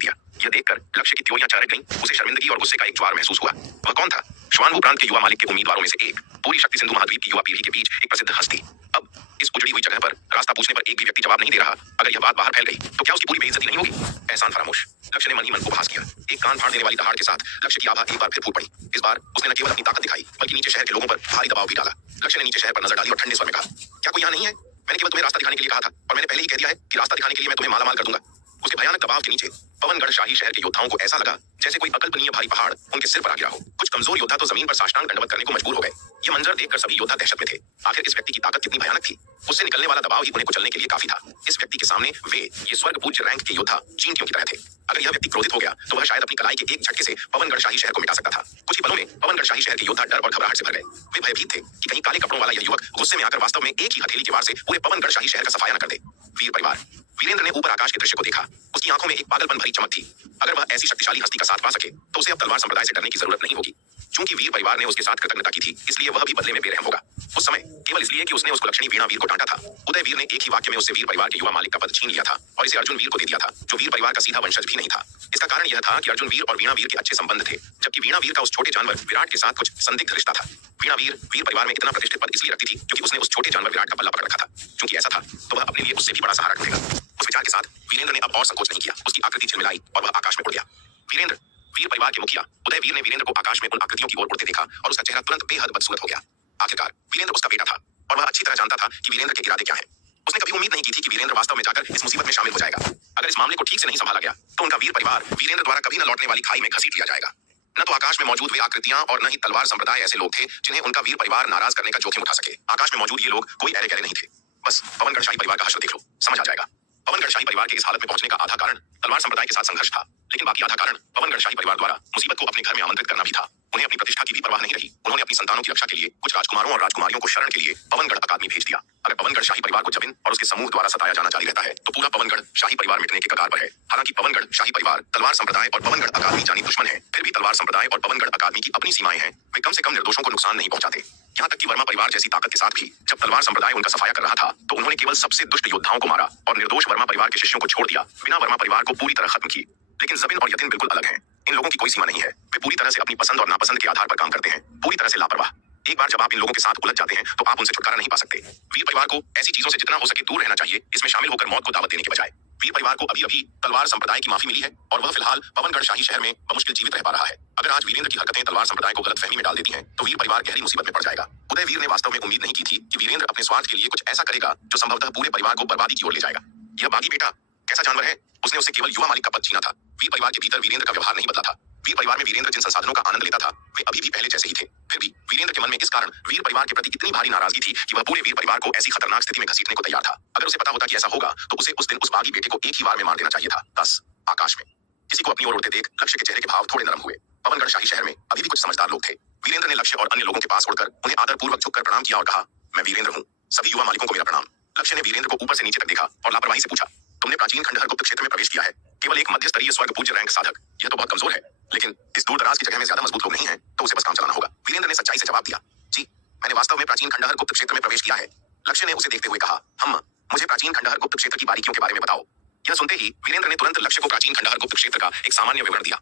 दिया। यह देखकर लक्ष्य की त्योरियां चरक गईं। उसे शर्मिंदगी और गुस्से का एक ज्वार महसूस हुआ। वह कौन था? श्वानभू प्रांत के युवा मालिक के उम्मीदवारों में से एक, पूरी शक्ति सिंधु महाद्वीप की युवा पीढ़ी के बीच एक प्रसिद्ध हस्ती। अब इस उजड़ी हुई जगह पर रास्ता पूछने पर एक भी व्यक्ति जवाब नहीं दे रहा। अगर यह बात बाहर फैल गई तो क्या उसकी पूरी बेइज्जती नहीं होगी? एहसान फरामोश। लक्ष्य ने मन ही मन उपहास किया। एक कान फाड़ देने वाली दहाड़ के साथ लक्ष्य की आभा एक बार फिर फूट पड़ी। इस बार उसने न केवल अपनी ताकत दिखाई बल्कि नीचे शहर के लोगों पर भारी दबाव भी डाला। लक्ष्य ने नीचे शहर पर नजर डाली और ठंडे स्वर में कहा, क्या कोई यहाँ नहीं है? मैंने केवल तुम्हें रास्ता दिखाने के लिए कहा था और मैंने पहले ही कह दिया है कि रास्ता दिखाने के लिए मैं तुम्हें मालामाल कर दूंगा। उसके भयानक दबाव के नीचे पवनगढ़ शाही शहर के योद्धाओं को ऐसा लगा जैसे कोई अकल्पनीय भारी पहाड़ उनके सिर पर आ गिरा हो। कुछ कमजोर योद्धा तो जमीन पर साष्टांग दंडवत करने को मजबूर हो गए। ये मंजर देखकर सभी योद्धा दहशत में थे। आखिर इस व्यक्ति की ताकत कितनी भयानक थी? उससे निकलने वाला दबाव ही उन्हें कुचलने के लिए काफी था। इस व्यक्ति के सामने वे ये स्वर्ग पूज्य रैंक के योद्धा चींटियों की तरह थे। अगर यह व्यक्ति क्रोधित हो गया तो वह शायद अपनी कलाई के एक झटके से पवनगढ़ शाही शहर को मिटा सकता था। कुछ ही पलों में पवनगढ़ शाही शहर के योद्धा डर और घबराहट से भर गए। वे भयभीत थे कि कहीं काले कपड़ों वाला यह युवक गुस्से में आकर वास्तव में एक ही हथेली के वार से पूरे पवनगढ़ शाही शहर का सफाया न कर दे। वीर परिवार। वीरेंद्र ने ऊपर आकाश के दृश्य को देखा। उसकी आंखों में एक पागलपन भरी चमक थी। अगर वह ऐसी शक्तिशाली हस्ती का साथ पा सके तो उसे अब तलवार संप्रदाय से डरने की जरूरत नहीं होगी। चूंकि वीर परिवार ने उसके साथ कृतज्ञता की थी, इसलिए वह भी बदले में बेरहम होगा। उस समय केवल इसलिए कि उसने उसको लक्ष्मणी वीणा वीर को डांटा था, उदय वीर ने एक ही वाक्य में उससे वीर परिवार के युवा मालिक का पद छीन लिया था और इसे अर्जुन वीर को दे दिया था, जो वीर परिवार का सीधा वंशज भी नहीं था। इसका कारण यह था कि अर्जुन वीर और वीणा वीर के अच्छे संबंध थे, जबकि वीणा वीर का उस छोटे जानवर विराट के साथ कुछ संदिग्ध रिश्ता था। वीणा वीर वीर परिवार में इतना प्रतिष्ठित पद इसलिए रखती थी क्योंकि उसने उस छोटे जानवर विराट का पल्ला पकड़ रखा था। क्योंकि ऐसा था तो वह अपने लिए उससे भी बड़ा सहारा ढूंढेगा। उस विचार के साथ वीरेंद्र ने अब और संकोच नहीं किया। उसकी आकृति झिलमिलाई और वह आकाश में उड़ गया। वीरेंद्र वीर परिवार के मुखिया उदय वीर ने वीरेंद्र को आकाश में उन आकृतियों की ओर उड़ते देखा और उसका चेहरा तुरंत बेहद बदसूरत हो गया। आखिरकार वीरेंद्र उसका बेटा था और वह अच्छी तरह जानता था कि वीरेंद्र के इरादे क्या हैं। उसने कभी उम्मीद नहीं की थी कि वीरेंद्र वास्तव में जाकर इस मुसीबत में शामिल हो जाएगा। अगर इस मामले को ठीक से नहीं संभाला गया तो उनका वीर परिवार वीरेंद्र द्वारा कभी न लौटने वाली खाई में घसीट लिया जाएगा। न तो आकाश में मौजूद वे आकृतियां और न ही तलवार संप्रदाय ऐसे लोग थे जिन्हें उनका वीर परिवार नाराज करने का जोखिम उठा सके। आकाश में मौजूद ये लोग कोई ऐरे गहरे नहीं थे। बस पवनगढ़ शाही परिवार का हश्र देख लो, समझ आ जाएगा। पवनगढ़ शाही परिवार के इस हालत में पहुंचने का आधा कारण तलवार संप्रदाय के साथ संघर्ष था, लेकिन बाकी आधा कारण पवनगढ़ शाही परिवार द्वारा मुसीबत को अपने घर में आमंत्रित करना भी था। उन्हें अपनी प्रतिष्ठा की भी परवाह नहीं रही। उन्होंने अपनी संतानों की रक्षा के लिए कुछ राजकुमारों और राजकुमारियों को शरण के लिए पवनगढ़ अकादमी भेज दिया। अगर पवनगढ़ शाही परिवार को जबिन और उसके समूह द्वारा सताया जाना जारी रहता है तो पूरा पवनगढ़ शाही परिवार मिटने के कगार पर है। हालांकि पवनगढ़ शाही परिवार तलवार संप्रदाय और पवनगढ़ अकादमी जानी दुश्मन है, फिर भी तलवार संप्रदाय और पवनगढ़ अकादमी की अपनी सीमाएं हैं। वे कम से कम निर्दोषों को नुकसान नहीं पहुंचाते। यहाँ तक कि वर्मा परिवार जैसी ताकत के साथ भी जब तलवार संप्रदाय उनका सफाया कर रहा था तो उन्होंने केवल सबसे दुष्ट योद्धाओं को मारा और निर्दोष वर्मा परिवार के शिष्यों को छोड़ दिया, बिना वर्मा परिवार को पूरी तरह खत्म की। लेकिन जबिन और यतिन बिल्कुल अलग हैं। इन लोगों की कोई सीमा नहीं है। वे पूरी तरह से अपनी पसंद और नापसंद के आधार पर काम करते हैं, पूरी तरह से लापरवाह। एक बार जब आप इन लोगों के साथ उलझ जाते हैं तो आप उनसे छुटकारा नहीं पा सकते। वीर परिवार को ऐसी चीजों से जितना हो सके दूर रहना चाहिए, इसमें शामिल होकर मौत को दावत देने के बजाय। वीर परिवार को अभी अभी तलवार संप्रदाय की माफी मिली है और वह फिलहाल पवनगढ़ शाही शहर में बमुश्किल जीवित रह पा रहा है। अगर आज वीरेंद्र की हरकतें तलवार संप्रदाय को गलतफहमी में डाल देती हैं तो वीर परिवार गहरी मुसीबत में पड़ जाएगा। उदय वीर ने वास्तव में उम्मीद नहीं की थी कि वीरेंद्र अपने स्वार्थ के लिए कुछ ऐसा करेगा जो संभवतः पूरे परिवार को बर्बादी की ओर ले जाएगा। यह बागी बेटा कैसा जानवर है? उसने उससे केवल युवा मालिक का पद छीना था। वीर परिवार के भीतर वीरेंद्र का व्यवहार नहीं बदला था। वीर परिवार में वीरेंद्र जिन संसाधनों का आनंद लेता था वे अभी भी पहले जैसे ही थे। फिर भी वीरेंद्र के मन में इस कारण वीर परिवार के प्रति इतनी भारी नाराजगी थी कि वह पूरे वीर परिवार को ऐसी खतरनाक स्थिति में घसीटने को तैयार था। अगर उसे पता होता कि ऐसा होगा तो उसे उस दिन उस बागी बेटे को एक ही बार में मार देना चाहिए था। 10 आकाश में किसी को अपनी ओर उड़ते देख लक्ष्य के चेहरे के भाव थोड़े नरम हुए। पवनगढ़ शाही शहर में अभी भी कुछ समझदार लोग थे। वीरेंद्र ने लक्ष्य और अन्य लोगों के पास उड़कर उन्हें आदरपूर्वक झुककर प्रणाम किया और कहा, मैं वीरेंद्र हूँ, सभी युवा मालिकों को मेरा प्रणाम। लक्ष्य ने वीरेंद्र को ऊपर से नीचे तक देखा और लापरवाही से पूछा, तुमने प्राचीन खंडहर गुप्त क्षेत्र में प्रवेश किया है, केवल एक मध्य स्तरीय स्वर्ग पूज्य रैंक साधक, यह तो बहुत कमजोर है, लेकिन इस दूर दराज की जगह में ज्यादा मजबूत लोग नहीं हैं, तो उसे बस काम चलाना होगा। वीरेंद्र ने सच्चाई से जवाब दिया, जी मैंने वास्तव में प्राचीन खंडहर गुप्त क्षेत्र में प्रवेश किया है। लक्ष्य ने उसे देखते हुए कहा, हम मुझे प्राचीन खंडहर गुप्त क्षेत्र की बारीकियों के बारे में बताओ। यह सुनते ही वीरेंद्र ने तुरंत लक्ष्य को प्राचीन खंडहर गुप्त क्षेत्र का एक सामान्य विवरण दिया।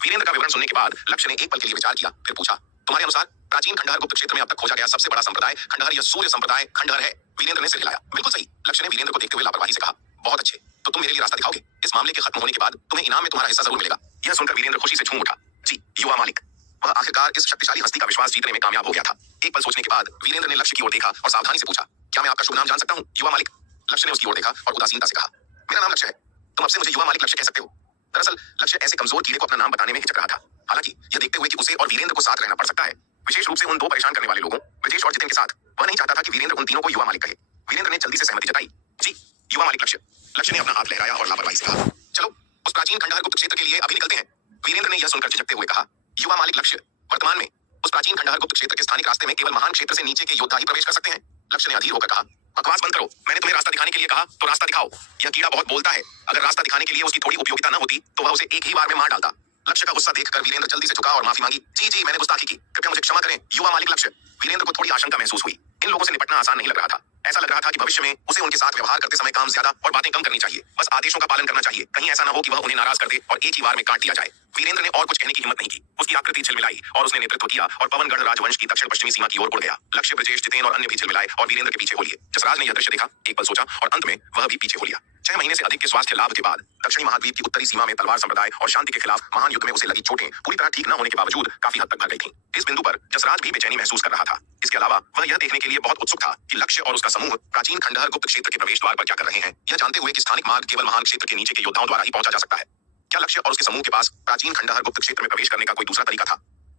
वीरेंद्र का विवरण सुनने के बाद लक्ष्य ने एक पल के लिए विचार किया, फिर पूछा, तुम्हारे अनुसार प्राचीन खंडहर गुप्त क्षेत्र में अब तक खोजा गया सबसे बड़ा संप्रदाय खंडहर या सूर्य संप्रदाय खंडहर है? वीरेंद्र ने सिर हिलाया, बिल्कुल सही। लक्ष्य ने वीरेंद्र को देखते हुए लापरवाही से कहा, बहुत अच्छे, तो तुम मेरे लिए रास्ता दिखाओगे। इस मामले के खत्म होने के बाद तुम्हें इनाम में तुम्हारा हिस्सा जरूर मिलेगा। यह सुनकर वीरेंद्र खुशी से झूम उठा। जी, युवा मालिक। वह आखिरकार इस शक्तिशाली हस्ती का विश्वास जीतने में कामयाब हो गया था। एक पल सोचने के बाद वीरेंद्र ने लक्ष्य की ओर देखा और सावधानी से पूछा, क्या मैं आपका शुभ नाम जान सकता हूँ, युवा मालिक? लक्ष्य ने उसकी ओर देखा और उदासीनता से कहा, मेरा नाम लक्ष्य है। तुम अब से मुझे युवा मालिक लक्ष्य कह सकते हो। दरअसल लक्ष्य ऐसे कमजोर कीड़े को अपना नाम बताने में हिचक रहा था। हालांकि यह देखते हुए कि उसे और वीरेंद्र को साथ रहना पड़ सकता है, विशेष रूप से उन दो परेशान करने वाले लोगों, ब्रजेश और जितिन के साथ, वह नहीं चाहता था कि वीरेंद्र उन तीनों को युवा मालिक कहे। वीरेंद्र ने जल्दी से सहमति जताई। जी, युवा मालिक लक्ष्य। लक्ष्य ने अपना हाथ लहराया और लापरवाही से कहा, चलो उस प्राचीन खंडहर गुप्त क्षेत्र के लिए अभी निकलते हैं। वीरेंद्र ने यह सुनकर झिझकते हुए कहा, युवा मालिक लक्ष्य, वर्तमान में उस प्राचीन खंडहर गुप्त क्षेत्र के स्थानिक रास्ते में केवल महान क्षेत्र से नीचे के योद्धा ही प्रवेश कर सकते हैं। लक्ष्य ने अधीर होकर कहा, बकवास बंद करो, मैंने तुम्हें रास्ता दिखाने के लिए कहा तो रास्ता दिखाओ। यह कीड़ा बहुत बोलता है, अगर रास्ता दिखाने के लिए उसकी थोड़ी उपयोगिता न होती तो वह उसे एक ही बार में मार डालता। लक्ष्य का गुस्सा देखकर वीरेंद्र जल्दी से झुका और माफी मांगी। जी, मैंने गुस्ताखी की, कृपया मुझे क्षमा करें, युवा मालिक लक्ष्य। वीरेंद्र को थोड़ी आशंका महसूस हुई। इन लोगों से निपटना आसान नहीं लग रहा था। ऐसा लग रहा था कि भविष्य में उसे उनके साथ व्यवहार करते समय काम ज्यादा और बातें कम करनी चाहिए, बस आदेशों का पालन करना चाहिए। कहीं ऐसा न हो कि वह उन्हें नाराज कर दे और एक ही बार में काट दिया जाए। वीरेंद्र ने और कुछ कहने की हिम्मत नहीं की। उसकी आकृति झिलमिलाई और उसने नेतृत्व किया और पवनगढ़ राजवंश की दक्षिण पश्चिमी सीमा की ओर उड़ गया। लक्ष्य, ब्रजेश, जितेन और अन्य भी झिलमिलाए और वीरेंद्र के पीछे हो लिए। जसराज ने यह दृश्य देखा, एक पल सोचा और अंत में वह भी पीछे हो लिया। 6 महीने से अधिक के स्वास्थ्य लाभ के बाद दक्षिणी महाद्वीप की उत्तरी सीमा में तलवार संप्रदाय और शांति के खिलाफ महान युद्ध में उसे लगी चोटें पूरी तरह ठीक न होने के बावजूद काफी हद तक भर गई थीं। इस बिंदु पर जसराज भी बेचैनी महसूस कर रहा था। इसके अलावा वह यह देखने के लिए बहुत उत्सुक था कि लक्ष्य और उसका समूह प्राचीन खंडहर गुप्त क्षेत्र के प्रवेश द्वार पर क्या कर रहे हैं, यह जानते हुए कि स्थानिक मार्ग केवल महान क्षेत्र के नीचे के योद्धाओं द्वारा ही पहुंचा जा सकता है। क्या लक्ष्य और उसके समूह के पास प्राचीन खंडहर गुप्त क्षेत्र में प्रवेश करने का कोई दूसरा तरीका था?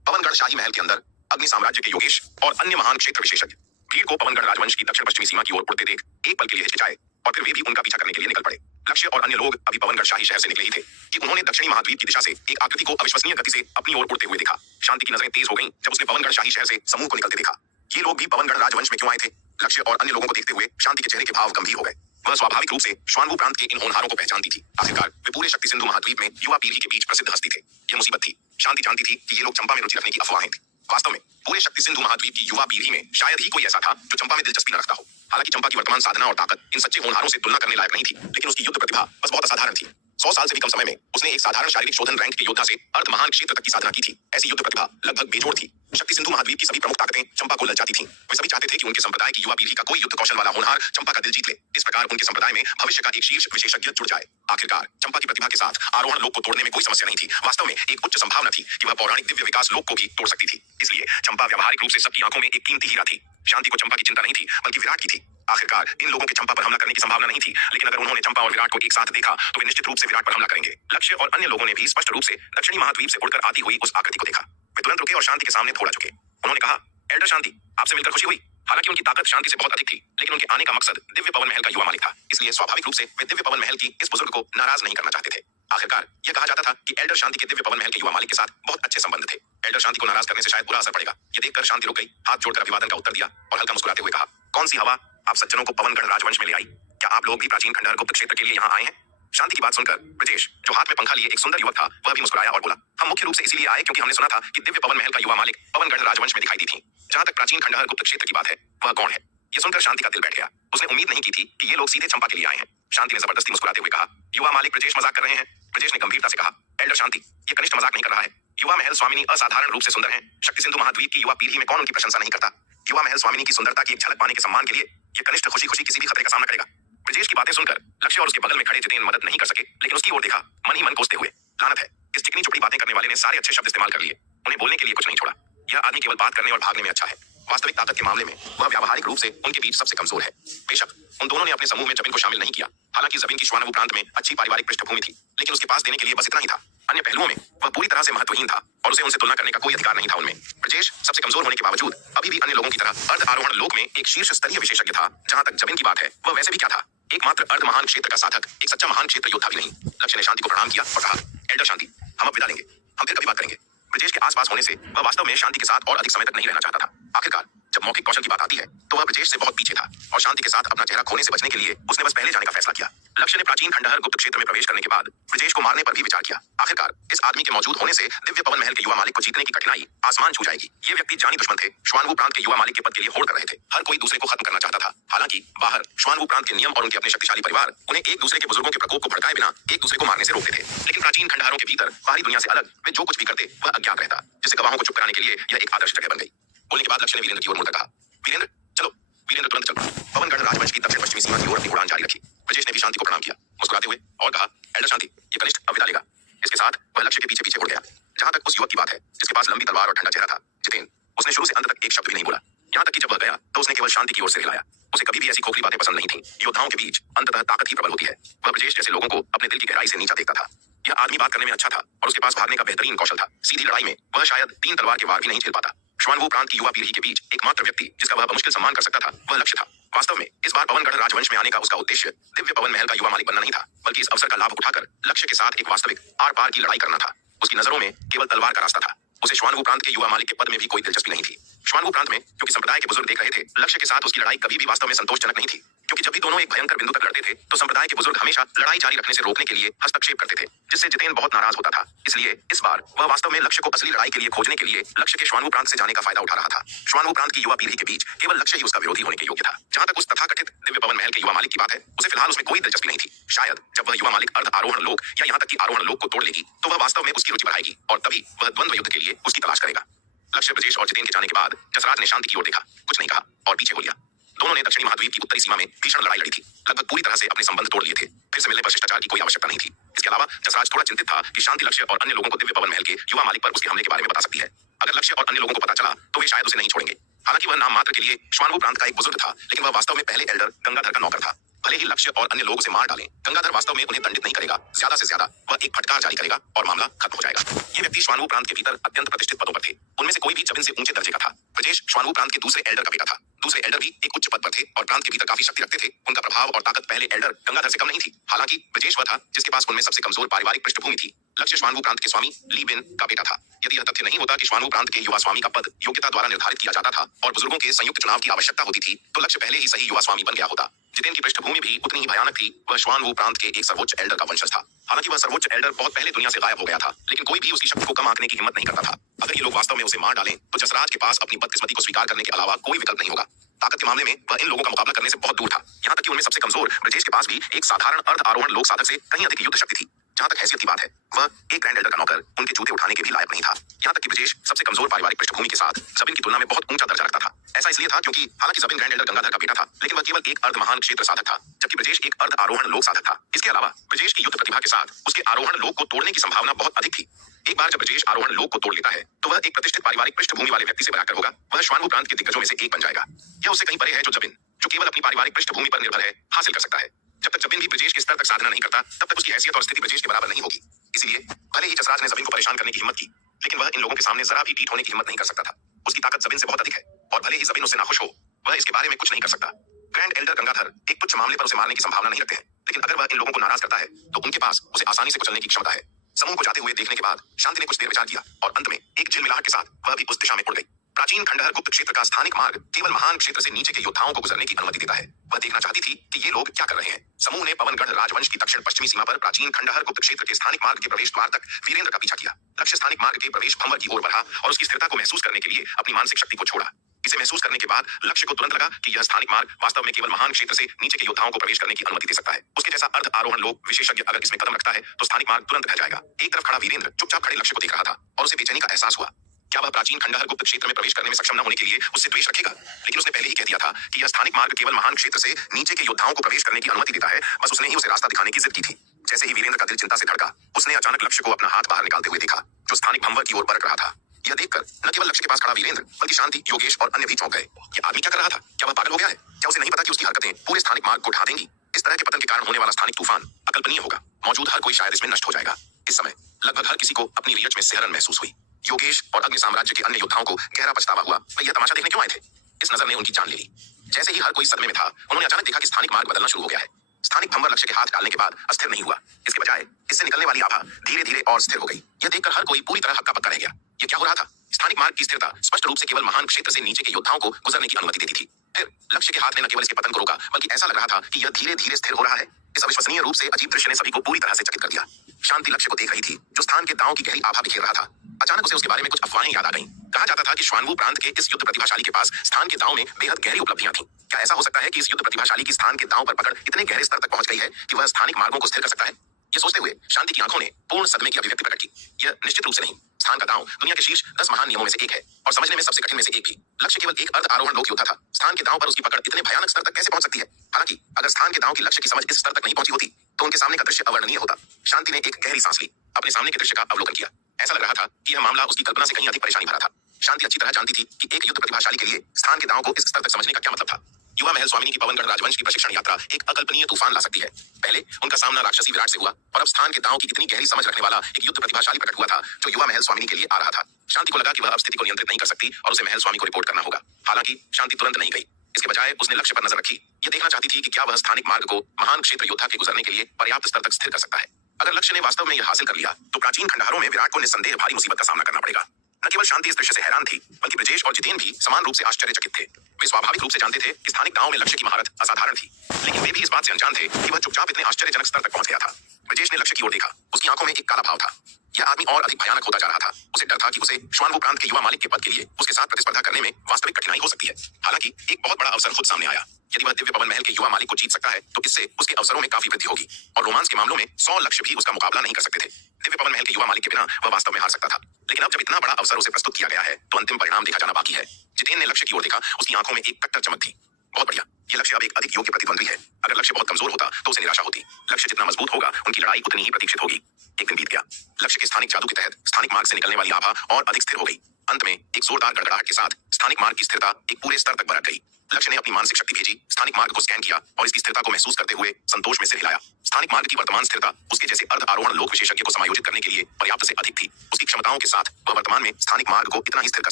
पवनगढ़ शाही महल के अंदर अग्नि साम्राज्य के योगेश और अन्य महान क्षेत्र विशेषज्ञ भीड़ को पवनगढ़ राजवंश की दक्षिण पश्चिमी सीमा की ओर उड़ते देख एक पल के लिए हिचकिचाए और फिर वे भी उनका पीछा करने के लिए निकल पड़े। लक्ष्य और अन्य लोग अभी पवनगढ़ शाही शहर से निकले ही थे कि उन्होंने दक्षिणी महाद्वीप की दिशा से एक आकृति को अविश्वसनीय गति से अपनी ओर उड़ते हुए देखा। शांति की नजरें तेज हो गईं जब उसने पवनगढ़ शाही शहर से समूह को निकलते देखा। ये लोग भी पवनगढ़ राजवंश में क्यों आए थे? लक्ष्य और अन्य लोगों को देखते हुए शांति के चेहरे के भाव गंभीर हो गए। वह स्वाभाविक रूप से श्वानभू प्रांत के इन होनहारों को पहचानती थी। आखिरकार वे पूरे शक्ति सिंधु महाद्वीप में युवा पीढ़ी के बीच प्रसिद्ध हस्ती थे। यह मुसीबत थी। शांति जानती थी कि ये लोग चंपा में रुचि रखने की अफवाहें थी। वास्तव में पूरे शक्ति सिंधु महाद्वीप की युवा पीढ़ी में शायद ही कोई ऐसा था जो चंपा में दिलचस्पी न रखता हो। हालांकि चंपा की वर्तमान साधना और ताकत इन सच्चे होनहारों से तुलना करने लायक नहीं थी, लेकिन उसकी युद्ध प्रतिभा बस बहुत असाधारण थी। 100 साल से भी कम समय में उसने एक साधारण शारीरिक शोधन रैंक के योद्धा से अर्ध महान क्षेत्र तक की साधना की थी। ऐसी युद्ध प्रतिभा लगभग बेजोड़ थी। शक्ति सिंधु महाद्वीप की सभी प्रमुख ताकतें चंपा को ललचाती थीं। वे सभी चाहते थे कि उनके संप्रदाय की युवा पीढ़ी का कोई युद्ध कौशल वाला होनहार चंपा का दिल जीत ले। इस प्रकार उनके संप्रदाय में भविष्य का एक शीर्ष विशेषज्ञ जुड़ जाए। आखिरकार चंपा की प्रतिभा के साथ आरोहण लोक को तोड़ने में कोई समस्या नहीं थी। वास्तव में एक उच्च संभावना थी कि वह पौराणिक दिव्य विकास लोक को भी तोड़ सकती थी। इसलिए चंपा व्यावहारिक रूप से सबकी आंखों में एक कीमती हीरा थी। शांति को चंपा की चिंता नहीं थी, बल्कि विराट की थी। आखिरकार इन लोगों के चंपा पर हमला करने की संभावना नहीं थी, लेकिन अगर उन्होंने चंपा और विराट को एक साथ देखा तो वे निश्चित रूप से विराट पर हमला करेंगे। लक्ष्य और अन्य लोगों ने भी स्पष्ट रूप से दक्षिणी महाद्वीप से उड़कर आती हुई उस आकृति को देखा। वे तुरंत रुके और शांति के सामने थोड़ा झुके। उन्होंने कहा, एल्डर शांति, आपसे मिलकर खुशी हुई। हालांकि उनकी ताकत शांति से बहुत अधिक थी, लेकिन उनके आने का मकसद दिव्य पवन महल का युवा मालिक था। इसलिए स्वाभाविक रूप से वे दिव्य पवन महल की इस बुजुर्ग को नाराज नहीं करना चाहते थे। आखिरकार यह कहा जाता था कि एल्डर शांति के दिव्य पवन महल के युवा मालिक के साथ बहुत अच्छे संबंध थे। एल्डर शांति को नाराज करने से शायद बुरा असर पड़ेगा। यह देखकर शांति रुक गई, हाथ जोड़कर अभिवादन का उत्तर दिया और हल्का मुस्कुराते हुए कहा, कौन सी हवा आप सज्जनों को पवनगढ़ राजवंश में ले आई? क्या आप लोग भी प्राचीन खंडहर गुप्त क्षेत्र के लिए यहाँ आए हैं? शांति की बात सुनकर ब्रजेश, जो हाथ में पंखा लिए एक सुंदर युवक था, वह भी मुस्कुराया और बोला, हम मुख्य रूप से इसीलिए आए क्योंकि हमने सुना था कि दिव्य पवन महल का युवा मालिक पवनगढ़ राजवंश में दिखाई दी थी। जहां तक प्राचीन खंडहर गुप्त क्षेत्र की बात है, वह कौन है? यह सुनकर शांति का दिल बैठ गया। उसने उम्मीद नहीं की थी कि ये लोग सीधे चंपा के लिए आए हैं। शांति ने जबरदस्ती मुस्कुराते हुए कहा, युवा मालिक ब्रजेश मजाक कर रहे हैं। ब्रजेश ने गंभीरता से कहा, एल्डर शांति, ये कनिष्ठ मजाक नहीं कर रहा है। युवा महल स्वामिनी असाधारण रूप से सुंदर है। शक्ति सिंधु महाद्वीप की युवा पीढ़ी में कौन उनकी प्रशंसा नहीं करता? युवा महल स्वामिनी की सुंदरता की एक झलक पाने के सम्मान के लिए यह कनिष्ठ खुशी खुशी किसी भी खतरे का सामना करेगा। ब्रजेश की बातें सुनकर लक्ष्य और उसके बगल में खड़े जितेन मदद नहीं कर सके, लेकिन उसकी ओर देखा, मन ही मन कोसते हुए, लानत है, इस चिकनी चुपड़ी बातें करने वाले ने सारे अच्छे शब्द इस्तेमाल कर लिए, उन्हें बोलने के लिए कुछ नहीं छोड़ा। यह आदमी केवल बात करने और भागने में अच्छा है। वास्तविक ताकत के मामले में वह व्यावहारिक रूप से उनके बीच सबसे कमजोर है। बेशक उन दोनों ने अपने समूह में जबिन को शामिल नहीं किया। हालांकि जबिन की श्वानभू प्रांत में अच्छी पारिवारिक पृष्ठभूमि थी, लेकिन उसके पास देने के लिए बस इतना ही था। अन्य पहलुओं में वह पूरी तरह से महत्वहीन था और उसे उनसे तुलना करने का कोई अधिकार नहीं था उनमें। ब्रजेश सबसे कमजोर होने के बावजूद अभी भी अन्य लोगों की तरह अर्ध आरोहण लोक में एक शीर्ष स्तरीय विशेषज्ञ था। जहां तक जबिन की बात है, वह वैसे भी क्या था, एकमात्र अर्ध महान क्षेत्र का साधक, एक सच्चा महान क्षेत्र योद्धा भी नहीं। लक्ष्य ने शांति को प्रणाम किया और कहा, एल्डर शांति, हम अब विदा लेंगे, हम फिर कभी बात करेंगे। ब्रजेश के आसपास होने से वह वास्तव में शांति के साथ और अधिक समय तक नहीं रहना चाहता था। आखिरकार जब मौखिक कौशल की बात आती है तो वह ब्रजेश से बहुत पीछे था और शांति के साथ अपना चेहरा खोने से बचने के लिए उसने बस पहले जाने का फैसला किया। लक्ष्य ने प्राचीन खंडहर गुप्त क्षेत्र में प्रवेश करने के बाद ब्रजेश को मारने पर भी विचार किया। आखिरकार इस आदमी के मौजूद होने से दिव्य पवन महल के युवा मालिक को जीतने की कठिनाई आसमान छू जाएगी। ये व्यक्ति जानी दुश्मन थे, श्वानभू प्रांत के युवा मालिक के पद के लिए होड़ कर रहे थे। हर कोई दूसरे को खत्म करना चाहता था। हालांकि बाहर श्वानभू प्रांत के नियम और उनके अपने शक्तिशाली परिवार उन्हें एक दूसरे के बुजुर्गों के प्रकोप को भड़काए बिना एक दूसरे को मारने से रोकते थे। लेकिन प्राचीन खंडहरों के भीतर बाहरी दुनिया से अलग वे जो कुछ भी करते वह अज्ञात रहता, जिससे गवाहों को चुप कराने के लिए यह एक आदर्श जगह बन गई। बोलने के बाद लक्ष्य ने वीरेंद्र की ओर मुड़कर कहा, वीरेंद्र चलो। वीरेंद्र तुरंत चल पड़ा। पवनगढ़ राजवंश की दक्षिण पश्चिमी सीमा की ओर अपनी उड़ान जारी रखी। ब्रजेश ने भी शांति को प्रणाम किया, मुस्कुराते हुए, और कहा, एल्डर शांति, ये कनिष्ठ अब विदा लेगा। इसके साथ वह लक्ष्य के पीछे पीछे उड़ गया। जहां तक उस युवक की बात है जिसके पास लंबी तलवार और ठंडा चेहरा था, जितेन, उसने शुरू से अंत तक एक शब्द भी नहीं बोला। यहाँ तक कि जब वह गया तो उसने केवल शांति की ओर से हिलाया। उसे कभी भी ऐसी खोखली बातें पसंद नहीं थी। योद्धाओं के बीच अंततः ताकत ही प्रबल होती है। वह ब्रजेश जैसे लोगों को अपने दिल की गहराई से नीचा देखता था। यह आदमी बात करने में अच्छा था और उसके पास भागने का बेहतरीन कौशल था। सीधी लड़ाई में वह शायद 3 तलवार के वार भी नहीं झेल पाता। श्वानवू प्रांत की युवा पीढ़ी के बीच एकमात्र व्यक्ति जिसका वह मुश्किल सम्मान कर सकता था, वह लक्ष्य था। वास्तव में इस बार पवनगढ़ राजवंश में आने का उसका उद्देश्य दिव्य पवन महल का युवा मालिक बनना नहीं था, बल्कि इस अवसर का लाभ उठाकर लक्ष्य के साथ एक वास्तविक आर पार की लड़ाई करना था। उसकी नजरों में केवल तलवार का रास्ता था। उसे श्वानवू प्रांत के युवा मालिक के पद में भी कोई दिलचस्पी नहीं थी। श्वानवू प्रांत में क्योंकि संप्रदाय के बुजुर्ग देख रहे थे, लक्ष्य के साथ उसकी लड़ाई कभी भी वास्तव में संतोषजनक नहीं थी, क्योंकि जब भी दोनों एक भयंकर बिंदु तक लड़ते थे तो संप्रदाय के बुजुर्ग हमेशा लड़ाई जारी रखने से रोकने के लिए हस्तक्षेप करते थे, जिससे जितेन बहुत नाराज होता था। इसलिए इस बार वह वास्तव में लक्ष्य को असली लड़ाई के लिए खोजने के लिए लक्ष्य के श्वानवू प्रांत से जाने का फायदा उठा रहा था। श्वानवू प्रांत की युवा पीढ़ी के बीच केवल लक्ष्य ही उसका विरोधी होने के योग्य था। जहां तक उस तथाकथित दिव्य पवन महल के युवा मालिक की बात है, उसे फिलहाल उसमें कोई दिलचस्पी नहीं थी। शायद जब वह युवा मालिक अर्ध आरोहण लोक या यहाँ तक कि आरोहण लोक को तोड़ लेगी तो वह वास्तव में उसकी रुचि बढ़ाएगी और तभी वह द्वंद्व युद्ध के लिए उसकी तलाश करेगा। लक्ष्य, ब्रजेश और जितेन के जाने के बाद जसराज ने शांति की ओर देखा, कुछ नहीं कहा और पीछे हो लिया। दोनों ने दक्षिणी महाद्वीप की उत्तरी सीमा में भीषण लड़ाई लड़ी थी, लगभग पूरी तरह से अपने संबंध तोड़ लिए थे। फिर से मिलने पर शिष्टाचार की कोई आवश्यकता नहीं थी। इसके अलावा जसराज थोड़ा चिंतित था कि शांति लक्ष्य और अन्य लोगों को दिव्य पवन महल के युवा मालिक पर उसके हमले के बारे में बता सकती है। अगर लक्ष्य और अन्य लोगों को पता चला तो वे शायद उसे नहीं छोड़ेंगे। हालांकि वह नाम मात्र के लिए श्वानवू प्रांत का एक बुजुर्ग था, लेकिन वह वास्तव में पहले एल्डर गंगाधर का नौकर था। भले ही लक्ष्य और अन्य लोग उसे मार डालें, गंगाधर वास्तव में उन्हें दंडित नहीं करेगा। ज्यादा से ज्यादा वह एक फटकार जारी करेगा और मामला खत्म हो जाएगा। ये व्यक्ति श्वानवू प्रांत के भीतर अत्यंत प्रतिष्ठित पदों पर थे। उनमें से कोई भी जबिन से ऊंचे दर्जे का था। ब्रजेश श्वानवू प्रांत के दूसरे एल्डर का बेटा था। दूसरे एल्डर भी एक उच्च पद पर थे और प्रांत के भीतर काफी शक्ति रखते थे। उनका प्रभाव और ताकत पहले एल्डर गंगाधर से कम नहीं थी। हालांकि ब्रजेश वह था जिसके पास उनमें सबसे कमजोर पारिवारिक पृष्ठभूमि थी। लक्ष्य श्वानवू प्रांत के स्वामी ली बिन का बेटा था। यदि यह तथ्य नहीं होता कि श्वानवू प्रांत के युवा स्वामी का पद योग्यता द्वारा निर्धारित किया जाता था और बुजुर्गों के संयुक्त चुनाव की आवश्यकता होती थी, तो लक्ष्य पहले ही सही युवा स्वामी बन गया होता। जितेन की पृष्ठभूमि भी उतनी ही भयानक थी। वह श्वानवू प्रांत के एक सर्वोच्च एल्डर का वंशज था। हालांकि वह सर्वोच्च एल्डर बहुत पहले दुनिया से गायब हो गया था, लेकिन कोई भी उसकी शक्ति को कम आंकने की हिम्मत नहीं करता था। अगर ये लोग वास्तव में उसे मार डालें तो जसराज के पास अपनी बदकिस्मती को स्वीकार करने के अलावा कोई विकल्प नहीं होगा। ताकत के मामले में वह इन लोगों का मुकाबला करने से बहुत दूर था। यहाँ तक कि उनमें सबसे कमजोर ब्रजेश के पास भी एक साधारण अर्ध आरोहण लोक साधक से कहीं अधिक युद्ध शक्ति थी। जहां तक हैसियत की बात है, वह एक ग्रैंड एल्डर का नौकर उनके जूते उठाने के भी लायक नहीं था। यहाँ तक कि ब्रजेश सबसे कमजोर पारिवारिक पृष्ठभूमि के साथ जबिन की तुलना में बहुत ऊंचा दर्जा रखता था। ऐसा इसलिए था क्योंकि हालांकि जबिन ग्रैंड एल्डर गंगाधर का बेटा था, लेकिन वह केवल एक अर्ध महान क्षेत्र साधक था, जबकि ब्रजेश एक अर्ध आरोहण लोक साधक था। इसके अलावा ब्रजेश की युद्ध प्रतिभा के साथ उसके आरोहण लोक को तोड़ने की संभावना बहुत अधिक थी। एक बार जब ब्रजेश आरोहण लोक को तोड़ लेता है तो वह एक प्रतिष्ठित पारिवारिक पृष्ठभूमि वाले व्यक्ति से बराबर होगा। वह श्वानवू प्रांत के दिग्गजों में से एक बन जाएगा। यह उससे कहीं परे है जो जबिन, जो केवल अपनी पारिवारिक पृष्ठभूमि पर निर्भर है, हासिल कर सकता है। जब तक जबिन भी ब्रजेश के स्तर तक साधना नहीं करता, तब तक उसकी हैसियत और स्थिति ब्रजेश के बराबर नहीं होगी। इसलिए भले ही जसराज ने जबिन को परेशान करने की हिम्मत की, लेकिन वह इन लोगों के सामने जरा भी ढीठ होने की हिम्मत नहीं कर सकता था। उसकी ताकत जबिन से बहुत अधिक है और भले ही जबिन उससे नाखुश हो, वह इसके बारे में कुछ नहीं कर सकता। ग्रैंड एल्डर गंगाधर एक तुच्छ मामले पर उसे मारने की संभावना नहीं रखते हैं, लेकिन अगर वह इन लोगों को नाराज करता है तो उनके पास उसे आसानी से कुचलने की क्षमता है। समूह को जाते हुए देखने के बाद शांति ने कुछ देर विचार किया और अंत में एक झिलमिलाहट के साथ वह भी उस दिशा में उड़ गई। प्राचीन खंडहर गुप्त क्षेत्र का स्थानिक मार्ग केवल महान क्षेत्र से नीचे के योद्धाओं को गुजरने की अनुमति देता है। वह देखना चाहती थी कि ये लोग क्या कर रहे हैं। समूह ने पवनगढ़ राजवंश की दक्षिण पश्चिमी सीमा पर प्राचीन खंडहर गुप्त क्षेत्र के स्थानिक मार्ग के प्रवेश द्वार तक वीरेंद्र का पीछा किया। लक्ष्य स्थानिक मार्ग के प्रवेश भंवर की ओर बढ़ा और उसकी स्थिरता को महसूस करने के लिए अपनी मानसिक शक्ति को छोड़ा। इसे महसूस करने के बाद लक्ष्य को तुरंत लगा कि यह स्थानिक मार्ग वास्तव में केवल महान क्षेत्र से नीचे के योद्धाओं को प्रवेश करने की अनुमति दे सकता है। उसके जैसा अर्ध आरोहण लोक विशेषज्ञ अगर इसमें कदम रखता है तो स्थानिक मार्ग तुरंत रह जाएगा। एक तरफ खड़ा वीरेंद्र चुपचाप खड़े लक्ष्य को देख रहा था और उसे बेचैनी का एहसास हुआ। क्या वह प्राचीन खंडहर गुप्त क्षेत्र में प्रवेश करने में सक्षम न होने के लिए उससे द्वेष रखेगा? लेकिन उसने पहले ही कह दिया था कि यह स्थानिक मार्ग केवल महान क्षेत्र से नीचे के योद्धाओं को प्रवेश करने की अनुमति देता है। बस उसने ही उसे रास्ता दिखाने की जिद की थी। जैसे ही वीरेंद्र का दिल चिंता से धड़का, उसने अचानक लक्ष्य को अपना हाथ बाहर निकालते हुए देखा, जो स्थानिक भंवर की ओर बरक रहा था। यह देखकर न केवल लक्ष्य के पास खड़ा वीरेंद्र बल्कि शांति, योगेश और अन्य भी चौंक गए। यह आदमी क्या कर रहा था? क्या वह पागल हो गया है? क्या उसे नहीं पता कि उसकी हरकतें पूरे स्थानिक मार्ग को ढा देंगी? इस तरह के पतन के कारण होने वाला स्थानिक तूफान अकल्पनीय होगा। मौजूद हर कोई शायद इसमें नष्ट हो जाएगा। इस समय लगभग हर किसी को अपनी रीढ़ में सिहरन महसूस हुई। योगेश और अग्नि साम्राज्य के अन्य योद्धाओं को गहरा पछतावा हुआ। वे यह तमाशा देखने क्यों आए थे? इस नजर ने उनकी जान ले ली। जैसे ही हर कोई सदमे में था, उन्होंने अचानक देखा कि स्थानिक मार्ग बदलना शुरू हो गया है। स्थानिक भंवर लक्ष्य के हाथ डालने के बाद अस्थिर नहीं हुआ। इसके बजाय इससे निकलने वाली आभा धीरे धीरे और स्थिर हो गई। यह देखकर हर कोई पूरी तरह हक्का बक्का रह गया। यह क्या हो रहा था? स्थानिक मार्ग की स्थिरता स्पष्ट रूप से केवल महान क्षेत्र से नीचे के योद्धाओं को गुजरने की अनुमति देती थी। फिर लक्ष्य के हाथ ने न केवल इसके पतन को रोका, बल्कि ऐसा लग रहा था कि यह धीरे धीरे स्थिर हो रहा है। इस अविश्वसनीय रूप से अजीब दृश्य ने सभी को पूरी तरह से चकित कर दिया। शांति लक्ष्य को देख रही थी, जो स्थान के दांव की गहरी आभा बिखेर रहा था। अचानक उसे उसके बारे में कुछ अफवाहें याद आ गईं। कहा जाता था कि श्वानवू प्रांत के इस युद्ध प्रतिभाशाली के पास स्थान के दांव में बेहद गहरी उपलब्धियां थीं। क्या ऐसा हो सकता है कि इस युद्ध प्रतिभाशाली की स्थान के दांव पर पकड़ इतने गहरे स्तर तक पहुंच गई है कि वह स्थानिक मार्गों को स्थिर कर सकता है? ये सोचते हुए शांति की आंखों ने पूर्ण सदमे की अभिव्यक्ति प्रकट की। यह निश्चित रूप से नहीं। स्थान का दांव दुनिया के शीर्ष 10 महान नियमों में से एक है और समझने में सबसे कठिन में से एक भी। लक्ष्य केवल एक अर्ध आरोहण लोक योद्धा था। स्थान के दांव पर उसकी पकड़ इतने भयानक स्तर तक कैसे पहुंच सकती है? हालांकि अगर स्थान के दांव की लक्ष्य की समझ इस स्तर तक नहीं पहुंची होती तो उनके सामने का दृश्य अवर्णनीय होता। शांति ने एक गहरी सांस ली, अपने सामने के दृश्य का अवलोकन किया। ऐसा लग रहा था कि यह मामला उसकी कल्पना से कहीं अधिक परेशानी भरा था। शांति अच्छी तरह जानती थी कि एक युद्ध प्रतिभाशाली के लिए स्थान के दांव को इस स्तर तक समझने का क्या मतलब था। युवा महल स्वामिनी की पवनगढ़ राजवंश की प्रशिक्षण यात्रा एक अकल्पनीय तूफान ला सकती है। पहले उनका सामना राक्षसी विराट से हुआ और अब स्थान के दांव की इतनी गहरी समझ रखने वाला एक युद्ध प्रतिभाशाली प्रकट हुआ था जो युवा महल स्वामिनी के लिए आ रहा था। शांति को लगा कि वह अब स्थिति को नियंत्रित नहीं कर सकती और उसे महल स्वामी को रिपोर्ट करना होगा। हालांकि शांति तुरंत नहीं गई। इसके बजाय उसने लक्ष्य पर नजर रखी। यह देखना चाहती थी कि क्या वह स्थानिक मार्ग को महान क्षेत्र योद्धा के गुजरने के लिए पर्याप्त स्तर तक स्थिर कर सकता है। अगर लक्ष्य ने वास्तव में यह हासिल कर लिया तो प्राचीन खंडहरों में विराट को निस्संदेह भारी मुसीबत का सामना करना पड़ेगा। न केवल शांति इस दृश्य से हैरान थी बल्कि ब्रजेश और जितेन भी समान रूप से आश्चर्यचकित थे। वे स्वाभाविक रूप से जानते थे कि स्थानिक दांव में लक्ष्य की महारत असाधारण थी, लेकिन वे भी इस बात से अनजान थे कि वह चुपचाप इतने आश्चर्यजनक स्तर तक पहुंच गया था। ब्रजेश ने लक्ष्य की ओर देखा। उसकी आंखों में एक काला भाव था। यह आदमी और अधिक भयानक होता जा रहा था। उसे डर था कि उसे श्वानभू प्रांत के युवा मालिक के पद के लिए उसके साथ प्रतिस्पर्धा करने में वास्तविक कठिनाई हो सकती है। हालांकि एक बहुत बड़ा अवसर खुद सामने आया। यदि वह दिव्य पवन महल के युवा मालिक को जीत सकता है तो इससे उसके अवसरों में काफी वृद्धि होगी और रोमांस के मामलों में 100 लक्ष्य भी उसका मुकाबला नहीं कर सकते थे। दिव्य पवन महल के युवा मालिक के बिना वह वास्तव में हार सकता था, लेकिन अब जब इतना बड़ा अवसर उसे प्रस्तुत किया गया है तो अंतिम परिणाम देखा जाना बाकी है। जितेन ने लक्ष्य की ओर देखा। उसकी आंखों में एक कट्टर चमक थी। बहुत बढ़िया, यह लक्ष्य अब एक अधिक योग्य प्रतिद्वंदी है। अगर लक्ष्य बहुत कमजोर होता तो उसे निराशा होती। लक्ष्य जितना मजबूत होगा उनकी लड़ाई उतनी ही प्रतीक्षित होगी। एक दिन बीत गया। लक्ष्य के स्थानिक जादू के तहत स्थानिक मार्ग से निकलने वाली आभा और अधिक स्थिर हो गई। अंत में एक जोरदार गड़गड़ाहट के साथ स्थानिक मार्ग की स्थिरता एक पूरे स्तर तक बढ़ गई। लक्ष्य ने अपनी मानसिक शक्ति भेजी, स्थानिक मार्ग को स्कैन किया और इसकी स्थिरता को महसूस करते हुए संतोष में सिर हिलाया। स्थानिक मार्ग की वर्तमान स्थिरता उसके जैसे अर्ध आरोहण लोक विशेषज्ञ को समायोजित करने के लिए पर्याप्त से अधिक थी। उसकी क्षमताओं के साथ वह वर्तमान में स्थानिक मार्ग को इतना ही स्थिर कर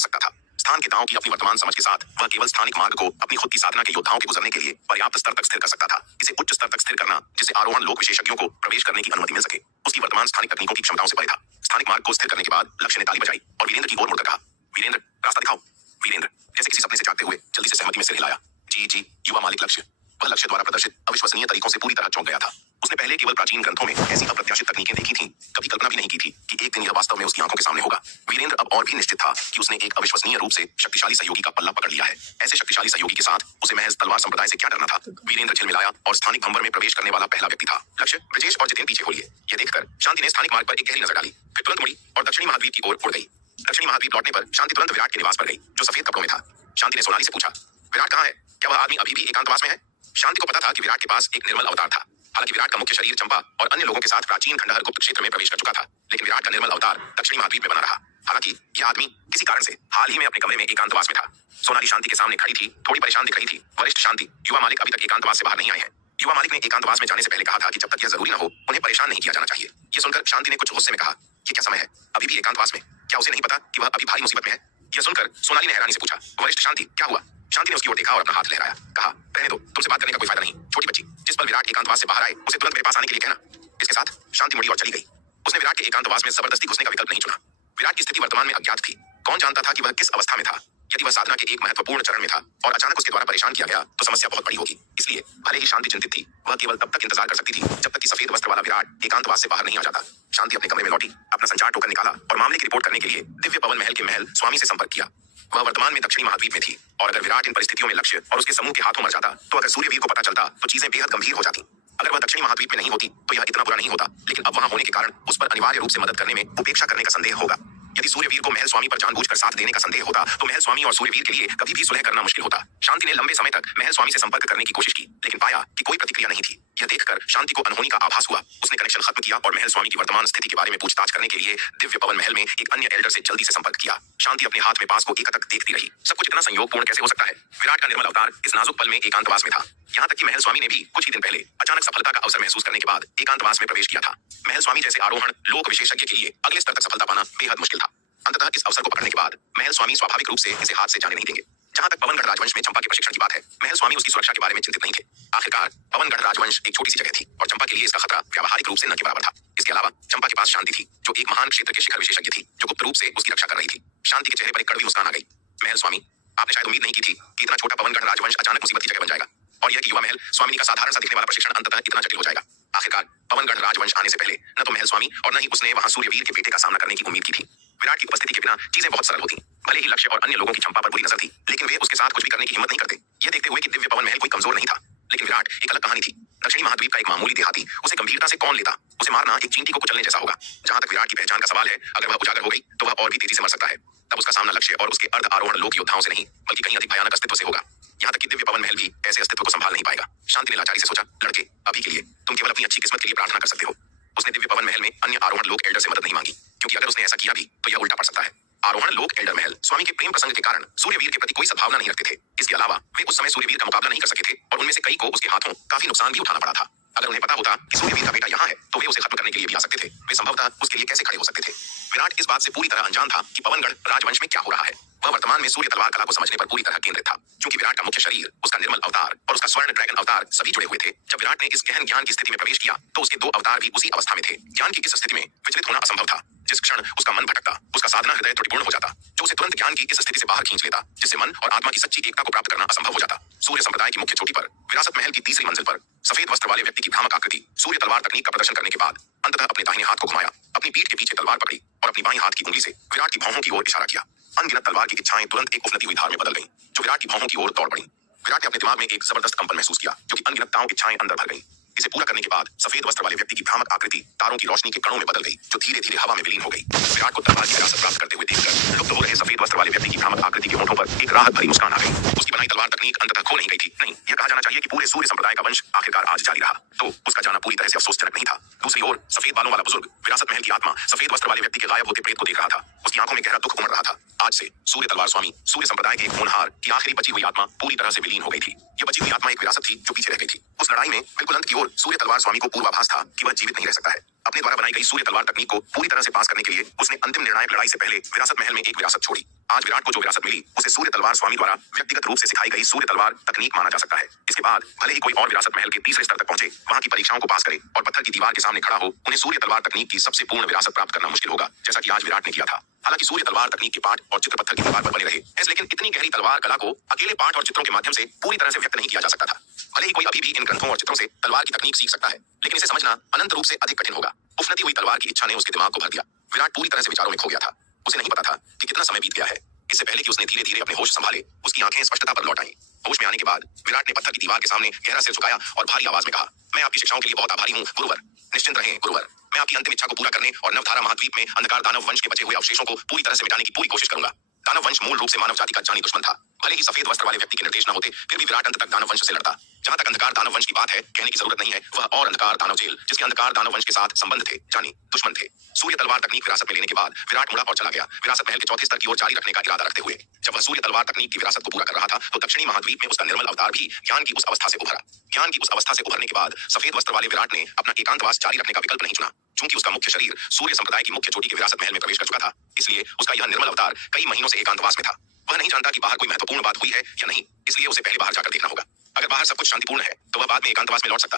सकता था। स्थान के दांव की अपनी वर्तमान समझ के साथ वह केवल स्थानिक मार्ग को अपनी खुद की साधना के योद्धाओं के गुजरने के लिए पर्याप्त स्तर तक स्थिर कर सकता था। इसे उच्च स्तर तक स्थिर करना जिसे आरोहण लोक विशेषज्ञों को प्रवेश करने की अनुमति मिल सके, उसकी वर्तमान स्थानिक तकनीकों की क्षमताओं से परे था। स्थानिक मार्ग को स्थिर करने के बाद लक्ष्य ने ताली बजाई और वीरेंद्र की ओर मुड़कर कहा, वीरेंद्र रास्ता दिखाओ। वीरेंद्र जैसे किसी सपने से जागते हुए जल्दी से सहमति में सिर हिलाया। जी युवा मालिक लक्ष्य। वह लक्ष्य द्वारा प्रदर्शित अविश्वसनीय तरीकों से पूरी तरह चौंक गया था। उसने पहले केवल प्राचीन ग्रंथों में ऐसी अप्रत्याशित तकनीकें देखी थीं, कभी कल्पना भी नहीं की थी कि एक दिन यह वास्तव में उसकी आंखों के सामने होगा। वीरेंद्र अब और भी निश्चित था कि उसने एक अविश्वसनीय रूप से शक्तिशाली सहयोगी का पल्ला पकड़ लिया है। ऐसे शक्तिशाली सहयोगी के साथ उसे महज तलवार संप्रदाय से क्या डरना था। वीरेंद्र झिलमिलाया और स्थानिक भंवर में प्रवेश करने वाला पहला व्यक्ति था। लक्ष्य, ब्रजेश और जितेन पीछे होलिए। यह देखकर शांति ने स्थानिक मार्ग पर एक गहरी नजर डाली, फिर तुरंत मुड़ी और दक्षिणी महाद्वीप की ओर उड़ गई। दक्षिणी महाद्वीप लौटने पर शांति तुरंत विराट के निवास पर गई जो सफेद कपड़ों में था। शांति ने सोनाली से पूछा, विराट कहाँ है? क्या वह आदमी अभी भी एकांतवास में है? शांति को पता था कि विराट के पास एक निर्मल अवतार था। हालांकि विराट का मुख्य शरीर चंपा और अन्य लोगों के साथ प्राचीन खंडहर गुप्त क्षेत्र में प्रवेश कर चुका था, लेकिन विराट का निर्मल अवतार दक्षिणी महाद्वीप में बना रहा। हालांकि यह आदमी किसी कारण से हाल ही में अपने कमरे में एकांतवास में था। सोनाली शांति के सामने खड़ी थी, थोड़ी परेशान दिख रही थी। वरिष्ठ शांति, युवा मालिक अभी तक एकांतवास से बाहर नहीं आए हैं। युवा मालिक ने एकांतवास में जाने से पहले कहा था कि जब तक यह जरूरी न हो उन्हें परेशान नहीं किया जाना चाहिए। यह सुनकर शांति ने कुछ गुस्से में कहा, ये क्या समय है? अभी भी एकांतवास में? क्या उसे नहीं पता कि वह अभी भारी मुसीबत में है? यह सुनकर सोनाली ने हैरानी से पूछा, वरिष्ठ शांति क्या हुआ? शांति ने उसकी ओर देखा और अपना हाथ लहराया, कहा, रहने दो, तुमसे बात करने का कोई फायदा नहीं। छोटी बच्ची, जिस पल विराट एकांतवास से बाहर आए उसे तुरंत मेरे पास आने के लिए कहना। इसके साथ शांति मुड़ी और चली गई। उसने विराट के एकांतवास में जबरदस्ती घुसने का विकल्प नहीं चुना। विराट की स्थिति वर्तमान में अज्ञात थी। कौन जानता था कि वह किस अवस्था में था? यदि वह साधना के एक महत्वपूर्ण चरण में था और अचानक उसके द्वारा परेशान किया गया तो समस्या बहुत बड़ी होगी। इसलिए भले ही शांति चिंतित थी, वह केवल तब तक इंतजार कर सकती थी जब तक कि सफेद वस्त्र वाला विराट एकांतवास से बाहर नहीं आ जाता। शांति अपने कमरे में लौटी, अपना संचार टोकन निकाला और मामले की रिपोर्ट करने के लिए दिव्य पवन महल के महल स्वामी से संपर्क किया। वह वर्तमान में दक्षिणी महाद्वीप में थी और अगर विराट इन परिस्थितियों में लक्ष्य और उसके समूह के हाथों मर जाता तो अगर सूर्यवीर को पता चलता तो चीजें बेहद गंभीर हो जाती। अगर वह दक्षिणी महाद्वीप में नहीं होती तो यह इतना बुरा नहीं होता, लेकिन अब वहां होने के कारण उस पर अनिवार्य रूप से मदद करने में उपेक्षा करने का संदेह होगा। यदि सूर्यवीर को महल स्वामी पर जानबूझकर साथ देने का संदेह होता तो महल स्वामी और सूर्यवीर के लिए कभी भी सुलह करना मुश्किल होता। शांति ने लंबे समय तक महल स्वामी से संपर्क करने की कोशिश की, लेकिन पाया कि कोई प्रतिक्रिया नहीं थी। यह देखकर शांति को अनहोनी का आभास हुआ। उसने कनेक्शन खत्म किया और महल स्वामी की वर्तमान स्थिति के बारे में पूछताछ करने के लिए दिव्य पवन महल में एक अन्य एल्डर से जल्दी से संपर्क किया। शांति अपने हाथ में पास को एकटक देखती रही। सब कुछ इतना संयोगपूर्ण कैसे हो सकता है? विराट का निर्मल अवतार इस नाजुक पल में एकांतवास में था। यहाँ तक कि महल स्वामी ने भी कुछ ही दिन पहले अचानक सफलता का अवसर महसूस करने के बाद एकांतवास में प्रवेश किया था। महल स्वामी जैसे आरोहण लोक विशेषज्ञ के लिए अगले स्तर तक सफलता पाना बेहद मुश्किल था। अंततः इस अवसर को पकड़ने के बाद महल स्वामी स्वाभाविक रूप से इसे हाथ से जाने नहीं देंगे। जहां तक पवनगढ़ राजवंश में चंपा के प्रशिक्षण की बात है, महल स्वामी उसकी सुरक्षा के बारे में चिंतित नहीं थे। आखिरकार पवनगढ़ राजवंश एक छोटी सी जगह थी और चंपा के लिए इसका खतरा व्यावहारिक रूप से न के बराबर था। इसके अलावा चंपा के पास शांति थी जो एक महान क्षेत्र के शिखर विशेषज्ञ थी जो गुप्त रूप से उसकी रक्षा कर रही थी। शांति के चेहरे पर एक कड़वी मुस्कान आ गई। महल स्वामी, आपने शायद उम्मीद नहीं की थी कि इतना छोटा पवनगढ़ राजवंश अचानक मुसीबत की जगह बन जाएगा और यह कि युवा महल स्वामी का साधारण सा दिखने वाला प्रशिक्षण अंततः इतना जटिल हो जाएगा। आखिरकार पवनगढ़ राजवंश आने से पहले न तो महल स्वामी और न ही उसने वहां सूर्यवीर के बेटे का सामना करने की उम्मीद की थी। विराट की उपस्थिति के बिना चीजें बहुत सरल होती। भले ही लक्ष्य और अन्य लोगों की चंपा पर बुरी नजर थी, लेकिन वे उसके साथ कुछ भी करने की हिम्मत नहीं करते। यह देखते हुए कि दिव्य पवन महल कोई कमजोर नहीं था, लेकिन विराट एक अलग कहानी थी। दक्षिणी महाद्वीप का एक मामूली देहाती उसे गंभीरता से कौन लेता? उसे मारना एक चींटी को कुचलने जैसा होगा। जहां तक विराट की पहचान का सवाल है, अगर वह उजागर हो गई तो वह और भी तेजी से मर सकता है। तब उसका सामना लक्ष्य और उसके अर्ध आरोहण लोक योद्धाओं से नहीं, बल्कि कहीं अधिक भयानक अस्तित्व से होगा। यहाँ तक कि दिव्य पवन महल भी ऐसे अस्तित्व को संभाल नहीं पाएगा। शांति ने लाचारी से सोचा, लड़के, अभी के लिए तुम केवल अपनी अच्छी किस्मत के लिए प्रार्थना कर सकते हो। उसने दिव्य पवन महल में अन्य आरोहण लोक एल्डर से मदद नहीं मांगी, क्योंकि अगर उसने ऐसा किया भी तो यह उल्टा पड़ सकता है। आरोहण लोक एल्डर महल स्वामी के प्रेम प्रसंग के कारण सूर्यवीर के प्रति कोई सद्भावना नहीं रखते थे। इसके अलावा वे उस समय सूर्यवीर का मुकाबला नहीं कर सके थे और उनमें से कई को उसके हाथों काफी नुकसान भी उठाना पड़ा था। अगर उन्हें पता होता कि सूर्यवीर का बेटा यहाँ है तो वे उसे खत्म करने के लिए भी आ सकते थे। वे संभवतः उसके लिए कैसे खड़े हो सकते थे। विराट इस बात से पूरी तरह अनजान था कि पवनगढ़ राजवंश में क्या हो रहा है। वह वर्तमान में सूर्य तलवार कला को समझने पर पूरी तरह केंद्रित था, क्योंकि विराट का मुख्य शरीर, उसका निर्मल अवतार और उसका स्वर्ण ड्रैगन अवतार सभी जुड़े हुए थे। जब विराट ने इस गहन ज्ञान की स्थिति में प्रवेश किया तो उसके दो अवतार भी उसी अवस्था में थे। ज्ञान की इस स्थिति में विचलित होना असंभव था। जिस क्षण उसका मन भटकता, उसका साधना हृदय त्रुटिपूर्ण हो जाता, जो उसे तुरंत ज्ञान की इस स्थिति से बाहर खींच लेता, जिससे मन और आत्मा की सच्ची एकता को प्राप्त करना असंभव हो जाता। सूर्य संप्रदाय की मुख्य चोटी पर, विरासत महल की तीसरी मंजिल पर, सफेद वस्त्र वाले व्यक्ति की भ्रामक आकृति सूर्य तलवार तकनीक का प्रदर्शन करने के बाद अंततः अपने दाहिने हाथ को घुमाया, अपनी पीठ के पीछे तलवार पकड़ी और अपनी बाईं हाथ की उंगली से विराट की भौहों की ओर इशारा किया। अनगिनत तलवार की इच्छाएं तुरंत एक उफनती हुई धार में बदल गईं, जो विराट की भौहों की ओर दौड़ पड़ी। विराट ने अपने दिमाग में एक जबरदस्त कंपन महसूस किया, जो कि अनगिनत तारों की इच्छाएं अंदर भर गईं। इसे पूरा करने के बाद सफेद वस्त्र वाले व्यक्ति की भ्रामक आकृति तारों की रोशनी के कणों में बदल गई, जो धीरे धीरे हवा में विलीन हो गई। विराट को तलवार की विरासत प्राप्त करते हुए देखकर लुप्त हो रहे सफेद वस्त्र वाले व्यक्ति की भ्रामक आकृति के होठों पर एक राहत भरी मुस्कान आ गई। उसकी बनाई तलवार तकनीक अंततः खो नहीं गई थी। नहीं, यह कहा जाना चाहिए कि पूरे सूर्य संप्रदाय का वंश आखिरकार आज जारी रहा। तो उसका जाना पूरी तरह से अफसोसजनक नहीं था। दूसरी ओर सफेद बालों वाला बुजुर्ग विरासत महल की आत्मा सफेद वस्त्र वाले व्यक्ति के गायब होते प्रेत को देख रहा था। उसकी आंखों में गहरा दुख उमड़ रहा था। आज से सूर्य तलवार स्वामी, सूर्य संप्रदाय के एक होनहार की आखिरी बची हुई आत्मा पूरी तरह से विलीन हो गई थी। यह बची हुई आत्मा एक विरासत थी जो पीछे रह गई थी। उस लड़ाई में बिल्कुल अंत की ओर सूर्य तलवार स्वामी को पूर्वाभास था कि वह जीवित नहीं रह सकता है। अपने द्वारा बनाई गई सूर्य तलवार तकनीक को पूरी तरह से पास करने के लिए उसने अंतिम निर्णायक लड़ाई से पहले विरासत महल में एक विरासत छोड़ी। आज विराट को जो विरासत मिली उसे सूर्य तलवार स्वामी द्वारा व्यक्तिगत रूप से सिखाई गई सूर्य तलवार तकनीक माना जा सकता है। इसके बाद भले ही कोई और विरासत महल के तीसरे स्तर तक पहुंचे, वहां की परीक्षाओं को पास करे और पत्थर की दीवार के सामने खड़ा हो, उन्हें सूर्य तलवार तकनीक की सबसे पूर्ण विरासत प्राप्त करना मुश्किल होगा, जैसा कि आज विराट ने किया था। हालांकि सूर्य तलवार तकनीक के पाठ और चित्र पत्थर की दीवार पर बने रहे, लेकिन इतनी गहरी तलवार कला को अकेले पाठ और चित्रों के माध्यम से पूरी तरह से व्यक्त नहीं किया जा सकता था। भले ही कोई अभी भी इन ग्रंथों और चित्रों से तलवार की तकनीक सीख सकता है, लेकिन इसे समझना अनंत रूप से अधिक कठिन होगा। उफनती हुई तलवार की इच्छा ने उसके दिमाग को भर दिया। विराट पूरी तरह से विचारों में खो गया था। उसे नहीं पता था कि कितना समय बीत गया है। इससे पहले कि उसने धीरे धीरे अपने होश संभाले, उसकी आंखें स्पष्टता पर लौट आईं। होश में आने के बाद विराट ने पत्थर की दीवार के सामने गहरा सिर झुकाया और भारी आवाज में कहा, मैं आपकी शिक्षाओं के लिए बहुत आभारी हूँ गुरुवर। निश्चिंत रहें गुरुवर, मैं आपकी अंतिम इच्छा को पूरा करने और नवधारा महाद्वीप में अंधकार दानव वंश के बचे हुए अवशेषों को पूरी तरह से मिटाने की पूरी कोशिश करूंगा। दानव वंश मूल रूप से मानव जाति का जानी दुश्मन था। भले ही सफेद वस्त्र वाले व्यक्ति के निर्देश न होते, फिर भी विराट अंत तक दानव वंश से लड़ता। जहां तक अंधकार दानव वंश की बात है, कहने की जरूरत नहीं है, वह और अंधकार दानव जेल, जिसके अंधकार दानव वंश के साथ संबंध थे, जानी दुश्मन थे। सूर्य तलवार तकनीक विरासत में लेने के बाद विराट मुड़ा और चला गया, विरासत महल के चौथे स्तर की ओर जारी रखने का इरादा रखते हुए। जब वह सूर्य तलवार तकनीक की विरासत को पूरा कर रहा था, तो दक्षिणी महाद्वीप में उसका निर्मल अवतार भी ज्ञान की उस अवस्था से उभरा। ज्ञान की उस अवस्था से उभरने के बाद सफेद वस्त्र वाले विराट ने अपना एकांतवास जारी रखने का विकल्प नहीं चुना। चूंकि उसका मुख्य शरीर सूर्य संप्रदाय की मुख्य चोटी के विरासत महल में प्रवेश कर चुका था, इसलिए उसका यह निर्मल अवतार कई महीनों से एकांतवास में था। वह नहीं जानता कि बाहर कोई महत्वपूर्ण बात हुई है या नहीं, इसलिए उसे पहले बाहर जाकर देखना होगा। अगर बाहर सब कुछ शांतिपूर्ण है तो वह बाद में एकांतवास में लौट सकता।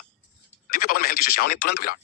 दिव्य पवन महल की शिष्याओं ने तुरंत विराट